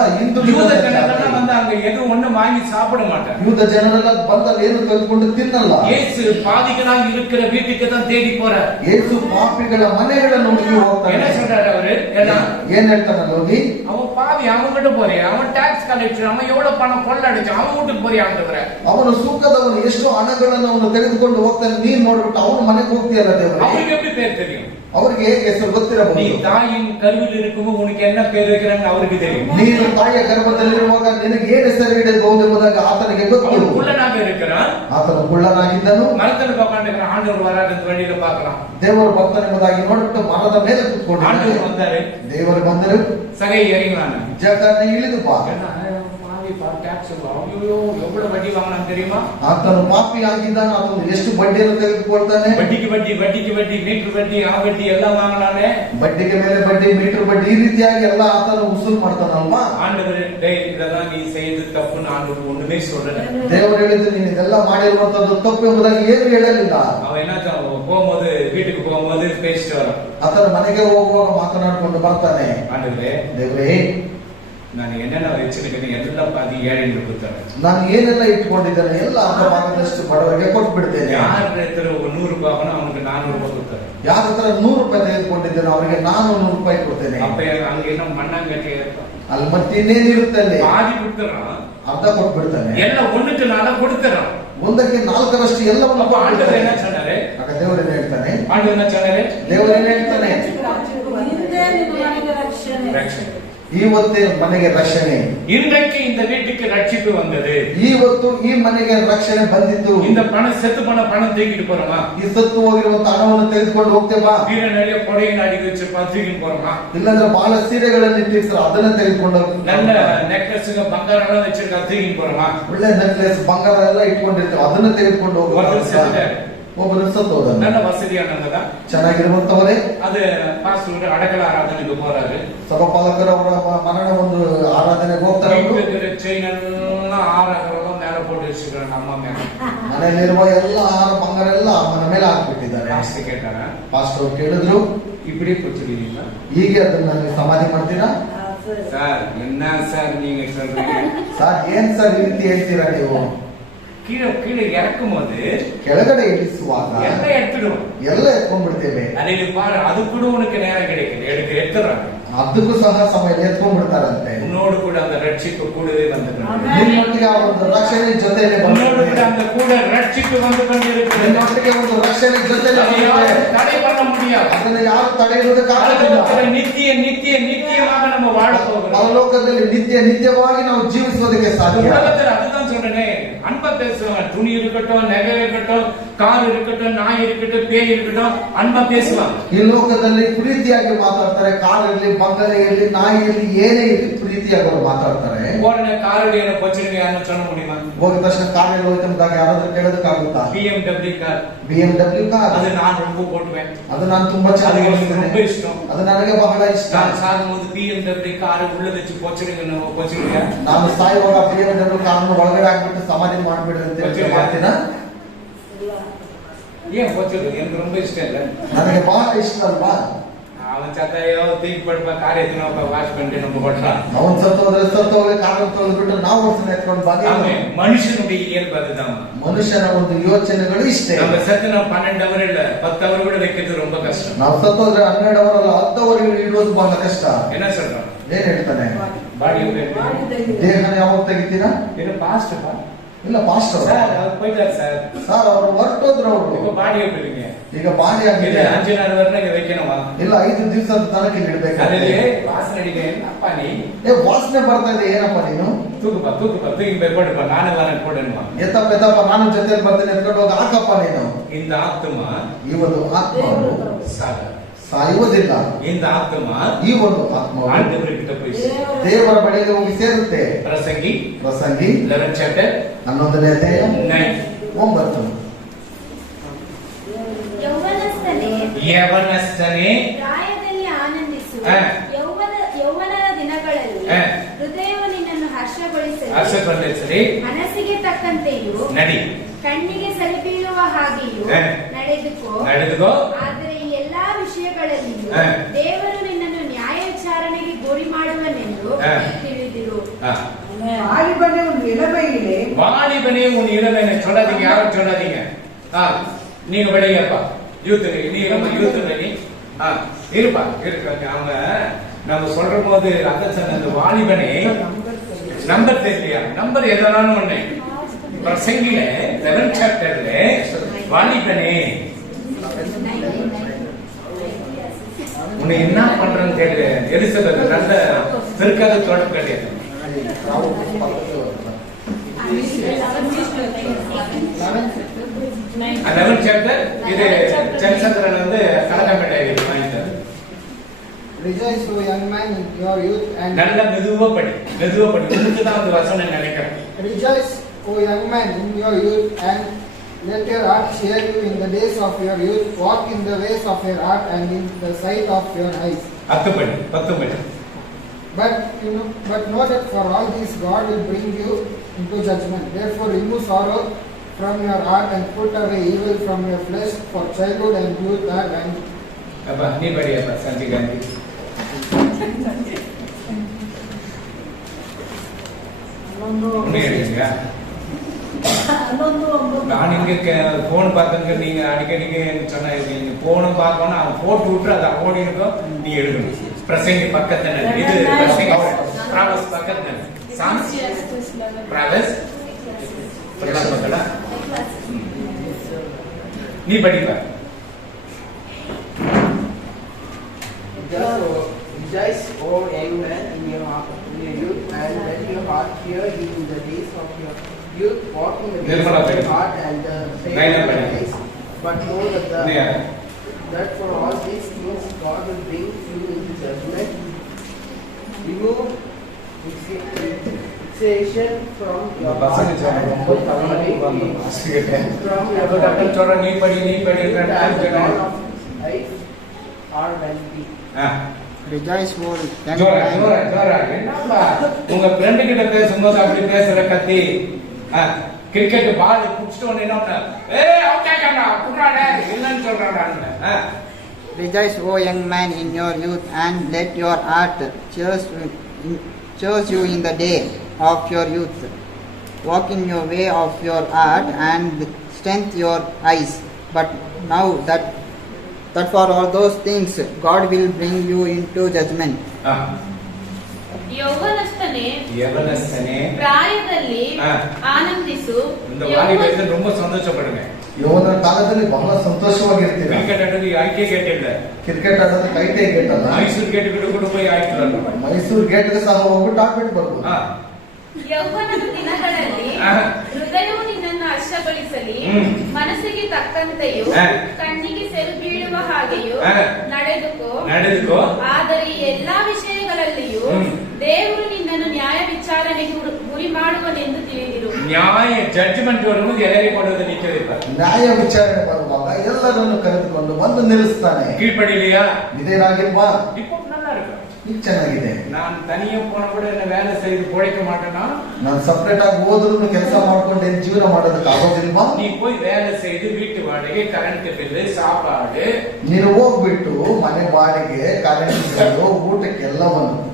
யூத ಜನರೆಲ್ಲ வந்து அங்க எதுவும் ஒண்ணு வாங்கி சாப்பிட மாட்டாங்க. ಯೂದ ಜನರೆಲ್ಲ ಬಂದಲ್ಲಿ ಏನು ತೆಗೆದುಕೊಂಡು ತಿನ್ನಲ್ಲ. இயேசு பாவிகளாக இருக்கிற வீட்டுக்கு தான் தேடி போறார். ಯೇಸು ಪಾಪಿಗಳ ಮನೆಗಳನ್ನು ಹುಡುಕಿ ಹೋಗ್ತಾನೆ. என்ன சொல்றாரு அவரு? ಏನ್ ಹೇಳ್ತಾನಲ್ಲ ಹೋಗಿ, அவன் பாவி, அவன் கிட்ட போறியா? அவன் டாக்ஸ் கலெக்டர், அவன் எவ்வளவு பணம் கொள்ளடிச்சு, அவன் வீட்டுக்கு போறியா? ಅವನು ಸೂಕದವನು ಎಷ್ಟು ಹಣಗಳನ್ನು ಅವನು ತೆಗೆದುಕೊಂಡು ಹೋಗ್ತಾನೆ, ನೀನ್ ನೋಡ್ಬಿಟ್ಟು ಅವನ ಮನೆಗೆ ಹೋಗ್ತೀಯಲ್ಲ ದೇವರೇ. அவருக்கு எப்படி பேர் தெரியும்? ಅವ್ರಿಗೆ ಹೇಗೆ ಹೆಸರು நீ ಗೊತ್ತಿರಬಹುದು? தாயின் கருவில் இருக்கும்போது உனக்கு என்ன பேர் வைக்கிறாங்க அவருக்கு தெரியும். ನೀನು ತಾಯಿಯ ಗರ್ಭದಲ್ಲಿರುವಾಗ ನಿನಗೆ ಏನು ಹೆಸರು ಇಡಬಹುದು ಎಂಬುದಾಗಿ ಆತನಿಗೆ ಗೊತ್ತು. அவன் குள்ளனாக இருக்கிறான், ಆತನು ಕುಳ್ಳನಾಗಿದ್ದನು. மரத்துல உட்காந்துக்கிற ஆண்டவர் வராது வழியில பார்க்கலாம். ದೇವರು ಬರ್ತಾನೆಂಬುದಾಗಿ ನೋಡ್ಬಿಟ್ಟು ಮರದ ಮೇಲೆ ಕುತ್ಕೊಂಡು ஆண்டவர் வந்தாரு, ದೇವರು ಬಂದರು, சகை இறங்கினான். ಜಗನ್ನ ಇಳಿದು ಬಾ. எவ்வளவு வட்டி வாங்கினான் தெரியுமா? ಆತನು ಪಾಪಿ ಆಗಿದ್ದಾನೆ, ಆತನು ಎಷ್ಟು ಬಡ್ಡಿಯನ್ನು ತೆಗೆದುಕೊಳ್ತಾನೆ. வட்டிக்கு வட்டி, வட்டிக்கு வட்டி, மீட்டர் வட்டி, ಆ வட்டி எல்லாம் வாங்கினானே. ಬಡ್ಡಿಗೆ ಮೇಲೆ ಬಡ್ಡಿ, ಮೀಟರ್ ಬಡ್ಡಿ, ಈ ರೀತಿಯಾಗಿ ಎಲ್ಲ ಆತನು ವಸೂಲ್ ಮಾಡ್ತಾನಲ್ವಾ. ஆண்டவர் இதெல்லாம் நீ செய்து தப்புன்னு ஆண்டவர் ஒண்ணுமே சொல்லல. ದೇವರು ಹೇಳಿದ್ದು ನೀನು ಇದೆಲ್ಲ ಮಾಡಿರುವಂತದ್ದು ತಪ್ಪು ಎಂಬುದಾಗಿ ಏನು ಹೇಳಲಿಲ್ಲ. அவன் என்ன போகும்போது, வீட்டுக்கு போகும்போது பேசிட்டு வரான். ಆತನ ಮನೆಗೆ ಹೋಗುವಾಗ ಮಾತನಾಡಿಕೊಂಡು ಬರ್ತಾನೆ, ஆண்டவரே, ದೇವರೇ ನಾನು ಏನೇನೋ ಹೆಚ್ಚಿನ ಎಲ್ಲ ಪಾದಿ ಏಳೆಂಟು ಕೊಡ್ತಾರೆ. ನಾನು ಏನೆಲ್ಲ ಇಟ್ಕೊಂಡಿದ್ದೇನೆ ಎಲ್ಲ ಅರ್ಧ ಭಾಗದಷ್ಟು ಬಡವರಿಗೆ ಕೊಟ್ಬಿಡ್ತೇನೆ. ಯಾರ ಹತ್ರ ₹100 ಅವನಿಗೆ ₹400 ಕೊಡ್ತಾರೆ. ಯಾರ ಹತ್ರ ₹100 ತೆಗೆದುಕೊಂಡಿದ್ದೇನೆ ಅವರಿಗೆ ನಾನು ₹100 ಕೊಡ್ತೇನೆ. ಅಪ್ಪ ಹಂಗೇನೋ ಮಣ್ಣಂಗಟ್ಟೆ ಅಲ್ಲಿ ಮತ್ತೆ ಇನ್ನೇನಿರುತ್ತೆ ಅಲ್ಲಿ ಪಾದಿ ಬಿಡ್ತಾರ, ಅರ್ಧ ಕೊಟ್ಬಿಡ್ತಾನೆ. ಎಲ್ಲ 1/4 ಕೊಡ್ತಾರ. 1/4 ಎಲ್ಲವನ್ನು ಆಂಡವೇನ ಚೆನ್ನಾರೆ ಆಗ ದೇವರೇನು ಹೇಳ್ತಾನೆ? ಆಂಡವೇನ ಚೆನ್ನಾರೆ ದೇವರೇನು ಹೇಳ್ತಾನೆ? ರಕ್ಷಣೆ. ಇವತ್ತೇ ಮನೆಗೆ ರಕ್ಷಣೆ. இன்றைக்கு இந்த வீட்டுக்கு ரட்சிப்பு வந்தது. ಇವತ್ತು ಈ ಮನೆಗೆ ರಕ್ಷಣೆ ಬಂದಿತ್ತು. இந்த செத்து போன பணம் தூக்கிட்டு போறோமா? ಈ ಸತ್ತು ಹೋಗಿರುವಂತ ಹಣವನ್ನು ತೆಗೆದುಕೊಂಡು ಹೋಗ್ತೇವಾ? வீர நிறைய கொடையின் அடிக்க வச்சு தூக்கிட்டு போறோமா? ಇಲ್ಲಾಂದ್ರೆ ಬಹಳ ಸೀರೆಗಳನ್ನು ಇಟ್ಟಿರ್ತಾರೆ ಅದನ್ನ ತೆಗೆದುಕೊಂಡು நல்ல ನೆಕ್ಲೆಸ್ ಬಂಗಾರ ಎಲ್ಲ வச்சிருக்க தூக்கிட்டு போறோமா? ಒಳ್ಳೆ ನೆಕ್ಲೆಸ್ ಬಂಗಾರ ಎಲ್ಲ ಇಟ್ಕೊಂಡಿರ್ತಾರೆ ಅದನ್ನ ತೆಗೆದುಕೊಂಡು ಹೋಗ್ತಾರೆ. ಒಬ್ಬರು ಸತ್ತೋದ. நல்ல வசதியானவங்க ಚೆನ್ನಾಗಿರುವಂತವರೇ அது பாஸ்டர் அடக்கல ஆராதனைக்கு போறாரு. ಸಭಾಪಾಲಕರು ಅವರ ಮರಣ ಒಂದು ಆರಾಧನೆಗೆ ಹೋಗ್ತಾರೆ. ಚೈನ್ ಎಲ್ಲ ಆರಾಧನೆ ಮೇಲೆ போட்டு வச்சிருக்காங்க ಅಮ್ಮ ಮೇಲೆ. ಮನೆಯಲ್ಲಿರುವ ಎಲ್ಲ ಬಂಗಾರ ಎಲ್ಲ ಅಮ್ಮನ ಮೇಲೆ ಹಾಕ್ಬಿಟ್ಟಿದ್ದಾರೆ. ಪಾಸ್ಟರ್ ಕೇಳ್ತಾರ, ಪಾಸ್ಟರ್ ಕೇಳಿದ್ರು, இப்படி கொடுத்துருக்கீங்களா? ಹೀಗೆ ಅದನ್ನ ನೀವು ಸಮಾಧಿ ಮಾಡ್ತೀರಾ? சார் என்ன சார் நீங்க சொல்றீங்க? ಸರ್ ಏನ್ ಸರ್ ಈ ರೀತಿ ಹೇಳ್ತೀರಾ ನೀವು? கீழே கீழே இறக்கும் போது ಕೆಳಗಡೆ ಇಳಿಸುವಾಗ எல்லாம் எடுத்துடும், ಎಲ್ಲ ಎತ್ಕೊಂಡ್ಬಿಡ್ತೇವೆ. அதில் பாரு அது கூட உனக்கு நேரம் கிடைக்குது, எடுத்துறாங்க. ಅದಕ್ಕೂ ಸಹ ಸಮಯ ಎತ್ಕೊಂಡ್ಬಿಡ್ತಾರಂತೆ. உன்னோடு கூட அந்த ரட்சிப்பு கூடவே வந்து ನಿನ್ನೊಟ್ಟಿಗೆ ಒಂದು ರಕ್ಷಣೆ ಜೊತೆಯಲ್ಲಿ உன்னோடு கூட அந்த கூட ரட்சிப்பு வந்து கொண்டிருக்கிறது. ನಿನ್ನೊಟ್ಟಿಗೆ ಒಂದು ರಕ್ಷಣೆ ಜೊತೆಯಲ್ಲಿ தடை பண்ண முடியாது. ಅದನ್ನ ಯಾರು ತಡೆಯುವುದಕ್ಕಾಗಲ್ಲ. நித்திய நித்திய நித்தியமாக நம்ம வாழ போகிறோம். ಪರಲೋಕದಲ್ಲಿ ನಿತ್ಯವಾಗಿ ನಾವು ಜೀವಿಸೋದಕ್ಕೆ ಸಾಧ್ಯ. உலகத்தில் அதுதான் சொல்றேனே, அன்பை பேசுவாங்க. துணி இருக்கட்டும், நகை இருக்கட்டும், கார் இருக்கட்டும், நாய் இருக்கட்டும், பேய் இருக்கட்டும், அன்பா பேசுவாங்க. ಈ ಲೋಕದಲ್ಲಿ ಪ್ರೀತಿಯಾಗಿ ಮಾತಾಡ್ತಾರೆ. ಕಾರಲ್ಲಿ, ಬಂಗಲೆಯಲ್ಲಿ, ನಾಯಿಯಲ್ಲಿ ಏನೇ ಇರಲಿ ಪ್ರೀತಿಯಾಗಿ ಅವರು ಮಾತಾಡ್ತಾರೆ. உடனே காரடி என்ன போச்சுன்னு யாரும் சொல்ல முடியுமா? ಹೋಗಿದ ತಕ್ಷಣ ಕಾರಲ್ಲಿ ಹೋಯ್ತಂದಾಗ ಯಾರಾದ್ರೂ ಕೇಳೋದಕ್ಕಾಗುತ್ತಾ? BMW கார், BMW ಕಾರ್ அது நான் ரொம்ப போட்டுவேன். ಅದು ನಾನು ತುಂಬಾ அது ಚೆನ್ನಾಗಿ எனக்கு ரொம்ப இஷ்டம். ಅದು ನನಗೆ ಬಹಳ ಇಷ್ಟ. நான் சாகும்போது BMW கார் உள்ள வச்சு போச்சுங்க. ನಾನು ಸಾಯುವಾಗ BMW ಕಾರನ್ನು ಒಳಗಡೆ ಹಾಕ್ಬಿಟ್ಟು ಸಮಾಧಿ ಮಾಡ್ಬಿಡ್ರಿ ಅಂತ ಹೇಳಿ ಮಾಡ್ತೀನ? ஏன் போச்சுங்க? எனக்கு ரொம்ப இஷ்டம் இல்ல. ನನಗೆ ಬಹಳ ಇಷ್ಟ ಅಲ್ವಾ? அவன் சத்தையோ தூக்கி படுப்பா, கார் எத்தனை வாஷ் பண்ணிட்டு நம்ம போட்டான். ಅವನ್ ಸತ್ತೋದ್ರೆ ಕಾರ್ ತೊಳೆದ್ಬಿಟ್ಟು ನಾವು ವರ್ಷನ ಎತ್ಕೊಂಡು ಬಂದ. மனுஷனுடைய இயல்பு அதுதான். ಮನುಷ್ಯನ ಒಂದು ಯೋಚನೆಗಳು ಇಷ್ಟೇ. நம்ம செத்து ನಾವು 12 அவர் இல்ல 10 அவர் கூட வைக்கிறது ரொம்ப ಕಷ್ಟ. ನಾವು ಸತ್ತೋದ್ರೆ 12 ಅವರಲ್ಲ 10 ಅವರು ಇಡುವುದು ಬಹಳ ಕಷ್ಟ. என்ன சொல்றோம்? ಏನ್ ಹೇಳ್ತಾನೆ? ಬಾಡಿ ದೇಹನ ಯಾವಾಗ ತೆಗಿತೀರಾ? ಏನು ಪಾಸ್ಟ್ ಬಾ ಇಲ್ಲ ಪಾಸ್ಟರ್ ಸರ್ ಅವ್ರು போயிட்டார் சார். ಸರ್ ಅವರು ಹೊರಟೋದ್ರು. ಅವರು இப்போ ಬಾಡಿ எப்படிங்க? ಈಗ ಬಾಡಿ ಆಗಿದೆ. 5 ನಾள் ವರೆಗೆ வைக்கணுமா? ಇಲ್ಲ 5 ದಿವಸದ ತನಕ ಇಡಬೇಕು. ಅದೇ ವಾಸನೆ ಅಡಿಗೆ ಅಪ್ಪ ನೀ ವಾಸನೆ ಬರ್ತಾ ಇದೆ. ಏನಪ್ಪ ನೀನು? ತೂಕಪ್ಪ ತೂಕಿ ಬೇಡ್ಪಡಪ್ಪ, ನಾನೇ ವಾರ ಕೊಡನ್ವಾ. ಎತ್ತಪ್ಪ ನಾನು ಜೊತೆಲಿ ಬರ್ತೀನಿ ಎತ್ಕೊಂಡು ಹೋಗಿ ಹಾಕಪ್ಪ ನೀನು. இந்த ஆத்மா ಈ ಒಂದು ಆತ್ಮವು ಸಾಯುವುದಿಲ್ಲ. இந்த ஆத்மா ಈ ಒಂದು ಆತ್ಮವು ಆಂಡವರ್ಗಿட்ட போய் ದೇವರ ಬಳಿಗೆ ಹೋಗಿ ಸೇರುತ್ತೆ. ಪ್ರಸಂಗಿ 11 ಚಾಪ್ಟರ್ 11ನೇ ಅಧ್ಯಾಯ 9. ಯೌವನಸ್ಥನೇ ಪ್ರಾಯದಲ್ಲಿ ಆನಂದಿಸು. ಯೌವನದ ದಿನಗಳಲ್ಲಿ ಹೃದಯವು ನಿನ್ನನ್ನು ಹರ್ಷಗೊಳಿಸಲಿ. ಮನಸ್ಸಿಗೆ ತಕ್ಕಂತೆಯೂ ನಡಿ, ಕಣ್ಣಿಗೆ ಸರಿಬೀಳುವ ಹಾಗೆಯೂ ನಡೆದುಕೋ. ಆದರೆ ಈ ಎಲ್ಲಾ ವಿಷಯಗಳಲ್ಲಿಯೂ ದೇವರು ನಿನ್ನನ್ನು ನ್ಯಾಯ ವಿಚಾರಣೆಗೆ ಗುರಿ ಮಾಡುವನೆಂದು ತಿಳಿದಿರು. வாலிபனே உன் இளமையிலே சொல்லாதீங்க, யாரும் சொல்லாதீங்க. நீங்க விடையப்பா யூத்து, நீ யூத்து இருப்பா இருக்காங்க. அவங்க நம்ம சொல்ற போது அந்த வாலிபனே நம்பர் தெரியலையா? நம்பர் எதனாலும் ஒண்ணு. பிரசங்கில 11 சாப்டர்ல வாலிபனே உன்னை என்ன பண்றன்னு தெரியல. எலிசபெத் நல்ல பிற்கால தொடர்பு கிடையாது. 11 சாப்டர் இது ஜென்சந்திரன் வந்து கலகம்பேட்டை வாங்கிட்டாரு. Rejoice, O young man, in your youth and நல்ல மெதுவா படி உங்களுக்கு தான் அந்த வசனம் நினைக்கிறேன். rejoice, O young man, in your youth and let your heart cheer you in the days of your youth. Walk in the ways of your heart and in the sight of your eyes. 10 படி. But know that for all these God will bring you into judgment. Therefore remove sorrow from your heart and put away evil from your flesh, for childhood and youth are vanity. அப்பா நீ படியப்பா. சஞ்சி காந்தி ஒண்ணு எழுதுங்க. 11:09. நான் இங்க phone பார்த்துங்க, நீங்க அடிக்கடிக்கு சொன்ன நீங்க போனும் பார்க்கணும், அவன் போட்டு விட்டு அது ஓடி இருக்கும், நீ எழுதணும். பிரசங்கி பக்கத்துல இது பிரசங்கி பிராவஸ் பக்கத்துல சான்ஸ் பிராவஸ் பக்கத்துல நீ படிப்ப. Rejoice, O young man, in your youth, and let your heart cheer you in the days of your youth. Walk in the ways of your heart and the faith of your ways. But know that for all these things God will bring you into judgment. Remove fixation from your heart and put away from your body. நீ படி And the God of life are vanity. Rejoice, O young Zohra man. ஜோரா ஜோரா என்னப்பா உங்க friend கிட்ட பேசும்போது அப்படி பேசுற கத்தி. Cricket ball புடிச்சிட்டு வந்து என்ன அவுட் ஆகடா குறாடே இல்லன்னு சொல்றாடா. Rejoice, O young man, in your youth, and let your heart cheers you in the day of your youth. Walk in your way of your heart, and strengthen your eyes. But now that for all those things God will bring you into judgment. ಯೌವನಸ್ಥನೇ ಪ್ರಾಯದಲ್ಲಿ ಆನಂದಿಸು. இந்த வாலிபத்தில் ரொம்ப சந்தோಷப்படுங்க. ಯೌವನ ಕಾಲದಲ್ಲಿ ಬಹಳ ಸಂತೋಷವಾಗಿರ್ತೀವಿ. Cricket ಆಡೋದು ಐಕೆ gate ಇಲ್ಲ, cricket ಆಡೋದು ಕೈಟೆ gate ಅಲ್ಲ, Mysuru gate ಕೂಡ ಹೋಗಿ ಆಯ್ತು. ಮೈಸೂರು ಗೇಟ್ಗೆ ಸಹ ಹೋಗ್ಬಿಟ್ಟು ಆಡ್ಬಿಟ್ಟು ಬರ್ಬೋದು. ಯೌವನದ ದಿನಗಳಲ್ಲಿ ಹೃದಯವು ನಿನ್ನನ್ನು ಹರ್ಷಗೊಳಿಸಲಿ, ಮನಸ್ಸಿಗೆ ತಕ್ಕಂತೆಯೂ ಕಣ್ಣಿಗೆ ಸೆರು ಬೀಳುವ ಹಾಗೆಯೂ ನಡೆದುಕೋ. ಆದರೆ ಎಲ್ಲಾ ವಿಷಯಗಳಲ್ಲಿಯೂ ದೇವರು ನಿನ್ನನ್ನು ನ್ಯಾಯ ವಿಚಾರಣೆಗೆ ಗುರಿ ಮಾಡುವನೆಂದು ತಿಳಿದಿರು. ನ್ಯಾಯ ಜಡ್ಜ್ಮೆಂಟ್ ಬರುವುದು ಎಲ್ಲರಿಗೂ ಕೊಡೋದು ನಿತ್ಯವಿಲ್ಲ. ನ್ಯಾಯ ವಿಚಾರಣೆ ಬರುವಾಗ ಎಲ್ಲರನ್ನು ಕರೆದುಕೊಂಡು ಬಂದು ನಿಲ್ಲಿಸ್ತಾನೆ. ಕೀழ்ಪಡಿಲಿಯಾ ಇದೇನಾಗಿಲ್ವಾ? இப்போ நல்லா இருக்கு, ಈಗ ಚೆನ್ನಾಗಿದೆ. நான் தனியா போன கூட என்ன வேலை செய்து பொழைக்க மாட்டேனா? ನಾನು ಸಪರೇಟ್ ಆಗಿ ಹೋದ್ರು ಕೆಲಸ ಮಾಡ್ಕೊಂಡು ಏನ್ ಜೀವನ ಮಾಡೋದಕ್ಕೆ ಆಗೋದಿಲ್ವಾ? நீ போய் வேலை செய்து வீட்டு வாடகை, கரண்ட் பில்லு, சாப்பாடு ನೀನು ಹೋಗ್ಬಿಟ್ಟು ಮನೆ ಬಾಡಿಗೆ, ಕರೆಂಟ್ ಬಿಲ್ಲು, ಊಟಕ್ಕೆಲ್ಲವನ್ನು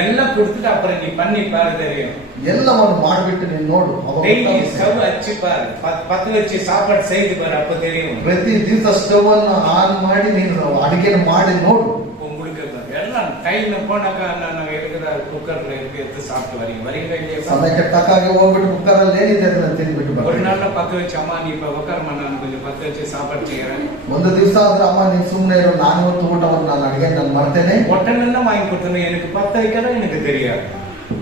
எல்லாம் கொடுத்துட்டு அப்புறம் நீ பண்ணி பாரு தெரியும். ಎಲ್ಲವನ್ನು ಮಾಡ್ಬಿಟ್ಟು ನೀನು ನೋಡು. டெய்லி ஸ்டவ் ಹಚ್ಚಿ பாரு, பத்து வச்சு சாப்பாடு செய்து பாரு, அப்ப தெரியும். ಪ್ರತಿ ದಿವಸ ಸ್ಟವ್ ಅನ್ನು ಆನ್ ಮಾಡಿ ನೀನು ಅಡಿಗೆ ಮಾಡಿ ನೋಡು. உங்களுக்கு எல்லாம் டைம் போனாக்கா நாங்க இருக்கிற குக்கர்ல இருக்கு எடுத்து சாப்பிட்டு வரீங்க இல்லையா? ಸಮಯಕ್ಕೆ ತಕ್ಕಾಗಿ ಹೋಗ್ಬಿಟ್ಟು ಕುಕ್ಕರ್ ಅಲ್ಲಿ ಏನಿದೆ ಅದನ್ನ ತಿಂದ್ಬಿಟ್ಟು ஒரு ಬರ್ತೀನಿ. நாள்ல பத்து வச்சு அம்மா நீ இப்ப உட்காரமா நான் கொஞ்சம் பத்து வச்சு சாப்பாடு செய்யறேன். ಒಂದು ದಿವಸ ಆದ್ರೆ ಅಮ್ಮ ನೀನ್ ಸುಮ್ನೆ ಇರು, ನಾನು ಇವತ್ತು ಊಟವನ್ನು ನಾನು ಅಡಿಗೆ ನಾನು ಮಾಡ್ತೇನೆ. ஹோட்டல்ல வாங்கி கொடுத்தேன், எனக்கு பத்து வைக்கலாம் எனக்கு தெரியாது.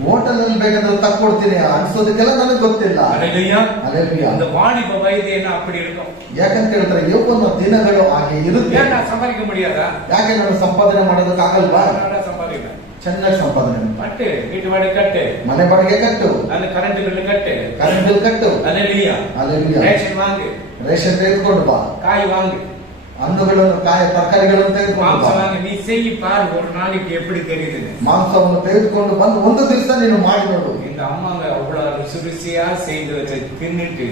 ಹೋಟೆಲ್ ಅಲ್ಲಿ ಬೇಕಾದ್ರೆ ತಕ್ಕೊಡ್ತೀನಿ, ಅನ್ಸೋದಕ್ಕೆಲ್ಲ ನನಗೆ ಗೊತ್ತಿಲ್ಲ. அல்லேலூயா. ಅಲ್ಲೇಲೂಯಾ. அந்த வாலிப வயது என்ன அப்படி இருக்கும்? ಯಾಕಂತ ಹೇಳಿದ್ರೆ ಯೌವನ ದಿನಗಳು ಹಾಗೆ ಇರುತ್ತೆ. ஏன் நான் சம்பாதிக்க முடியாதா? ಯಾಕೆ ನಾನು ಸಂಪಾದನೆ ಮಾಡೋದಕ್ಕಾಗಲ್ವಾ? நல்லா சம்பாதிக்கிறேன். ಚೆನ್ನಾಗಿ ಸಂಪಾದನೆ ಮಾಡು. கட்டு, வீட்டு வாடகை கட்டு, ಮನೆ ಬಾಡಿಗೆ ಕಟ್ಟು, அந்த கரண்ட் பில்லு கட்டு, ಕರೆಂಟ್ ಬಿಲ್ ಕಟ್ಟು. அல்லேலூயா. ಅಲ್ಲೇಲೂಯಾ. ரேஷன் வாங்கு, ರೇಷನ್ ತೆಗೆದುಕೊಂಡು ಬಾ, காய் வாங்கு, ಹಣ್ಣುಗಳನ್ನು ತರಕಾರಿಗಳನ್ನು ತೆಗೆದುಕೊಂಡು ಬಾ, மாம்சம் வாங்கு. நீ செய் பாரு ஒரு நாளைக்கு எப்படி தெரியுது. ಮಾಂಸವನ್ನು ತೆಗೆದುಕೊಂಡು ಬಂದು ಒಂದು ದಿವಸ ನೀನು ಮಾಡಿ ನೋಡು. இந்த அம்மாங்க அவ்வளவு ருசி ருசியா செய்து வச்ச தின்னுட்டு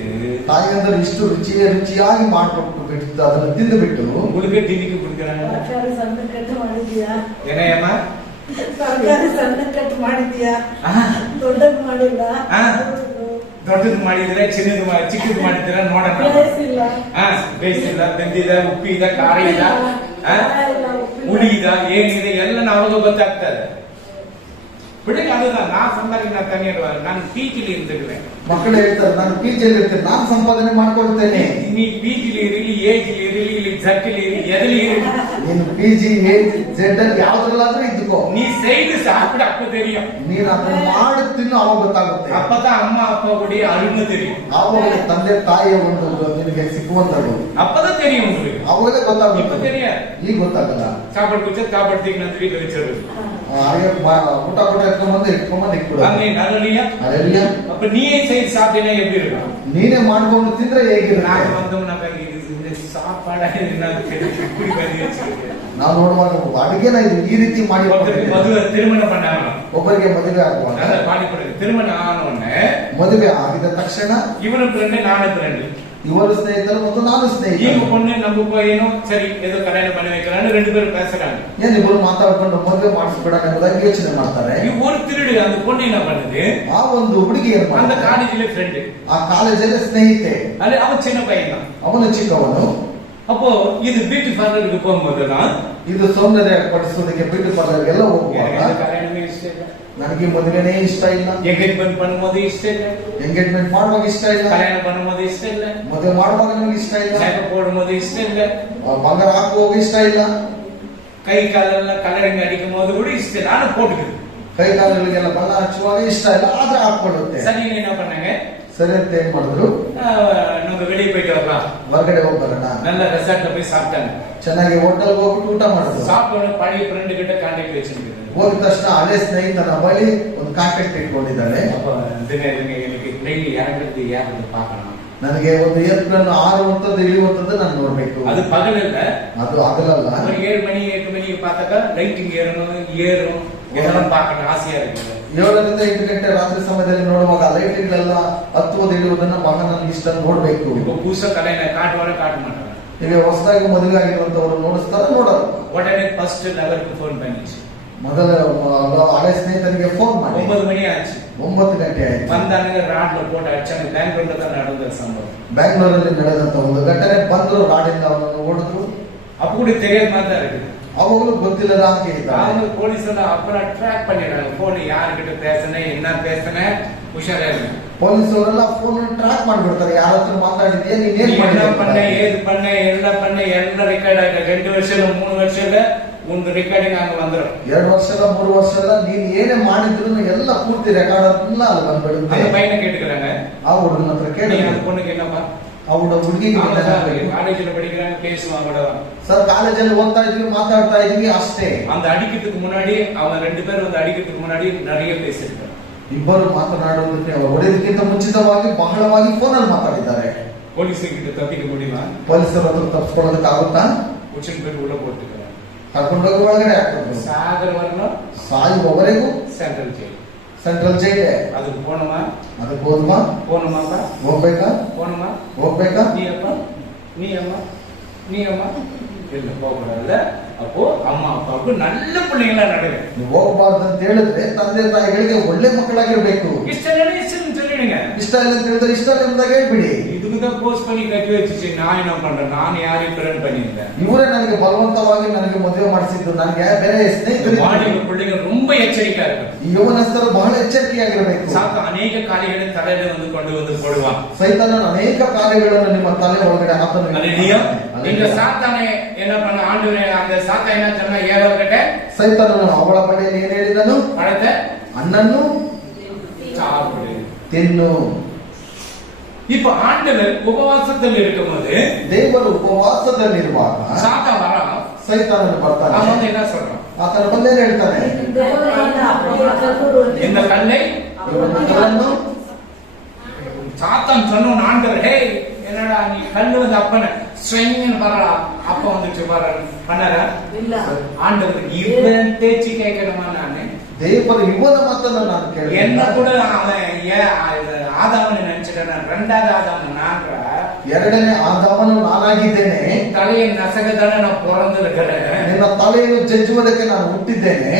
ತಾಯಿಯಂದ್ರೆ ಇಷ್ಟು ರುಚಿಯಾಗಿ ಮಾಡಿಕೊಟ್ಟು ಬಿಟ್ಟು ಅದನ್ನು ತಿಂದು ಬಿಟ್ಟು உங்களுக்கு திணிக்கு கொடுக்குறாங்க. ತರಕಾರಿ ಸಣ್ಣ ಕಟ್ ಮಾಡಿದ್ಯಾ? என்னையம்மா? ತರಕಾರಿ ಸಣ್ಣ ಕಟ್ ಮಾಡಿದ್ಯಾ? ದೊಡ್ಡದು ಮಾಡಿಲ್ಲ. ದೊಡ್ಡದು ಮಾಡಿದ್ರೆ ಚಿಕ್ಕದು ಮಾಡಿದ್ರೆ ನೋಡೋಣ. ಬೇಯಿಸಿಲ್ಲ. ಬೇಯಿಸಿಲ್ಲ, ಬೆಂದಿದ, ಉಪ್ಪಿದ, ಖಾರ ಇಲ್ಲ, ಹುಳಿ ಇದ, ಏನಿದೆ ಎಲ್ಲ ಅವಾಗ ಗೊತ್ತಾಗ್ತದೆ. ಬಿಡಿ, அதுதான் நான் சம்பாதிக்க நான் தனியாக நான் பீச்சில் இருந்துக்கிறேன். ಮಕ್ಕಳು ಹೇಳ್ತಾರೆ ನಾನು ಪಿಜಿಯಲ್ಲಿ ಇರ್ತೇನೆ, ನಾನು ಸಂಪಾದನೆ ಮಾಡ್ಕೊಳ್ತೇನೆ. நீ பீச்சில் ಇರಲಿ, ಏಜಿಲ್ ಇರಲಿ, ಇಲ್ಲಿ ಜಟ್ಟಿಲ್ ಇರಲಿ, ಎದಲಿ ಇರಲಿ, ನೀನು ಪಿಜಿ ಜೆಡ್ ಅಲ್ಲಿ ಯಾವ್ದ್ರಲ್ಲಾದ್ರೂ ಇದ್ದುಕೋ, நீ செய்து சாப்பிட அப்ப தெரியும். ನೀನು ಅದನ್ನ ಮಾಡಿ ತಿನ್ನು, ಅವಾಗ ಗೊತ್ತಾಗುತ್ತೆ. அப்பதான் அம்மா அப்பாவுடைய அருமை தெரியும். ಆವಾಗ ತಂದೆ ತಾಯಿಯ ಒಂದು ನಿನಗೆ ಸಿಕ್ಕುವಂತದ್ದು அப்பதான் தெரியும் உங்களுக்கு. ಅವಾಗಲೇ இப்ப ಗೊತ್ತಾಗುತ್ತೆ. தெரியாது. ಈಗ ಗೊತ್ತಾಗಲ್ಲ. சாப்பாடு குடிச்சா சாப்பாடு தீக்கு வந்து வீட்டுல வச்சிருது. ಊಟ ಇಟ್ಕೊಂಡ್ಬಂದು ಇಟ್ಬಿಡು. அலையா. அப்ப நீயே செய்து சாப்பிட்டீங்கன்னா எப்படி இருக்கும்? ನೀನೇ ಮಾಡ್ಕೊಂಡು ತಿಂದ್ರೆ ಹೇಗಿರುತ್ತೆ? நாங்க வந்தோம்னாக்கா இது சாப்பாடா இப்படி பண்ணி வச்சிருக்கு. ನಾವು ನೋಡುವಾಗ ಅಡಿಗೆನ ಇದು ಈ ರೀತಿ ಮಾಡಿ ஒருத்தருக்கு மதுவை திருமணம் பண்ணாங்க. ಒಬ್ಬರಿಗೆ ಮದುವೆ ಆಗುವಾಗ பாடிப்படுது. திருமணம் ஆன உடனே ಮದುವೆ ಆಗಿದ ತಕ್ಷಣ இவனும் ஃப்ரெண்டு நானும் ஃப்ரெண்டு ಇವರು ಸ್ನೇಹಿತರು ಮತ್ತು ನಾನು ಈಗ ಸ್ನೇಹಿತರು. பொண்ணு நம்ம ಏನು ಸರಿ ஏதோ கல்யாணம் பண்ணி வைக்கலாம்னு ரெண்டு பேரும் பேசுறாங்க. ಏನಿಬ್ರು ಮಾತಾಡ್ಕೊಂಡು ಮದುವೆ ಮಾಡಿಸ್ಬಿಡೋಣ ಎಂಬುದಾಗಿ ಯೋಚನೆ ಮಾಡ್ತಾರೆ. ஒரு திருடு அந்த பொண்ணு என்ன பண்ணுது, ಆ ಒಂದು ಹುಡುಗಿ ಏನ್ அந்த ಮಾಡ್ತಾಳೆ, காலேஜ்ல ஃப்ரெண்டு, ಆ ಕಾಲೇಜಲ್ಲಿ ಸ್ನೇಹಿತೆ, அது அவன் சின்ன பையன் தான். ಅವನು ಚಿಕ್ಕವನು. அப்போ இது பியூட்டி பார்லருக்கு போகும்போது தான் ಇದು ಸೌಂದರ್ಯ ಪಡಿಸೋದಕ್ಕೆ ಬ್ಯೂಟಿ ಪಾರ್ಲರ್ ಎಲ್ಲ ಹೋಗುವಾಗ கல்யாணமே இಷ್ಟ ಇಲ್ಲ, ನನಗೆ ಮದುವೆನೇ ಇಷ್ಟ ಇಲ್ಲ, ಎಂಗೇಜ್ಮೆಂಟ್ பண்ணும்போது ಇಷ್ಟ ಇಲ್ಲ, ಎಂಗೇಜ್ಮೆಂಟ್ ಮಾಡುವಾಗ ಇಷ್ಟ ಇಲ್ಲ, கல்யாಣ பண்ணும்போது ಇಷ್ಟ ಇಲ್ಲ, ಮದುವೆ ಮಾಡುವಾಗ ನನಗೆ ಇಷ್ಟ ಇಲ್ಲ, மேக்கப் போடும்போது ಇಷ್ಟ ಇಲ್ಲ, ಬಂಗಾರ ಹಾಕುವಾಗ ಇಷ್ಟ ಇಲ್ಲ, கை காலெಲ್ಲ கலரிங் அடிக்கும் போது கூட ಇಷ್ಟ ಇಲ್ಲ, ஆனா போட்டுக்குது. ಕೈ ಕಾಲುಗಳಿಗೆಲ್ಲ ಬಣ್ಣ ಹಚ್ಚುವಾಗ ಇಷ್ಟ ಇಲ್ಲ, ಆದ್ರೆ ಹಾಕೊಳ್ಳುತ್ತೆ. சரி என்ன பண்ணாங்க, ಸರಿ ಅಂತ ಏನ್ ಮಾಡಿದ್ರು, நம்ம வெளியே போயிட்டு வரலாம், ಹೊರಗಡೆ ಹೋಗಿ ಬರೋಣ, நல்ல ரெசார்ட்ல போய் சாப்பிட்டாங்க. ಚೆನ್ನಾಗಿ ಹೋಟೆಲ್ ಹೋಗ್ಬಿಟ್ಟು ಊಟ ಮಾಡಿದ್ರು. சாப்பிட்டோட பழைய ஃப்ரெண்டு கிட்ட கான்டாக்ட் வச்சிருக்குது. ಹೋಗಿದ ತಕ್ಷಣ ಹಳೆ ಸ್ನೇಹಿತನ ಬಳಿ ಒಂದು ಕಾಂಟ್ಯಾಕ್ಟ್ ಇಟ್ಕೊಂಡಿದ್ದಾಳೆ. அப்ப இதுங்க எனக்கு டெய்லி இறங்குறது யாருன்னு பார்க்கணும், ನನಗೆ ಒಂದು ಏರ್ಪ್ಲೇನ್ ಆರುವಂತದ್ದು ಇಳಿಯುವಂತದ್ದು ನಾನು ನೋಡ್ಬೇಕು. அது பகல் இல்ல, ಅದು ಹಗಲಲ್ಲ. ஒரு 7 மணி 8 மணிக்கு பார்த்தாக்கா லைட்டிங் ஏறும் இதெல்லாம் பார்க்கணும் ಆಸೆயா இருக்குது. 7ರಿಂದ 8 ಗಂಟೆ ರಾತ್ರಿ ಸಮಯದಲ್ಲಿ ನೋಡುವಾಗ ಲೈಟ್ಗಳೆಲ್ಲ ಹತ್ತುವುದು ಇಳಿಯುವುದನ್ನ ಬಹಳ ನನಗೆ ಇಷ್ಟ ನೋಡ್ಬೇಕು. இப்போ புதுசா கலையில காட்டுவார காட்ட மாட்டாங்க. ಈಗ ಹೊಸದಾಗಿ ಮದುವೆ ಆಗಿರುವಂತವರು ನೋಡಿಸ್ತಾರ ನೋಡಲ್ಲ. உடனே ஃபர்ஸ்ட் லவருக்கு ஃபோன் பண்ணிச்சு. ಮೊದಲ ಹಳೆ ಸ್ನೇಹಿತನಿಗೆ ಫೋನ್ ಮಾಡಿ 9 மணி ஆச்சு. 9 ಗಂಟೆ ಆಯ್ತು. வந்தானுங்க ராட்ல போட்டு அடிச்சாங்க. பெங்களூர்ல தான் நடந்த சம்பவம். ಬ್ಯಾಂಗ್ಳೂರಲ್ಲಿ ನಡೆದಂತ ಒಂದು ಘಟನೆ. ಬಂದ್ರು ರಾಡಿಂದ ಅವನನ್ನು ಹೊಡೆದ್ರು. அப்ப கூட தெரியாத மாதிரி தான் இருக்குது. ಅವಾಗಲೂ ಗೊತ್ತಿಲ್ಲದ ಹಾಗೆ ಇದ್ದಾರೆ. அவங்க போலீஸ் எல்லாம் அப்புறம் ட்ராக் பண்ணிடுறாங்க. போன் யார்கிட்ட பேசுனே என்ன பேசுனே உஷாரா இருக்கு. ಪೊಲೀಸ್ ಅವರೆಲ್ಲ ಫೋನ್ ಟ್ರ್ಯಾಕ್ ಮಾಡ್ಬಿಡ್ತಾರೆ. ಯಾರ ಹತ್ರ ಮಾತಾಡಿದ್ಯಾ, ನೀನ್ ಏನ್ என்ன பண்ண ಮಾಡಿದ್ಯಾ, ஏது பண்ண ಎಲ್ಲ ರೆಕಾರ್ಡ್ ಆಗಿದೆ. 2 ವರ್ಷ 3 ವರ್ಷದ ಒಂದು ರೆಕಾರ್ಡಿಂಗ್ ಆಗ வந்துரும். 2 ವರ್ಷದ 3 ವರ್ಷದ ನೀನ್ ಏನೇ ಮಾಡಿದ್ರು ಎಲ್ಲ ಪೂರ್ತಿ ರೆಕಾರ್ಡ್ ಎಲ್ಲ ಅಲ್ಲಿ அந்த ಬಂದ್ಬಿಡುತ್ತೆ. பையனை கேட்டுக்கிறாங்க, ಆ ಹುಡುಗನ ಹತ್ರ ಕೇಳಿ, நீ அந்த பொண்ணுக்கு என்னப்பா, ಆ ಹುಡುಗಿಗೆ காலேஜ்ல படிக்கிறாங்க பேசுவாங்க கூட. ಸರ್ ಕಾಲೇಜಲ್ಲಿ ಓದ್ತಾ ಇದ್ವಿ, ಮಾತಾಡ್ತಾ ಇದ್ವಿ ಅಷ್ಟೇ. அந்த அடிக்கிறதுக்கு முன்னாடி அவங்க 2 பேரும் வந்து அடிக்கிறதுக்கு முன்னாடி நிறைய பேசிருக்காங்க. ಇಬ್ಬರು ಮಾತನಾಡುವುದಕ್ಕೆ ಹೊಡೆಯೋದಕ್ಕಿಂತ ಮುಂಚಿತವಾಗಿ ಬಹಳವಾಗಿ ಫೋನಲ್ಲಿ ಮಾತಾಡಿದ್ದಾರೆ. போலீஸ் கிட்ட தப்பிக்க முடியுமா? ಪೊಲೀಸರ ಹತ್ರ ತಪ್ಪಿಸ್ಕೊಳ್ಳೋದಕ್ಕಾಗುತ್ತಾ? உச்சின் பேர் உள்ள போட்டுக்கிறாங்க. ಕರ್ಕೊಂಡೋಗಿ ಒಳಗಡೆ ಹಾಕಿದ್ರು. சாகர் வரணும் ಸಾಯುವವರೆಗೂ சென்ட்ரல் ஜெயில். ಸೆಂಟ್ರಲ್ ಜೈಲೇ. அதுக்கு போனோமா, ಅದಕ್ಕೆ ಹೋದ್ಮಾ, போனோமாப்பா, ಹೋಗ್ಬೇಕಾ, போனோமா, ಹೋಗ್ಬೇಕಾ, நீ அப்பா நீ அம்மா நீ அம்மா இல்ல போகக்கூடாதுல்ல. அப்போ அம்மா அப்பாவுக்கு நல்ல பிள்ளைங்களா நடுங்க. ನೀವು ಹೋಗ್ಬಾರ್ದು ಅಂತ ಹೇಳಿದ್ರೆ ತಂದೆ ತಾಯಿಗಳಿಗೆ ಒಳ್ಳೆ ಮಕ್ಕಳಾಗಿರ್ಬೇಕು. ಇಷ್ಟ ಇಷ್ಟன்னு சொல்லிடுங்க. ಇಷ್ಟ ಇಲ್ಲ ಅಂತ ಹೇಳಿದ್ರೆ ಇಷ್ಟ ಇಲ್ಲ ಎಂಬುದಾಗಿ ಹೇಳ್ಬಿಡಿ. இதுக்குதான் போஸ்ட் பண்ணி கட்டி வச்சுச்சு. நான் என்ன பண்றேன், நான் யாரையும் பிறன் பண்ணியிருந்தேன். ಇವರೇ ನನಗೆ ಬಲವಂತವಾಗಿ ನನಗೆ ಮದುವೆ ಮಾಡಿಸಿದ್ದು. ನನಗೆ ಬೇರೆ ಸ್ನೇಹಿತರು. வாலிப பிள்ளைங்க ரொம்ப எச்சரிக்கையா இருக்கும். ಈ ಯೌವನಸ್ಥರು ಬಹಳ ಎಚ್ಚರಿಕೆಯಾಗಿರಬೇಕು. சாத்தா அநேக காரியங்களை தலையில வந்து கொண்டு வந்து போடுவான். ಸೈತಾನನ ಅನೇಕ ಕಾರ್ಯಗಳನ್ನು ನಿಮ್ಮ ತಲೆ ಒಳಗಡೆ ಹಾಕನ್ನು. அல்லேலூயா. இந்த சாத்தானை என்ன பண்ண ஆண்டவரே, அந்த சாத்தா என்ன சொன்னா, ஏவாள்கிட்ட ಸೈತಾನನು ಅವಳ ಬಳಿಯಲ್ಲಿ ಏನ್ ಹೇಳಿದನು, பழத்தை ಹಣ್ಣನ್ನು சாப்பிடு ತಿನ್ನು. இப்ப ஆண்டவர் உபவாசத்தில் இருக்கும்போது ದೇವರು ಉಪವಾಸದಲ್ಲಿರುವಾಗ சாத்தா வரான். ಸೈತಾನನು ಬರ್ತಾನೆ. அவன் வந்து என்ன சொல்றான், ಆತನ ಬಂದೇನು ಹೇಳ್ತಾನೆ, இந்த கல்லை ಇವನನ್ನು சாத்தான் சொன்ன ஆண்டவர், ஹே என்னடா நீ கல்லு வந்து அப்பன ஸ்ட்ரெங்னு வரடா, அப்ப வந்துச்சு வர பண்ணற இல்ல. ஆண்டவர் இவன் தேய்ச்சி கேட்கணுமா? நானு ದೇವರು ಇವನ ಮಾತನ್ನು ನಾನು ಕೇಳಿ என்ன கூட அவன் ஆதாமனை நினைச்சிட்டேன். 2வது ஆதாமன் நான்ற ಎರಡನೇ ಆದಾಮನು ನಾನಾಗಿದ್ದೇನೆ. தலையை நசகதான நான் பிறந்திருக்கிறேன். ನಿನ್ನ ತಲೆಯನ್ನು ಜಜ್ಜುವುದಕ್ಕೆ ನಾನು ಹುಟ್ಟಿದ್ದೇನೆ.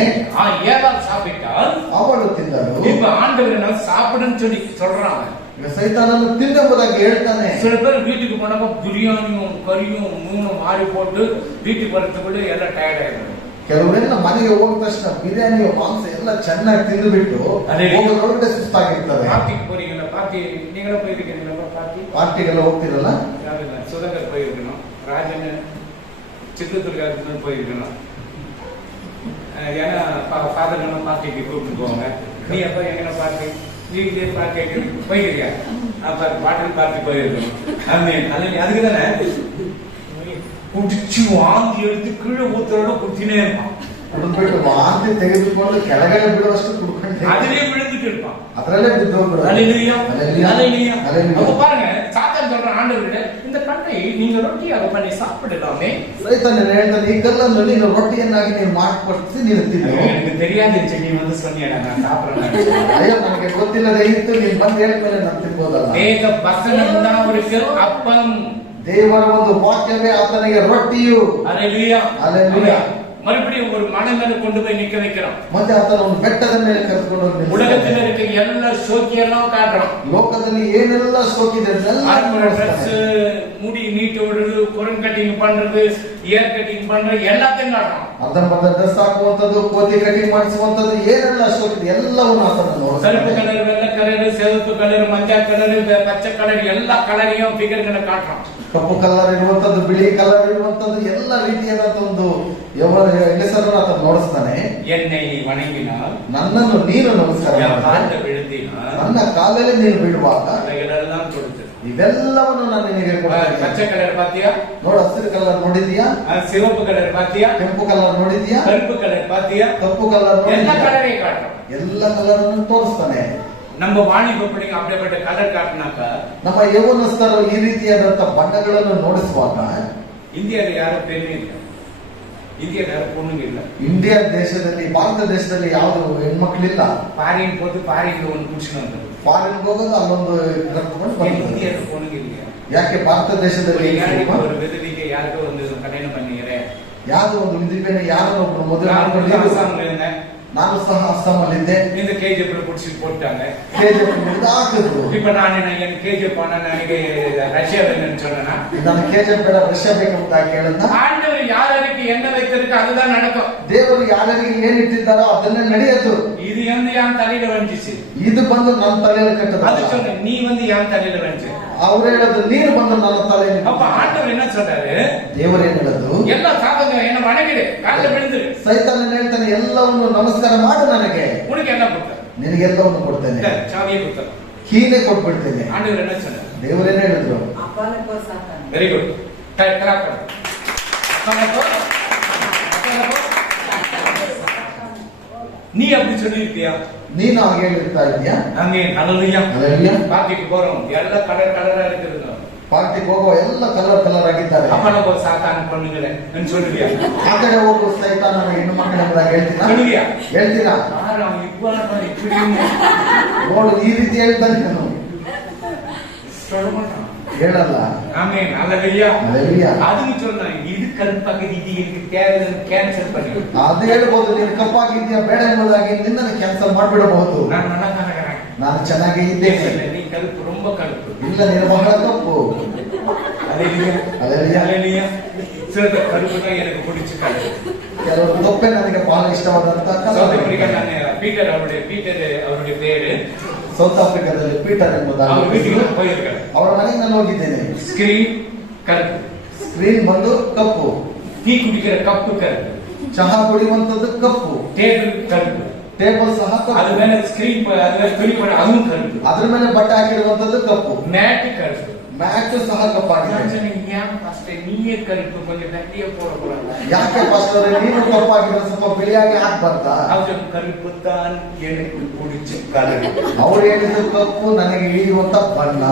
ஏவாள் சாப்பிட்டால் ಅವಳು ತಿಂದಳು. இப்ப ஆண்டவர் நான் சாப்பிடுன்னு சொல்லி சொல்றான். ಈಗ ಸೈತಾನನು ತಿಂದೆಂಬುದಾಗಿ ಹೇಳ್ತಾನೆ. சில பேர் வீட்டுக்கு போனப்ப பிரியாணியும் கறியும் 3 மாறி போட்டு வீட்டுக்கு வரத்துக்குள்ள எல்லாம் டயர்ட் ஆயிடும். ಕೆಲವರೆಲ್ಲ ಮನೆಗೆ ಹೋದ ತಕ್ಷಣ ಬಿರಿಯಾನಿಯ ಮಾಂಸ ಎಲ್ಲ ಚೆನ್ನಾಗಿ ತಿಂದು ಬಿಟ್ಟು ಹೋಗೋದ್ರೊಳಗಡೆ ಸುಸ್ತಾಗಿರ್ತವೆ. பார்ட்டிக்கு போறீங்களா? பார்ட்டி நீங்களும் போயிருக்கீங்களா? ಪಾರ್ಟಿಗೆಲ್ಲ ಹೋಗ್ತಿರಲ್ಲ, சுதங்கர் போயிருக்கணும், ராஜன் சித்தூர்காரத்துல போயிருக்கணும். ஏன்னா ஃபாதர் பார்ட்டிக்கு கூப்பிட்டு போவாங்க. நீ எப்ப எங்கன்னா பார்ட்டி வீட்லயே பார்ட்டி போயிருக்கியா? அப்ப பாட்டில் பார்ட்டி போயிருக்கணும். அதுக்கு தானே குடிச்சு வாங்கி எடுத்து கீழே ஊத்துறோட குடிச்சுனே இருப்பான். ಕುಡಿದ್ಬಿಟ್ಟು ವಾಂತಿ ತೆಗೆದುಕೊಂಡು ಕೆಳಗಡೆ ಬಿಡುವಷ್ಟು ಕುಡ್ಕೊಂಡು அதுலயே விழுந்துட்டு இருப்பான். ಅದರಲ್ಲೇ ಬಿದ್ದೋಗ್ಬಿಡು. அல்லேலூயா. அல்லேலூயா. அல்லேலூயா. அல்லேலூயா. அப்ப பாருங்க, சாத்தான் சொல்ற ஆண்டவர்கிட்ட இந்த கட்டை நீங்க ரொட்டியாக பண்ணி சாப்பிடலாமே. ಸೈತಾನ ಹೇಳ್ತಾನೆ ಈ ಕಲ್ಲನ್ನು ನೀನು ರೊಟ್ಟಿಯನ್ನಾಗಿ ನೀನು ಮಾಡಿಕೊಡ್ಸಿ ನೀನು ತಿನ್ನು. எனக்கு தெரியாது நீ வந்து சொன்னியடா நான் சாப்பிடுறேன். ಅಯ್ಯೋ ನನಗೆ ಗೊತ್ತಿಲ್ಲದೆ ಇತ್ತು ನೀನು ಬಂದು ಹೇಳಿದ್ಮೇಲೆ ನಾನು ತಿನ್ಬೋದಲ್ಲ. வேத வசனம் தான் அவருக்கு அப்பம். ದೇವರ ಒಂದು ವಾಕ್ಯವೇ ಆತನಿಗೆ ರೊಟ್ಟಿಯು. அல்லேலூயா அல்லேலூயா. மறுபடியும் ஒரு மலை மேல கொண்டு போய் நிக்க வைக்கிறோம். ಮತ್ತೆ ಆತನ ಒಂದು ಬೆಟ್ಟದ ಮೇಲೆ ಕರೆದುಕೊಂಡು ಹೋಗಿ உலகத்துல இருக்க எல்லா சோக்கியெல்லாம் காட்டுறோம். ಲೋಕದಲ್ಲಿ ಏನೆಲ್ಲ ಶೋಕಿದೆ முடி நீட்டு விடுறது, குரன் கட்டிங் பண்றது, இயர் கட்டிங் பண்றது எல்லாத்தையும் காட்டுறோம். ಅರ್ಧಂಬರ್ಧ ಡ್ರೆಸ್ ಹಾಕುವಂತದ್ದು, ಕೋತಿ ಕಟಿಂಗ್ ಮಾಡಿಸುವಂತದ್ದು ಏನೆಲ್ಲ ಶೋಕಿದೆ ಎಲ್ಲವನ್ನೂ ಆತನ கருப்பு கலர், வெள்ளை கலர், சிவப்பு கலர், மஞ்சள் கலர், பச்சை கலர் எல்லா கலரையும் ஃபிகர்களை காட்டுறோம். ಕಪ್ಪು ಕಲರ್ ಇರುವಂತದ್ದು, ಬಿಳಿ ಕಲರ್ ಇರುವಂತದ್ದು ಎಲ್ಲ ರೀತಿಯಾದಂತ ಒಂದು ಹೆಸರನ್ನು ಆತ ನೋಡಿಸ್ತಾನೆ. என்னை நீ வணங்கினால், ನನ್ನನ್ನು ನೀನು ನಮಸ್ಕಾರ காலில் விழுந்தினால், ನನ್ನ ಕಾಲಲ್ಲಿ ನೀನು ಬಿಡುವಾಗ இவைகளெல்லாம் கொடுத்து ಇವೆಲ್ಲವನ್ನು ನಾನು ನಿನಗೆ ಕೊಡ್ತೇನೆ. பச்சை கலர் பாத்தியா? ನೋಡು, ಹಸಿರು ಕಲರ್ ನೋಡಿದ್ಯಾ? சிவப்பு கலர் பாத்தியா? ಕೆಂಪು ಕಲರ್ ನೋಡಿದ್ಯಾ? கருப்பு கலர் பாத்தியா? ಕಪ್ಪು ಕಲರ್ எல்லா ನೋಡಿದ್ಯಾ? கலரையும் காட்டுறோம். ಎಲ್ಲ ಕಲರ್ ಅನ್ನು ತೋರಿಸ್ತಾನೆ. நம்ம வாணிப பிள்ளைங்க அப்படிப்பட்ட கலர் காட்டினாக்கா ನಮ್ಮ ಯೌವನಸ್ಥರು ಈ ರೀತಿಯಾದಂತ ಬಣ್ಣಗಳನ್ನು ನೋಡಿಸುವಾಗ இந்தியாவில் யாரும் பெண்ணும் இல்லை, இந்தியாவில் யாரும் பொண்ணுங்க இல்லை. ಇಂಡಿಯಾ ದೇಶದಲ್ಲಿ, ಭಾರತ ದೇಶದಲ್ಲಿ ಯಾವುದು ಹೆಣ್ಮಕ್ಳಿಲ್ಲ. பாரின் போது பாரின்ல ஒன்று குடிச்சுன்னு வந்தது. ಫಾರಿನ್ ಹೋಗೋದು ಅಲ್ಲೊಂದು ಕರ್ಕೊಂಡು ಬಂದ್ರು. இந்தியாவில் பொண்ணுங்க இல்லையா? ಯಾಕೆ ಭಾರತ ದೇಶದಲ್ಲಿ ஒரு விதவிக்கு யாருக்கோ வந்து கல்யாணம் பண்ணிக்கிறேன். ಯಾವ್ದು ಒಂದು ವಿಧಿಪೇನೆ ಯಾರನ್ನ ಒಬ್ರು ಮದುವೆ நான் ಮಾಡ್ಕೊಂಡು அசாமில் இருந்தேன். ನಾನು ಸಹ ಅಸ್ಸಾಮಲ್ಲಿದ್ದೆ. இந்த கேஜிஎஃப்ல குடிச்சிட்டு போட்டாங்க. ಕೆಜಿಎಫ್ ಹಾಕಿದ್ರು. இப்ப நான் என் கேஜிஎஃப் ஆனா ನನಗೆ ரஷ்யா வேணும்னு சொன்னா ನಾನು ಕೆಜಿಎಫ್ ಬೇಡ ರಷ್ಯಾ ಬೇಕಂತ ಕೇಳಿದ. ஆண்டவர் யாருக்கு என்ன வைத்திருக்கு அதுதான் நடக்கும். ದೇವರು ಯಾರಿಗೆ ಏನ್ ಇಟ್ಟಿದ್ದಾರೋ ಅದನ್ನೇ ನಡೆಯೋದು. இது வந்து என் தலையில வந்துச்சு. ಇದು ಬಂದು ನನ್ನ ತಲೆಯಲ್ಲಿ அது ಕಟ್ಟದ. சொன்ன நீ வந்து என் தலையில வந்துச்சு. ಅವ್ರು ಹೇಳೋದು ನೀರು ಬಂದು ನನ್ನ ತಲೆಯಲ್ಲಿ. அப்ப ஆண்டவர் என்ன சொல்றாரு? ದೇವರು ಏನ್ ಹೇಳೋದು? ಎಲ್ಲ ಸಾಧನೆ என்ன வணங்கிடு, காலில் விழுந்துரு. ಸೈತಾನ ಹೇಳ್ತಾನೆ ಎಲ್ಲವನ್ನು ನಮಸ್ಕಾರ ಮಾಡು ನನಗೆ, உனக்கு என்ன கொடுத்த? ನಿನಗೆಲ್ಲವನ್ನು ಕೊಡ್ತೇನೆ, சாவியை கொடுத்த. ಕೀನೇ ಕೊಟ್ಬಿಡ್ತೇನೆ. ஆண்டவர் என்ன சொன்னார்? ದೇವರೇನ್ ಹೇಳಿದ್ರು? ಅಪ್ಪನಕ್ಕೋ ಸಾಕಾನೆ. Very good. நீ அப்படி சொல்லிருக்கியா? ನೀನು ಹಾಗೆ ಹೇಳಿರ್ತಾ ಇದೀಯಾ? நாங்க நல்லதுயா ಅಲ್ಲಯ್ಯ, பாட்டிக்கு போறோம், எல்லாம் கலர் கலரா இருக்குதுங்க. ಪಾರ್ಟಿಗೆ ಹೋಗೋ ಎಲ್ಲ ಕಲರ್ ಕಲರ್ ಆಗಿದ್ದಾರೆ. அப்ப நம்ம சாத்தான பொண்ணுங்களே சொல்லுவியா? ಆ ಕಡೆ ಹೋಗೋ ಸೈತಾನ ಹೆಣ್ಣು ಮಕ್ಕಳೆಂಬುದಾಗಿ ಹೇಳ್ತೀರಾ? சொல்லுவியா? ಹೇಳ್ತೀರಾ? இப்படி ನೋಡು, ಈ ರೀತಿ ಹೇಳ್ತಾನೆ ನಾನು சொல்ல மாட்டான். ಹೇಳಲ್ಲ. ஆமென். அல்லேலூயா. ಅಲ್ಲಯ್ಯ, அதுக்கு சொன்னா இது கல்பங்க இது எனக்கு தேவையில்லை கேன்சல் பண்ணி ಅದು ಹೇಳ್ಬೋದು. ನೀನು ಕಪ್ಪಾಗಿದ್ಯಾ ಬೇಡ ಎಂಬುದಾಗಿ ನಿನ್ನನ್ನು ಕ್ಯಾನ್ಸಲ್ ಮಾಡ್ಬಿಡಬಹುದು. நான் நல்லா கணக்கிறேன். ನಾನು ಚೆನ್ನಾಗಿ ಇದ್ದೇನೆ. நீ கருப்பு ரொம்ப கருப்பு. ಇಲ್ಲ, ನೀನು ಬಹಳ ಕಪ್ಪು. அல்லேலூயா. அல்லேலூயா. அல்லேலூயா. சில கருப்பு தான் எனக்கு பிடிச்ச கலர். ಕೆಲವರು ತೊಪ್ಪೆ ನನಗೆ ಬಹಳ ಇಷ್ಟವಾದಂತ சவுத் ஆப்பிரிக்கா நான் பீட்டர் அவருடைய பேரு. ಸೌತ್ ಆಫ್ರಿಕಾದಲ್ಲಿ ಪೀಟರ್ அவர் ಎಂಬುದಾಗಿ வீட்டுக்கு நான் போயிருக்கேன். ಅವರ ಮನೆಗೆ ನಾನು ಹೋಗಿದ್ದೇನೆ. ஸ்கிரீன் கருப்பு, ಸ್ಕ್ರೀನ್ ಬಂದು ಕಪ್ಪು, டீ குடிக்கிற கப்பு கருப்பு, ಚಹಾ ಕುಡಿಯುವಂತದ್ದು ಕಪ್ಪು, டேபிள் கருப்பு, ಟೇಬಲ್ ಸಹ அது ಕಪ್ಪು, மேல ஸ்கிரீன் அது மேல துணி போட அதுவும் கருப்பு, ಅದ್ರ ಮೇಲೆ ಬಟ್ಟೆ ಹಾಕಿರುವಂತದ್ದು ಕಪ್ಪು, மேட் கருப்பு. ಮ್ಯಾಟ್ ಸಹ ಕಪ್ಪಾಗಿದೆ. நான் சொன்னேன், ஏன் பாஸ்டர் நீயே கருப்பு கொஞ்சம் வெள்ளைய போடக்கூடாது? ಯಾಕೆ ಪಾಸ್ಟರ್ ನೀನು ಕಪ್ಪಾಗಿದ್ರೆ ಸ್ವಲ್ಪ ಬಿಳಿಯಾಗಿ ಹಾಕ್ಬಾರ್ದಾ? அவர் கருப்பு தான் எனக்கு பிடிச்ச கலர். ಅವ್ರು ಹೇಳಿದ್ರು ಕಪ್ಪು ನನಗೆ ಇಳಿಯುವಂತ ಬಣ್ಣ.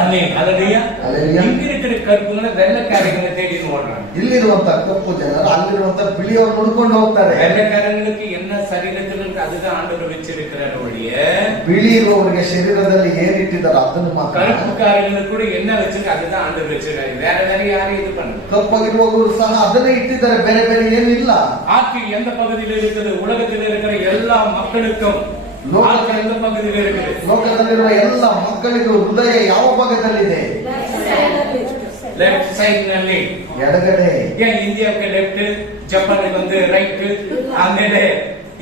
ஆமென். அல்லேலூயா. அல்லேலூயா. இங்க இருக்கிற கருப்புங்களை வெள்ளைக்காரங்களை தேடின்னு ஓடுறாங்க. ಇಲ್ಲಿರುವಂತ ಕಪ್ಪು ಜನರು ಅಲ್ಲಿರುವಂತ ಬಿಳಿಯವರು ನೋಡ್ಕೊಂಡು ಹೋಗ್ತಾರೆ. வெள்ளைக்காரங்களுக்கு என்ன சரீரத்தில் இருக்கு அதுதான் ஆண்டவர் வச்சிருக்கிறார் ஒழிய ಬಿಳಿ ಇರುವವರಿಗೆ ಶರೀರದಲ್ಲಿ ಏನಿಟ್ಟಿದ್ದಾರೆ ಅದನ್ನು ಮಾತ್ರ. கருப்புக்காரங்களுக்கு கூட என்ன வச்சிருக்கு அதுதான் ஆண்டவர் வச்சிருக்காரு. வேற வேற யாரும் இது பண்ணல. ಕಪ್ಪಾಗಿರುವವರು ಸಹ ಅದನ್ನೇ ಇಟ್ಟಿದ್ದಾರೆ, ಬೇರೆ ಬೇರೆ ಏನು ಇಲ್ಲ. ஆற்றில் எந்த பகுதியில் இருக்குது? உலகத்தில் இருக்கிற எல்லா மக்களுக்கும் ஆற்றில் எந்த பகுதியில் இருக்குது? ಲೋಕದಲ್ಲಿರುವ ಎಲ್ಲ ಮಕ್ಕಳಿಗೂ ಹೃದಯ ಯಾವ ಭಾಗದಲ್ಲಿದೆ? ಲೆಫ್ಟ್ ಸೈಡ್ ನಲ್ಲಿ. ಎಡಗಡೆ. ஏன் இந்தியாவுக்கு லெப்ட், ஜப்பானுக்கு வந்து ரைட், ஆಮೇಲೆ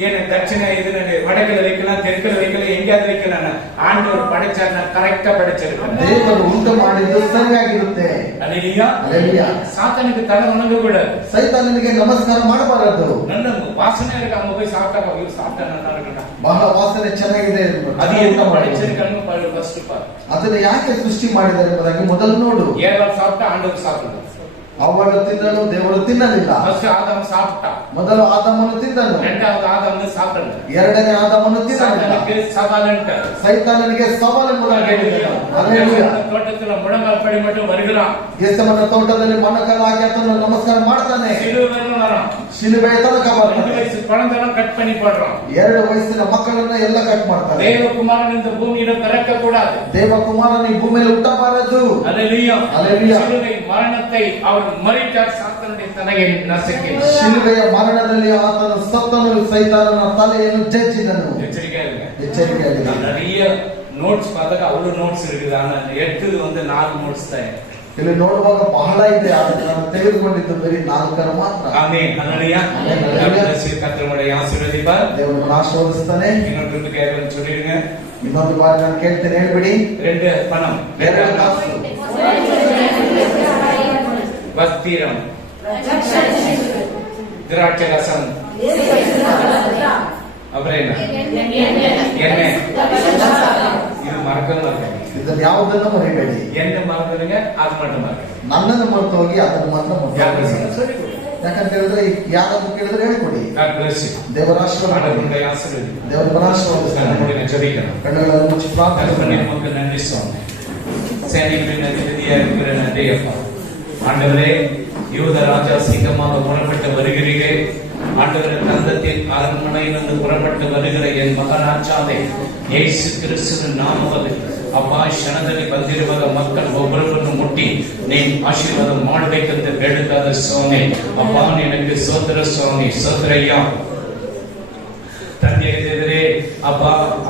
ಏನು ದಕ್ಷಿಣ ಇದನ್ನ வடக்குல வைக்கலாம், தெற்குல வைக்கலாம், எங்கேயாவது வைக்கலாம். ஆண்டவர் படைச்சார்னா கரெக்டா படைச்சிருக்காரு. ದೇವರು ಉಂಟು ಮಾಡಿದ್ದು ಸರಿಯಾಗಿರುತ್ತೆ. அல்லேலூயா. அல்லேலூயா. சாத்தானுக்கு தலை வணங்க கூடாது. ಸೈತಾನನಿಗೆ ನಮಸ್ಕಾರ ಮಾಡಬಾರದು. நல்ல வாசனை இருக்கு, அவங்க போய் சாப்பிட்டா இவரு சாப்பிட்டா நல்லா இருக்கா, ಬಹಳ ವಾಸನೆ ಚೆನ್ನಾಗಿದೆ. அது எதுக்கு படைச்சிருக்காங்க ஃபர்ஸ்ட் பார். ಅದನ್ನ ಯಾಕೆ ಸೃಷ್ಟಿ ಮಾಡಿದ್ದಾರೆ ಎಂಬುದಾಗಿ ಮೊದಲು ನೋಡು. ஏவாள் சாப்பிட்டா ஆண்டவர் சாப்பிடுறாரு. ಅವಳು ತಿನ್ನಲು ದೇವರು ತಿನ್ನಲಿಲ್ಲ. ಫಸ್ಟ್ ಆದಾಮ್ ಸಾப்பிಟ್ಟ, ಮೊದಲು ಆದಾಮನು ತಿಂದನು, ரெண்டாவது ஆதாம் சாப்பிடல. ಎರಡನೇ ಆದಾಮನು ತಿನ್ನಲಿಲ್ಲ. சவாலன்ட்ட ಸೈತಾನನಿಗೆ ಸವಾಲು ಹೇಳಿದನು. ಹಲ್ಲೆಲೂಯಾ. தோட்டத்துல முழங்கால் படி மட்டும் வருகிறான். ಗೆಸೆಮನೆ ತೋಟದಲ್ಲಿ ಮೊಣಕಾಲಾಗಿ ಆತನು ನಮಸ್ಕಾರ ಮಾಡ್ತಾನೆ. ಶಿಲುಬೆಯ ತನಕ ಬರ್ತಾನೆ. ವಯಸ್ಸು குழந்தைலாம் கட் பண்ணி போடுறான். 2 ವಯಸ್ಸಿನ ಮಕ್ಕಳನ್ನ ಎಲ್ಲ ಕಟ್ ಮಾಡ್ತಾರೆ. ದೇವಕುಮಾರನ இந்த பூமியில பிறக்க கூடாது. ದೇವಕುಮಾರನ ಈ ಭೂಮಿಯಲ್ಲಿ ಹುಟ್ಟಬಾರದು. ஹல்லேலூயா. ஹல்லேலூயா. ಶಿಲುಬೆ ಮರಣத்தை அவர் மரித்தார், சாத்தானுடைய தலையை நசுக்கி. ಶಿಲುಬೆಯ ಮರಣದಲ್ಲಿ ಆತನು ಸತ್ತನು, ಸೈತಾನನ ತಲೆಯನ್ನು ಜಜ್ಜಿದನು. எச்சரிக்கையா இருங்க. ಎಚ್ಚರಿಕೆಯಾಗಿ. நிறைய ನೋಟ್ಸ್ பார்த்தா அவ்வளவு ನೋಟ್ಸ್ இருக்குது. ஆனா 8 வந்து 4 ನೋಟ್ಸ್ தான். ಇಲ್ಲಿ ನೋಡುವಾಗ ಬಹಳ ಇದೆ, ಆದರೆ ನಾನು ತೆಗೆದುಕೊಂಡಿದ್ದು ಬರೀ 4 ಮಾತ್ರ. ஆமென். ஹல்லேலூயா. கர்த்தருடைய ஆசீர்வதிப்பார். ದೇವರು ಆಶೀರ್ವದಿಸ್ತಾನೆ. இன்னொரு கேள்வி சொல்லிடுங்க. ಇನ್ನೊಂದು ಬಾರಿ ನಾನು ಕೇಳ್ತೇನೆ, ಹೇಳ್ಬಿಡಿ. 2 பணம், 2 ಕಾಸು, வஸ்திரம், திராட்சை ரசம், அப்புறம் என்ன, எண்ணெய். இது மறக்கணும். ಇದನ್ನು ಯಾವುದನ್ನು ಮರಿಬೇಡಿ. என்ன மறந்துடுங்க, அது மட்டும் மறக்க. ನನ್ನನ್ನು ಮರೆತು ಹೋಗಿ ಅದನ್ನು ಮಾತ್ರ ಮರೆತು. சொல்லி ಯಾಕಂತ ಹೇಳಿದ್ರೆ ಯಾರಾದ್ರೂ ಕೇಳಿದ್ರೆ ಹೇಳ್ಕೊಡಿ. ದೇವರ ಆಶೀರ್ವಾದ. ದೇವರ ಆಶೀರ್ವಾದ. ಕಣ್ಣುಗಳನ್ನು ಮುಚ್ಚಿ ಪ್ರಾರ್ಥನೆ. நமக்கு நன்றி சுவாமி. சேனைகளின் அதிபதியா இருக்கிற நன்றி அப்பா. ஆண்டவரே, யூத ராஜா சிங்கமாக புறப்பட்டு வருகிறீர்கள். ஆண்டவரே, தந்தத்தின் அரண்மனையிலிருந்து புறப்பட்டு வருகிற என் மகனாச்சாவே ಯೇಸು ಕ್ರಿಸ್ತನ ನಾಮದಲ್ಲಿ ಅಪ್ಪ ಕ್ಷಣದಲ್ಲಿ ಬಂದಿರುವಾಗ ಮಕ್ಕಳು ಒಬ್ಬರೊಬ್ಬರನ್ನು ಮುಟ್ಟಿ ನೀನು ಆಶೀರ್ವಾದ ಮಾಡಬೇಕಂತ ಬೇಡುತ್ತಾದ ಸ್ವಾಮಿ. ಅಪ್ಪ ನಿನಗೆ ಸ್ತೋತ್ರ ಸ್ವಾಮಿ, ಸ್ತೋತ್ರಯ್ಯ. ತಂದೆಯೇ ಅಪ್ಪ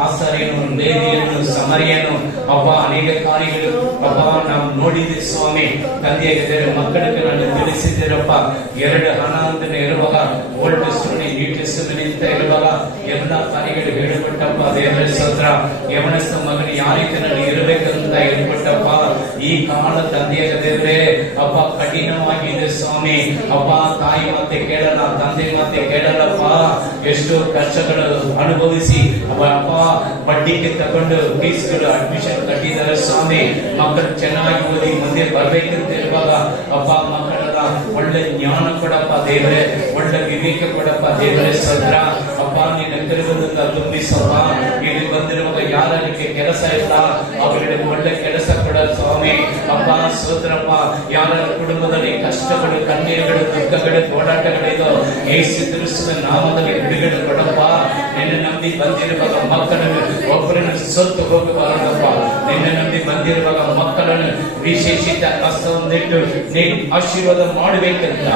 ಆಸಾರಿಯನ್ನು, ಲೇವಿಯನ್ನು, ಸಮರಿಯನ್ನು ಅಪ್ಪ ಅನೇಕ ಕಾರ್ಯಗಳು ಅಪ್ಪ ನಾವು ನೋಡಿದ್ದೆ ಸ್ವಾಮಿ. ತಂದೆಯಾಗಿದ್ದರೆ ಮಕ್ಕಳಿಗೆ ನಾನು ತಿಳಿಸಿದ್ದೀರಪ್ಪ. 2 ಹಣ ಅಂತ ಇರುವಾಗ ಓಲ್ಡ್ ಟೆಸ್ಟಮೆಂಟ್ ನ್ಯೂ ಟೆಸ್ಟಮೆಂಟ್ ಅಂತ ಇರುವಾಗ ಎಲ್ಲ ಕಾರ್ಯಗಳು ಹೇಳಿಕೊಟ್ಟಪ್ಪ. ದೇವರ ಸ್ತೋತ್ರ. ಯವನಸ್ಥ ಮಗನು ಯಾವ ರೀತಿ ನಾನು ಇರಬೇಕಂತ ಹೇಳ್ಕೊಟ್ಟಪ್ಪ. ಈ ಕಾಲ ತಂದೆಯಾಗಿದ್ದರೆ ಅಪ್ಪ ಕಠಿಣವಾಗಿದೆ ಸ್ವಾಮಿ. ಅಪ್ಪ ತಾಯಿ ಮಾತೆ ಕೇಳಲ್ಲ, ತಂದೆ ಮಾತೆ ಕೇಳಲ್ಲಪ್ಪ. ಎಷ್ಟು ಕಷ್ಟಗಳು ಅನುಭವಿಸಿ ಅಪ್ಪ ಬಡ್ಡಿಗೆ ತಗೊಂಡು ಫೀಸ್ಗಳು ಅಡ್ಮಿಷನ್ ಕಟ್ಟಿದ್ದಾರೆ ಸ್ವಾಮಿ. ಮಕ್ಕಳು ಚೆನ್ನಾಗಿ ಓದಿ ಮುಂದೆ ಬರ್ಬೇಕಂತ ಇರುವಾಗ ಅಪ್ಪ ಮಕ್ಕಳೆಲ್ಲ ಒಳ್ಳೆ ಜ್ಞಾನ ಕೊಡಪ್ಪ ದೇವರೇ, ಒಳ್ಳೆ ವಿವೇಕ ಕೊಡಪ್ಪ ದೇವರೇ. ಸದ್ರ ಅಪ್ಪ ನಿನ್ನ ಕರುವುದನ್ನ ತುಂಬಿಸಪ್ಪ. ಇಲ್ಲಿ ಬಂದಿರುವಾಗ ಯಾರಿಗೆ ಕೆಲಸ ಇಲ್ಲ ಅವರಿಗೆ ಒಳ್ಳೆ ಕೆಲಸ ಕೊಡ ಸ್ವಾಮಿ. ಅಪ್ಪ ಸೋದರಪ್ಪ, ಯಾರ ಕುಟುಂಬದಲ್ಲಿ ಕಷ್ಟಗಳು, ಕಣ್ಣೀರುಗಳು, ದುಃಖಗಳು, ಹೋರಾಟಗಳಿದೋ ಯೇಸು ಕ್ರಿಸ್ತನ ನಾಮದಲ್ಲಿ ಬಿಡುಗಡೆ ಕೊಡಪ್ಪ. ನಿನ್ನ ನಂಬಿ ಬಂದಿರುವಾಗ ಮಕ್ಕಳನ್ನು ಒಬ್ಬರನ್ನು ಸೊತ್ತು ಹೋಗಬಾರದಪ್ಪ. ನಿನ್ನ ನಂಬಿ ಬಂದಿರುವಾಗ ಮಕ್ಕಳನ್ನು ವಿಶೇಷಿತ ಹಸ್ತವನ್ನಿಟ್ಟು ನೀನು ಆಶೀರ್ವಾದ ಮಾಡಬೇಕಂತ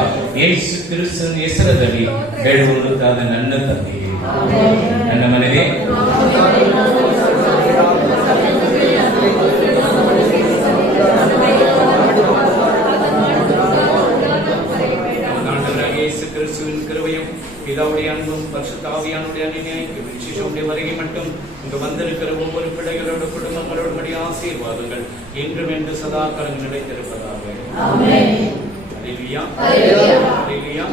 ಯೇಸು ಕ್ರಿಸ್ತನ ಹೆಸರಲ್ಲಿ ಹೇಳುವುದಾದ ನನ್ನ ತಂದೆ, ನನ್ನ ಮನೆಗೆ இயேசு கிறிஸ்துவின் கிருபையும் பிதாவுடைய அன்பும் பரிசுத்த ஆவியானுடைய அன்பினையும் விசேஷமுடைய வருகை மட்டும் இங்கு வந்திருக்கிற ஒவ்வொரு பிள்ளைகளோட குடும்பங்களோட ஆசீர்வாதங்கள் என்றும் என்று சதா காலம் நிலைத்திருப்பதாக. ஆமென். அல்லேலூயா. அல்லேலூயா.